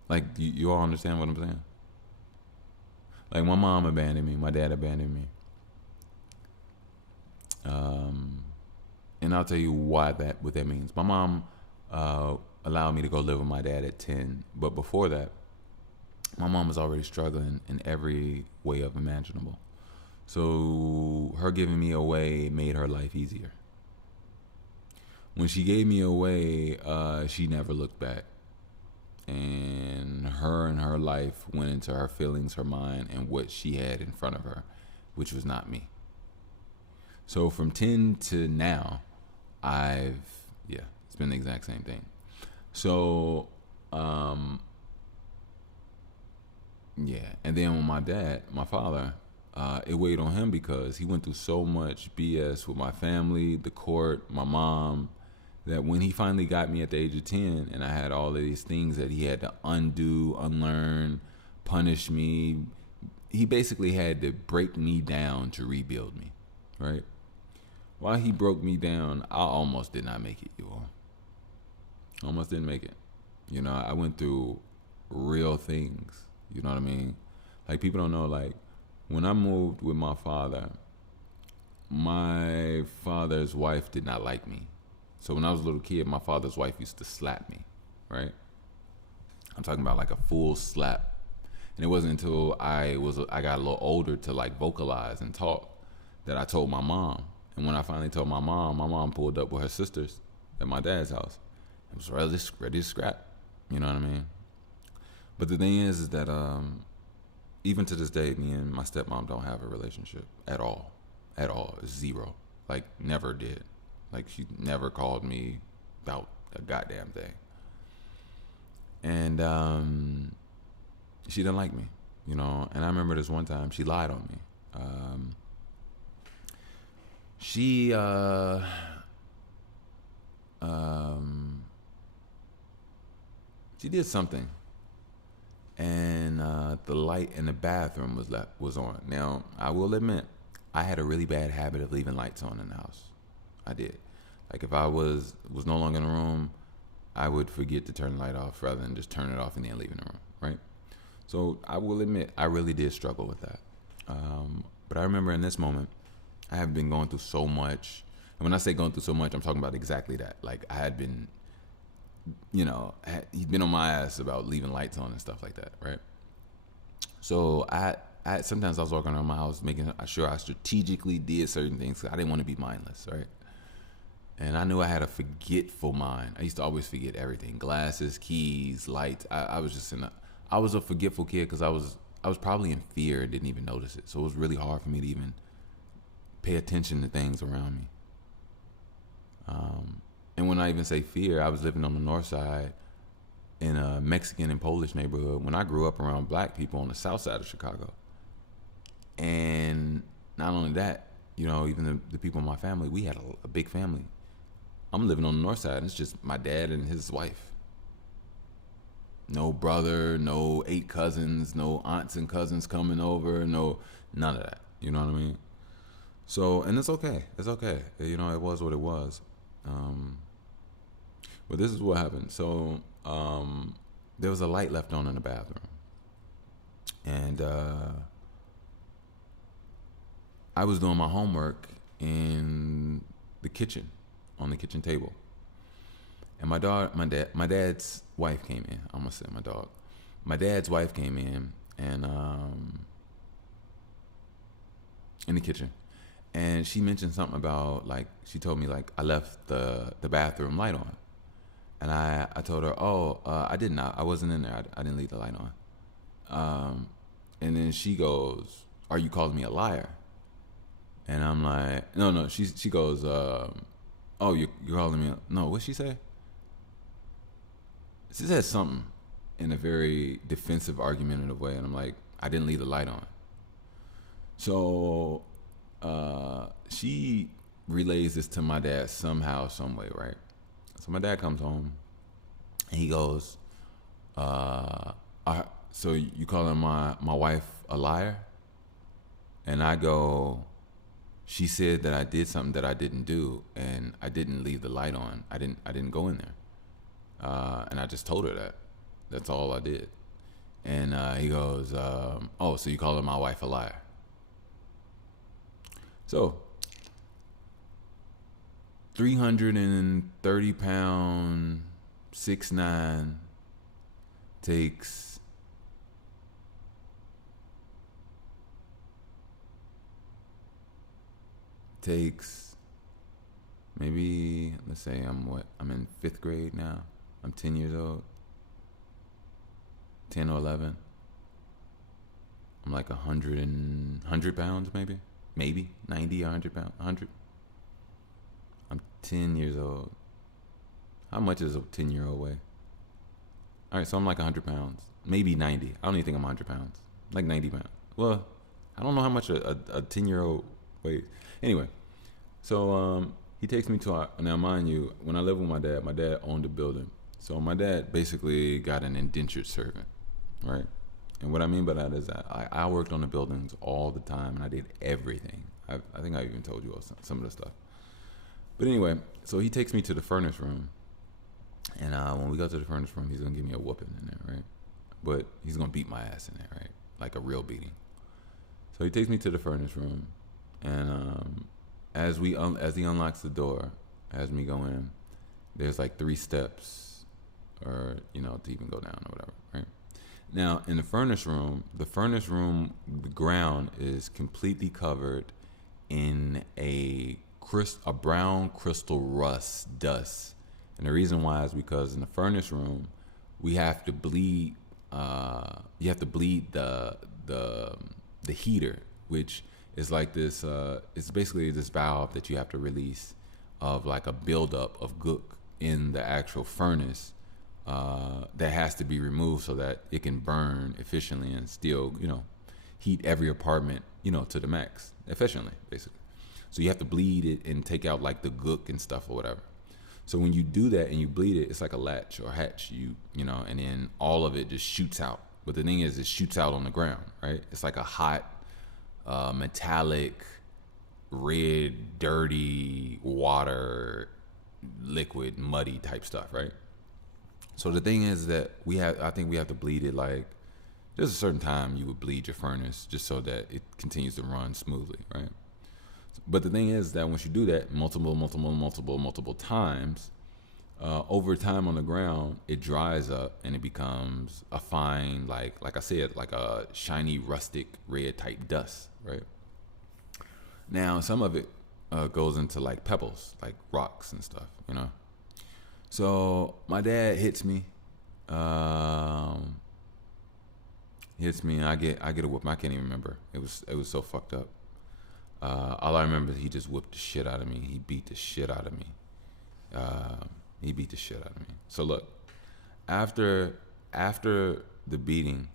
Like, you all understand what I'm saying? Like, my mom abandoned me. My dad abandoned me. And I'll tell you what that means. My mom allowed me to go live with my dad at 10. But before that, my mom was already struggling in every way of imaginable. So her giving me away made her life easier. When she gave me away, she never looked back. And her life went into her feelings, her mind, and what she had in front of her, which was not me. So from 10 to now, it's been the exact same thing. So, and then with my dad, my father, it weighed on him because he went through so much BS with my family, the court, my mom, that when he finally got me at the age of 10 and I had all of these things that he had to undo, unlearn, punish me, he basically had to break me down to rebuild me, right? while he broke me down, I almost did not make it, you all. Almost didn't make it. You know, I went through real things. You know what I mean? Like, people don't know, like, when I moved with my father's wife did not like me. So when I was a little kid, my father's wife used to slap me, right? I'm talking about like a full slap. And it wasn't until I got a little older to like vocalize and talk that I told my mom. And when I finally told my mom pulled up with her sisters at my dad's house. It was ready to scrap. You know what I mean? But the thing is that even to this day, me and my stepmom don't have a relationship at all. At all. It's zero. Like, never did. Like, she never called me about a goddamn thing. And she didn't like me, you know. And I remember this one time she lied on me. She did something, and the light in the bathroom was on. Now, I will admit, I had a really bad habit of leaving lights on in the house. I did. Like, if I was no longer in the room, I would forget to turn the light off rather than just turn it off and then leave in the room, right? So I will admit, I really did struggle with that. But I remember in this moment, I have been going through so much. And when I say going through so much, I'm talking about exactly that. Like, I had been, you know, he'd been on my ass about leaving lights on and stuff like that, right? So I sometimes I was walking around my house making sure I strategically did certain things because I didn't want to be mindless, right? And I knew I had a forgetful mind. I used to always forget everything: glasses, keys, lights. I was a forgetful kid because I was probably in fear and didn't even notice it. So it was really hard for me to even pay attention to things around me. And when I even say fear, I was living on the north side in a Mexican and Polish neighborhood when I grew up around black people on the south side of Chicago. And not only that, you know, even the people in my family, we had a big family. I'm living on the north side, and it's just my dad and his wife. No brother, no 8 cousins, no aunts and cousins coming over, none of that. You know what I mean? So, and it's okay. It's okay. You know, it was what it was. But this is what happened. So, there was a light left on in the bathroom. And I was doing my homework in the kitchen, on the kitchen table. And my dad's wife came in. I'm gonna say my dog. My dad's wife came in and in the kitchen, and she mentioned something about, like, she told me, like, I left the bathroom light on, and I told her, I didn't. I wasn't in there. I didn't leave the light on. And then she goes, "Are you calling me a liar?" And I'm like, no. She goes, "Oh, you're calling me no." What'd she say? She said something in a very defensive, argumentative way, and I'm like, I didn't leave the light on. So she relays this to my dad somehow, some way, right? So my dad comes home, and he goes, "So you calling my wife a liar?" And I go, "She said that I did something that I didn't do, and I didn't leave the light on. I didn't go in there." And I just told her that. That's all I did. And he goes, so you calling my wife a liar? So, 330 pound, 6'9", takes maybe, let's say I'm in 5th grade now. I'm 10 years old, 10 or 11. I'm like 100 pounds, maybe 90, 100 pounds, 100. I'm 10 years old. How much is a 10-year-old weigh? All right, so I'm like 100 pounds, maybe 90. I don't even think I'm 100 pounds, like 90 pounds. Well, I don't know how much a 10-year-old weighs. Anyway, so he takes me to now mind you, when I lived with my dad owned a building. So my dad basically got an indentured servant, right? And what I mean by that is that I worked on the buildings all the time, and I did everything. I think I even told you all some of the stuff. But anyway, so he takes me to the furnace room, and when we go to the furnace room, he's gonna give me a whooping in there, right? But he's gonna beat my ass in there, right? Like a real beating. So he takes me to the furnace room, and as he unlocks the door, has me go in. There's like 3 steps, or to even go down or whatever, right? Now in the furnace room, the ground is completely covered in a brown crystal rust dust, and the reason why is because in the furnace room, we have to bleed. You have to bleed the heater, which is like this. It's basically this valve that you have to release of like a buildup of gook in the actual furnace that has to be removed so that it can burn efficiently and still, heat every apartment, to the max efficiently, basically. So you have to bleed it and take out like the gook and stuff or whatever. So when you do that and you bleed it, it's like a latch or hatch, and then all of it just shoots out. But the thing is, it shoots out on the ground, right? It's like a hot, metallic, red, dirty water, liquid, muddy type stuff, right? So the thing is that I think we have to bleed it like, there's a certain time you would bleed your furnace just so that it continues to run smoothly, right? But the thing is that once you do that multiple times, over time on the ground, it dries up and it becomes a fine, like I said, like a shiny, rustic, red type dust, right? Now, some of it goes into like pebbles, like rocks and stuff, So my dad hits me. And I get a whoop. I can't even remember. It was so fucked up. All I remember is he just whooped the shit out of me. He beat the shit out of me. So look, after the beating,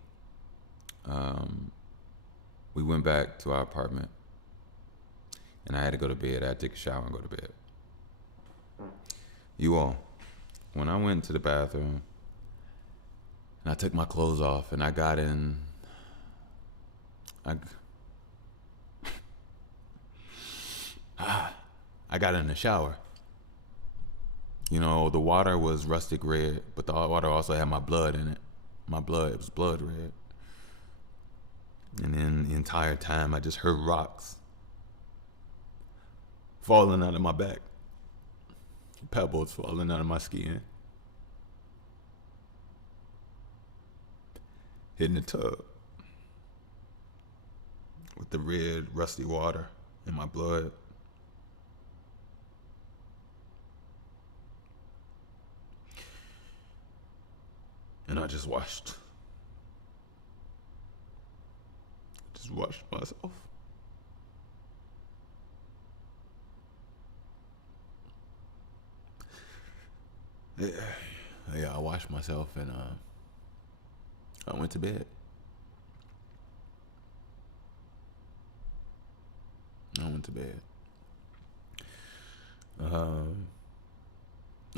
we went back to our apartment, and I had to go to bed. I had to take a shower and go to bed. You all, when I went to the bathroom, and I took my clothes off, and I got in, I got in the shower. The water was rustic red, but the water also had my blood in it. It was blood red. And then the entire time, I just heard rocks falling out of my back. Pebbles falling out of my skin. Hitting the tub with the red, rusty water in my blood. And I just washed myself. Yeah, I washed myself and I went to bed.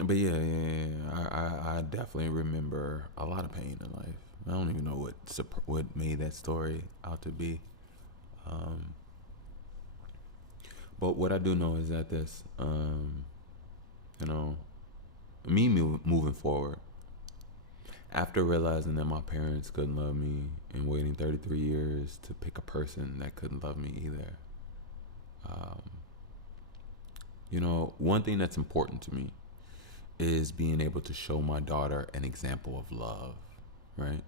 But yeah, I definitely remember a lot of pain in life. I don't even know what made that story out to be. But what I do know is that this, me moving forward, after realizing that my parents couldn't love me and waiting 33 years to pick a person that couldn't love me either. One thing that's important to me is being able to show my daughter an example of love, right?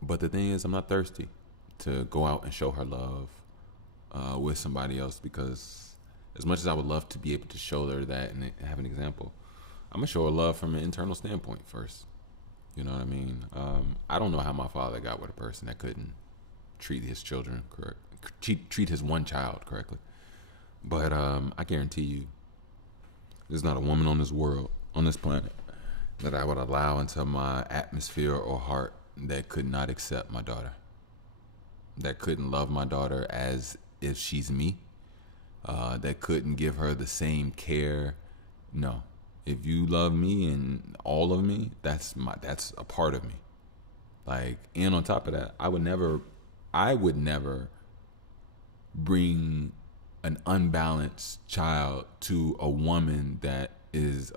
But the thing is, I'm not thirsty to go out and show her love with somebody else, because as much as I would love to be able to show her that and have an example, I'm going to show her love from an internal standpoint first. You know what I mean? I don't know how my father got with a person that couldn't treat his children treat his one child correctly. But I guarantee you, there's not a woman on this planet, that I would allow into my atmosphere or heart that could not accept my daughter, that couldn't love my daughter as if she's me, that couldn't give her the same care. No. If you love me and all of me, that's a part of me. Like, and on top of that, I would never bring an unbalanced child to a woman that is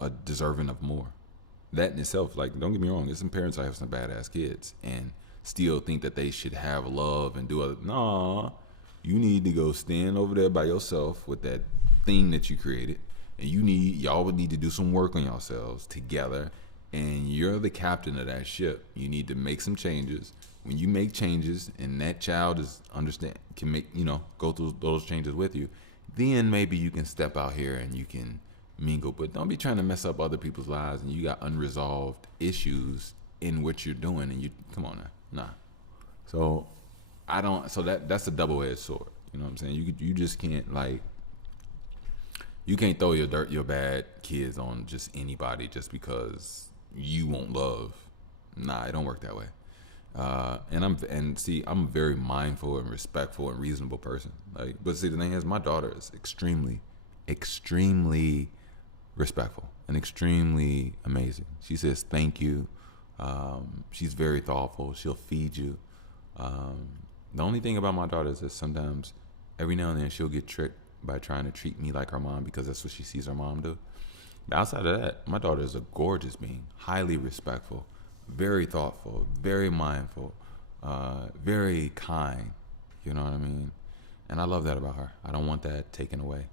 a deserving of more. That in itself, like, don't get me wrong, there's some parents that have some badass kids and still think that they should have love and do other. Nah, you need to go stand over there by yourself with that thing that you created, and y'all would need to do some work on yourselves together. And you're the captain of that ship. You need to make some changes. When you make changes, and that child can make, go through those changes with you, then maybe you can step out here and you can mingle. But don't be trying to mess up other people's lives, and you got unresolved issues in what you're doing, and you come on now, nah. So I don't. So that's a double-edged sword. You know what I'm saying? You just can't, like, you can't throw your bad kids on just anybody just because you want love. Nah, it don't work that way. I'm a very mindful and respectful and reasonable person. Like, but see, the thing is, my daughter is extremely, extremely respectful and extremely amazing. She says thank you. She's very thoughtful. She'll feed you. The only thing about my daughter is that sometimes, every now and then, she'll get tricked by trying to treat me like her mom because that's what she sees her mom do. But outside of that, my daughter is a gorgeous being, highly respectful, very thoughtful, very mindful, very kind. You know what I mean? And I love that about her. I don't want that taken away.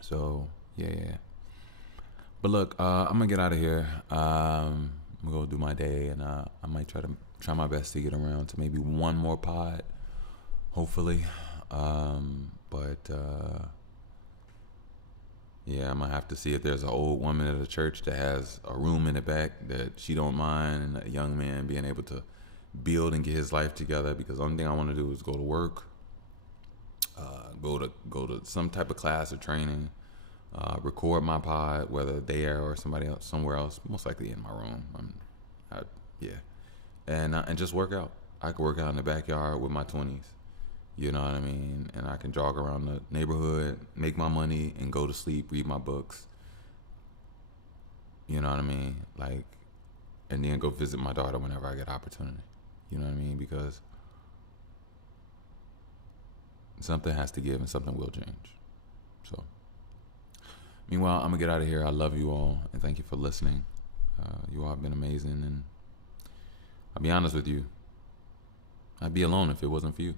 So, yeah. But look, I'm going to get out of here. I'm going to go do my day, and I might try my best to get around to maybe one more pod, hopefully. Yeah, I'm gonna have to see if there's an old woman at a church that has a room in the back that she don't mind, and a young man being able to build and get his life together. Because the only thing I want to do is go to work, go to some type of class or training, record my pod, whether there or somebody else somewhere else, most likely in my room. And just work out. I could work out in the backyard with my 20s. You know what I mean? And I can jog around the neighborhood, make my money, and go to sleep, read my books. You know what I mean? Like, and then go visit my daughter whenever I get opportunity. You know what I mean? Because something has to give and something will change. So, meanwhile, I'm going to get out of here. I love you all, and thank you for listening. You all have been amazing, and I'll be honest with you. I'd be alone if it wasn't for you.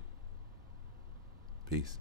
Peace.